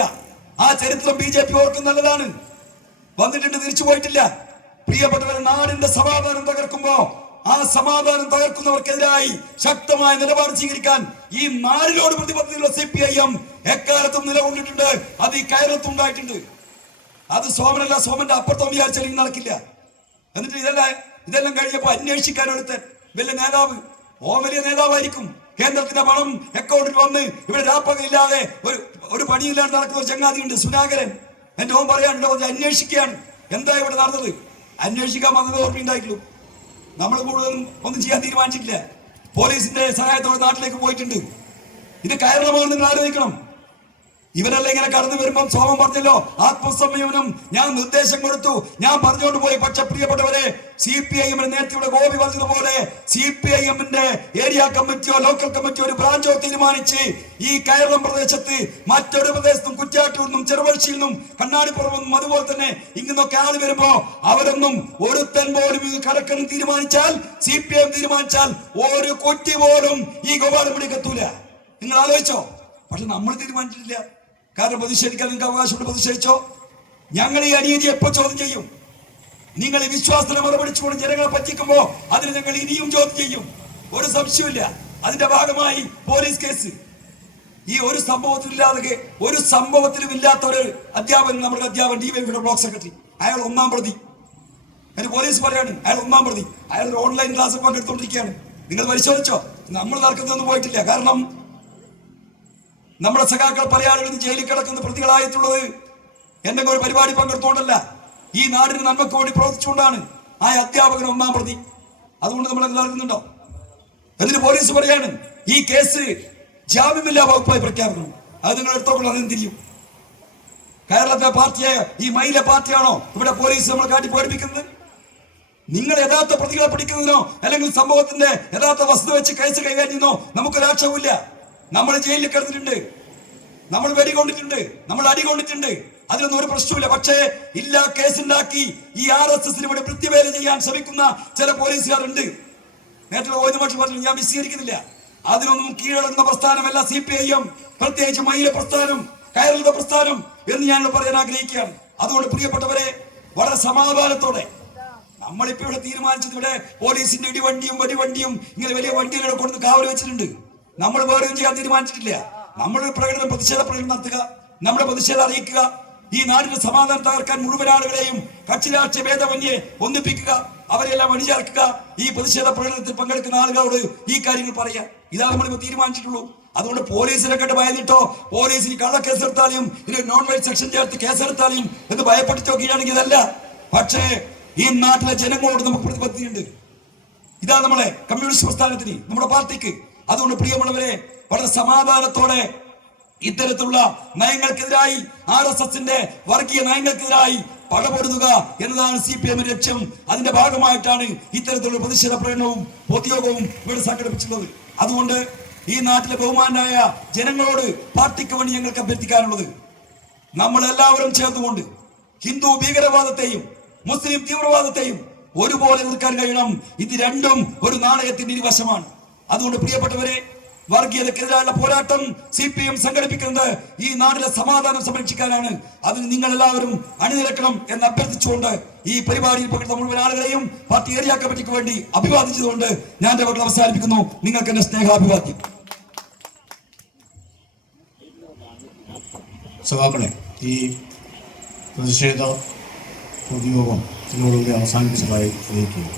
ആ ചരിത്രം BJP ഓർക്കും നല്ലതാണ്. വന്നിട്ടുണ്ട്, തിരിച്ചു പോയിട്ടില്ല. പ്രിയപ്പെട്ടവരെ, നാടിന്റെ സമാധാനം തകർക്കുമ്പോ ആ സമാധാനം തകർക്കുന്നവർക്കെതിരായി ശക്തമായ നിലപാട് സ്വീകരിക്കാൻ ഈ നാടിനോട് പ്രതിബദ്ധതയുള്ള CPIഎം എക്കാലത്തും നിലകൊണ്ടിട്ടുണ്ട്. അത് ഈ കേരളത്തും ഉണ്ടായിട്ടുണ്ട്. അത് സോമനല്ല, സോമന്റെ അപ്പുറത്തും വിചാരിച്ചാലും നടക്കില്ല. എന്നിട്ട് ഇതെല്ലാം കഴിഞ്ഞപ്പോ അന്വേഷിക്കാൻ ഒരുത്തൻ വലിയ നേതാവ്, വലിയ നേതാവായിരിക്കും, കേന്ദ്രത്തിന്റെ പണം അക്കൗണ്ടിൽ വന്ന് ഇവിടെ രാപ്പകലില്ലാതെ ഒരു പണിയില്ലാതെ നടക്കുന്ന ഒരു ചങ്ങാതിയുണ്ട്, സുനാകരൻ. എന്റെ ഓൻ പറയാനുണ്ടോ, അന്വേഷിക്കുകയാണ് എന്താ ഇവിടെ നടന്നത്. അന്വേഷിക്കാൻ വന്നത് ഓർമ്മയുണ്ടായിട്ടുള്ളൂ. നമ്മൾ കൂടുതലും ഒന്നും ചെയ്യാൻ തീരുമാനിച്ചിട്ടില്ല. പോലീസിന്റെ സഹായത്തോടെ നാട്ടിലേക്ക് പോയിട്ടുണ്ട്. ഇത് കേരളമാണ്, നിങ്ങൾ ആലോചിക്കണം. ഇവരെല്ലാം ഇങ്ങനെ കടന്നു വരുമ്പം സോമൻ പറഞ്ഞല്ലോ ആത്മസംയമനം, ഞാൻ നിർദ്ദേശം കൊടുത്തു, ഞാൻ പറഞ്ഞുകൊണ്ട് പോയി. പക്ഷെ പ്രിയപ്പെട്ടവരെ, CPIഎമ്മിന് നേരത്തെ ഇവിടെ ഗോപി പറഞ്ഞതുപോലെ CPIഎമ്മിന്റെ ഏരിയ കമ്മിറ്റിയോ ലോക്കൽ കമ്മിറ്റിയോ ഒരു ബ്രാഞ്ചോ തീരുമാനിച്ച് ഈ കേരളം പ്രദേശത്ത് മറ്റൊരു പ്രദേശത്തും കുറ്റ്യാട്ടൂരിൽ നിന്നും ചെറുപഴശ്ശിയിൽ നിന്നും കണ്ണാടിപ്പുറം നിന്നും അതുപോലെ തന്നെ ഇങ്ങനൊക്കെ ആള് വരുമ്പോ അവരൊന്നും ഒരുത്തൻ പോലും കടക്കണം തീരുമാനിച്ചാൽ, CPIഎം തീരുമാനിച്ചാൽ ഒരു കൊറ്റി പോലും ഈ ഗോപാലപുരിക്ക് എത്തൂല. നിങ്ങൾ ആലോചിച്ചോ? പക്ഷെ നമ്മൾ തീരുമാനിച്ചിട്ടില്ല. കാരണം പ്രതിഷേധിക്കാൻ നിങ്ങൾക്ക് അവകാശമുണ്ട്, പ്രതിഷേധിച്ചോ. ഞങ്ങൾ ഈ അനീതി എപ്പോ ചോദ്യം ചെയ്യും? നിങ്ങൾ ഈ വിശ്വാസത്തിന് മറുപടിച്ചുകൊണ്ട് ജനങ്ങളെ പറ്റിക്കുമ്പോ അതിന് ഞങ്ങൾ ഇനിയും ചോദ്യം ചെയ്യും. ഒരു സംശയമില്ല. അതിന്റെ ഭാഗമായി പോലീസ് കേസ്. ഈ ഒരു സംഭവത്തിലും ഇല്ലാത്ത ഒരു അധ്യാപകൻ, നമ്മുടെ അധ്യാപകൻ DYFIയുടെ ബ്ലോക്ക് സെക്രട്ടറി, അയാൾ 1-ാം പ്രതി. അതിന് പോലീസ് പറയാണ് അയാൾ 1-ാം പ്രതി. അയാൾ ഒരു ഓൺലൈൻ ക്ലാസ് പങ്കെടുത്തുകൊണ്ടിരിക്കുകയാണ്. നിങ്ങൾ പരിശോധിച്ചോ? നമ്മൾ നടക്കുന്നതൊന്നും പോയിട്ടില്ല. കാരണം നമ്മുടെ സഖാക്കൾ പല ആളുകളും ജയിലിൽ കിടക്കുന്ന പ്രതികളായിട്ടുള്ളത് എന്തെങ്കിലും ഒരു പരിപാടി പങ്കെടുത്തുകൊണ്ടല്ല, ഈ നാടിന് നന്മയ്ക്ക് വേണ്ടി പ്രവർത്തിച്ചുകൊണ്ടാണ് ആ അധ്യാപകൻ ഒന്നാം പ്രതി. അതുകൊണ്ട് നമ്മൾ അറിയുന്നുണ്ടോ? എന്നിട്ട് പോലീസ് പറയാണ് ഈ കേസ് ജാമ്യമില്ലാ വകുപ്പായി പ്രഖ്യാപിക്കണം. അത് നിങ്ങൾ എടുത്തോക്കണം, അതിന് തിരിയും. കേരളത്തിലെ പാർട്ടിയായ ഈ മൈല പാർട്ടിയാണോ ഇവിടെ പോലീസ് നമ്മൾ കാട്ടി പേടിപ്പിക്കുന്നത്? നിങ്ങൾ യഥാർത്ഥ പ്രതികളെ പിടിക്കുന്നതിനോ അല്ലെങ്കിൽ സംഭവത്തിന്റെ യഥാർത്ഥ വസ്തു വെച്ച് കേസ് കൈകാര്യം ചെയ്യുന്നോ നമുക്കൊരാക്ഷവുമില്ല. നമ്മൾ ജയിലിൽ കിടന്നിട്ടുണ്ട്, നമ്മൾ വെടികൊണ്ടിട്ടുണ്ട്, നമ്മൾ അടികൊണ്ടിട്ടുണ്ട്, അതിലൊന്നും ഒരു പ്രശ്നമില്ല. പക്ഷേ ഇല്ലാ കേസുണ്ടാക്കി ഈ RSS ഇവിടെ വൃത്തിവേല ചെയ്യാൻ ശ്രമിക്കുന്ന ചില പോലീസുകാരുണ്ട്. നേരത്തെ പറഞ്ഞു, ഞാൻ വിശദീകരിക്കുന്നില്ല. അതിനൊന്നും കീഴടങ്ങുന്ന പ്രസ്ഥാനമല്ല CPIM, പ്രത്യേകിച്ച് മൈല പ്രസ്ഥാനം, കയറുന്ന പ്രസ്ഥാനം എന്ന് ഞാൻ പറയാൻ ആഗ്രഹിക്കുകയാണ്. അതുകൊണ്ട് പ്രിയപ്പെട്ടവരെ, വളരെ സമാധാനത്തോടെ നമ്മളിപ്പോ ഇവിടെ തീരുമാനിച്ചത്, ഇവിടെ പോലീസിന്റെ ഇടിവണ്ടിയും വെടിവണ്ടിയും ഇങ്ങനെ വലിയ വണ്ടികളെ കൊണ്ട് കാവൽ വെച്ചിട്ടുണ്ട്. നമ്മൾ വേറെയും ചെയ്യാൻ തീരുമാനിച്ചിട്ടില്ല. നമ്മൾ പ്രതിഷേധ പ്രകടനം നടത്തുക, നമ്മുടെ പ്രതിഷേധം അറിയിക്കുക, ഈ നാടിന്റെ സമാധാനം തകർക്കാൻ മുഴുവൻ ആളുകളെയും കക്ഷി രാഷ്ട്രീയ ഭേദമന്യേ ഒന്നിപ്പിക്കുക, അവരെല്ലാം അണിചേർക്കുക, ഈ പ്രതിഷേധ പ്രകടനത്തിൽ പങ്കെടുക്കുന്ന ആളുകളോട് ഈ കാര്യങ്ങൾ പറയാം. ഇതാണ് നമ്മളിപ്പോ തീരുമാനിച്ചിട്ടുള്ളൂ. അതുകൊണ്ട് പോലീസിനെ കണ്ട് ഭയന്നിട്ടോ, പോലീസിന് കള്ളക്കേസെടുത്താലും ഇനി നോൺ വൈറ്റ് സെക്ഷൻ ചേർത്ത് കേസെടുത്താലും എന്ന് ഭയപ്പെട്ടിട്ടോ കീഴടങ്ങി ഇതല്ല. പക്ഷേ ഈ നാട്ടിലെ ജനങ്ങളോട് നമുക്ക് പ്രതിബദ്ധതയുണ്ട്. ഇതാ നമ്മളെ കമ്മ്യൂണിസ്റ്റ് പ്രസ്ഥാനത്തിന്, നമ്മുടെ പാർട്ടിക്ക്. അതുകൊണ്ട് പ്രിയമുള്ളവരെ, വളരെ സമാധാനത്തോടെ ഇത്തരത്തിലുള്ള നയങ്ങൾക്കെതിരായി, RSSന്റെ വർഗീയ നയങ്ങൾക്കെതിരായി പടപൊരുതുക എന്നതാണ് CPM ലക്ഷ്യം. അതിന്റെ ഭാഗമായിട്ടാണ് ഇത്തരത്തിലുള്ള പ്രതിഷേധ പ്രകടനവും പൊതുയോഗവും ഇവിടെ സംഘടിപ്പിച്ചിട്ടുള്ളത്. അതുകൊണ്ട് ഈ നാട്ടിലെ ബഹുമാനായ ജനങ്ങളോട് പാർട്ടിക്ക് വേണ്ടി ഞങ്ങൾക്ക് അഭ്യർത്ഥിക്കാനുള്ളത്, നമ്മൾ എല്ലാവരും ചേർന്നുകൊണ്ട് ഹിന്ദു ഭീകരവാദത്തെയും മുസ്ലിം തീവ്രവാദത്തെയും ഒരുപോലെ എതിർക്കാൻ കഴിയണം. ഇത് രണ്ടും ഒരു നാണയത്തിന്റെ ഇരുവശമാണ്. അതുകൊണ്ട് പ്രിയപ്പെട്ടവരെ, വർഗീയതക്കെതിരായുള്ള പോരാട്ടം CPM സംഘടിപ്പിക്കുന്നത് ഈ നാട്ടിലെ സമാധാനം സംരക്ഷിക്കാനാണ്. അതിന് നിങ്ങൾ എല്ലാവരും അണിനിരക്കണം എന്ന് അഭ്യർത്ഥിച്ചുകൊണ്ട് ഈ പരിപാടിയിൽ പങ്കെടുത്ത മുഴുവൻ ആളുകളെയും പാർട്ടി ഏരിയ കമ്മിറ്റിക്ക് വേണ്ടി അഭിവാദിച്ചതുകൊണ്ട് ഞാൻ എന്റെ വാക്കുകൾ അവസാനിപ്പിക്കുന്നു. നിങ്ങൾക്ക് എന്റെ സ്നേഹാഭിവാദ്യം. സഖാക്കളെ, ഈ പ്രതിഷേധ പൊതുയോഗം ഇതിനോടുകൂടി അവസാനിപ്പിച്ചതായി അറിയിക്കുന്നു.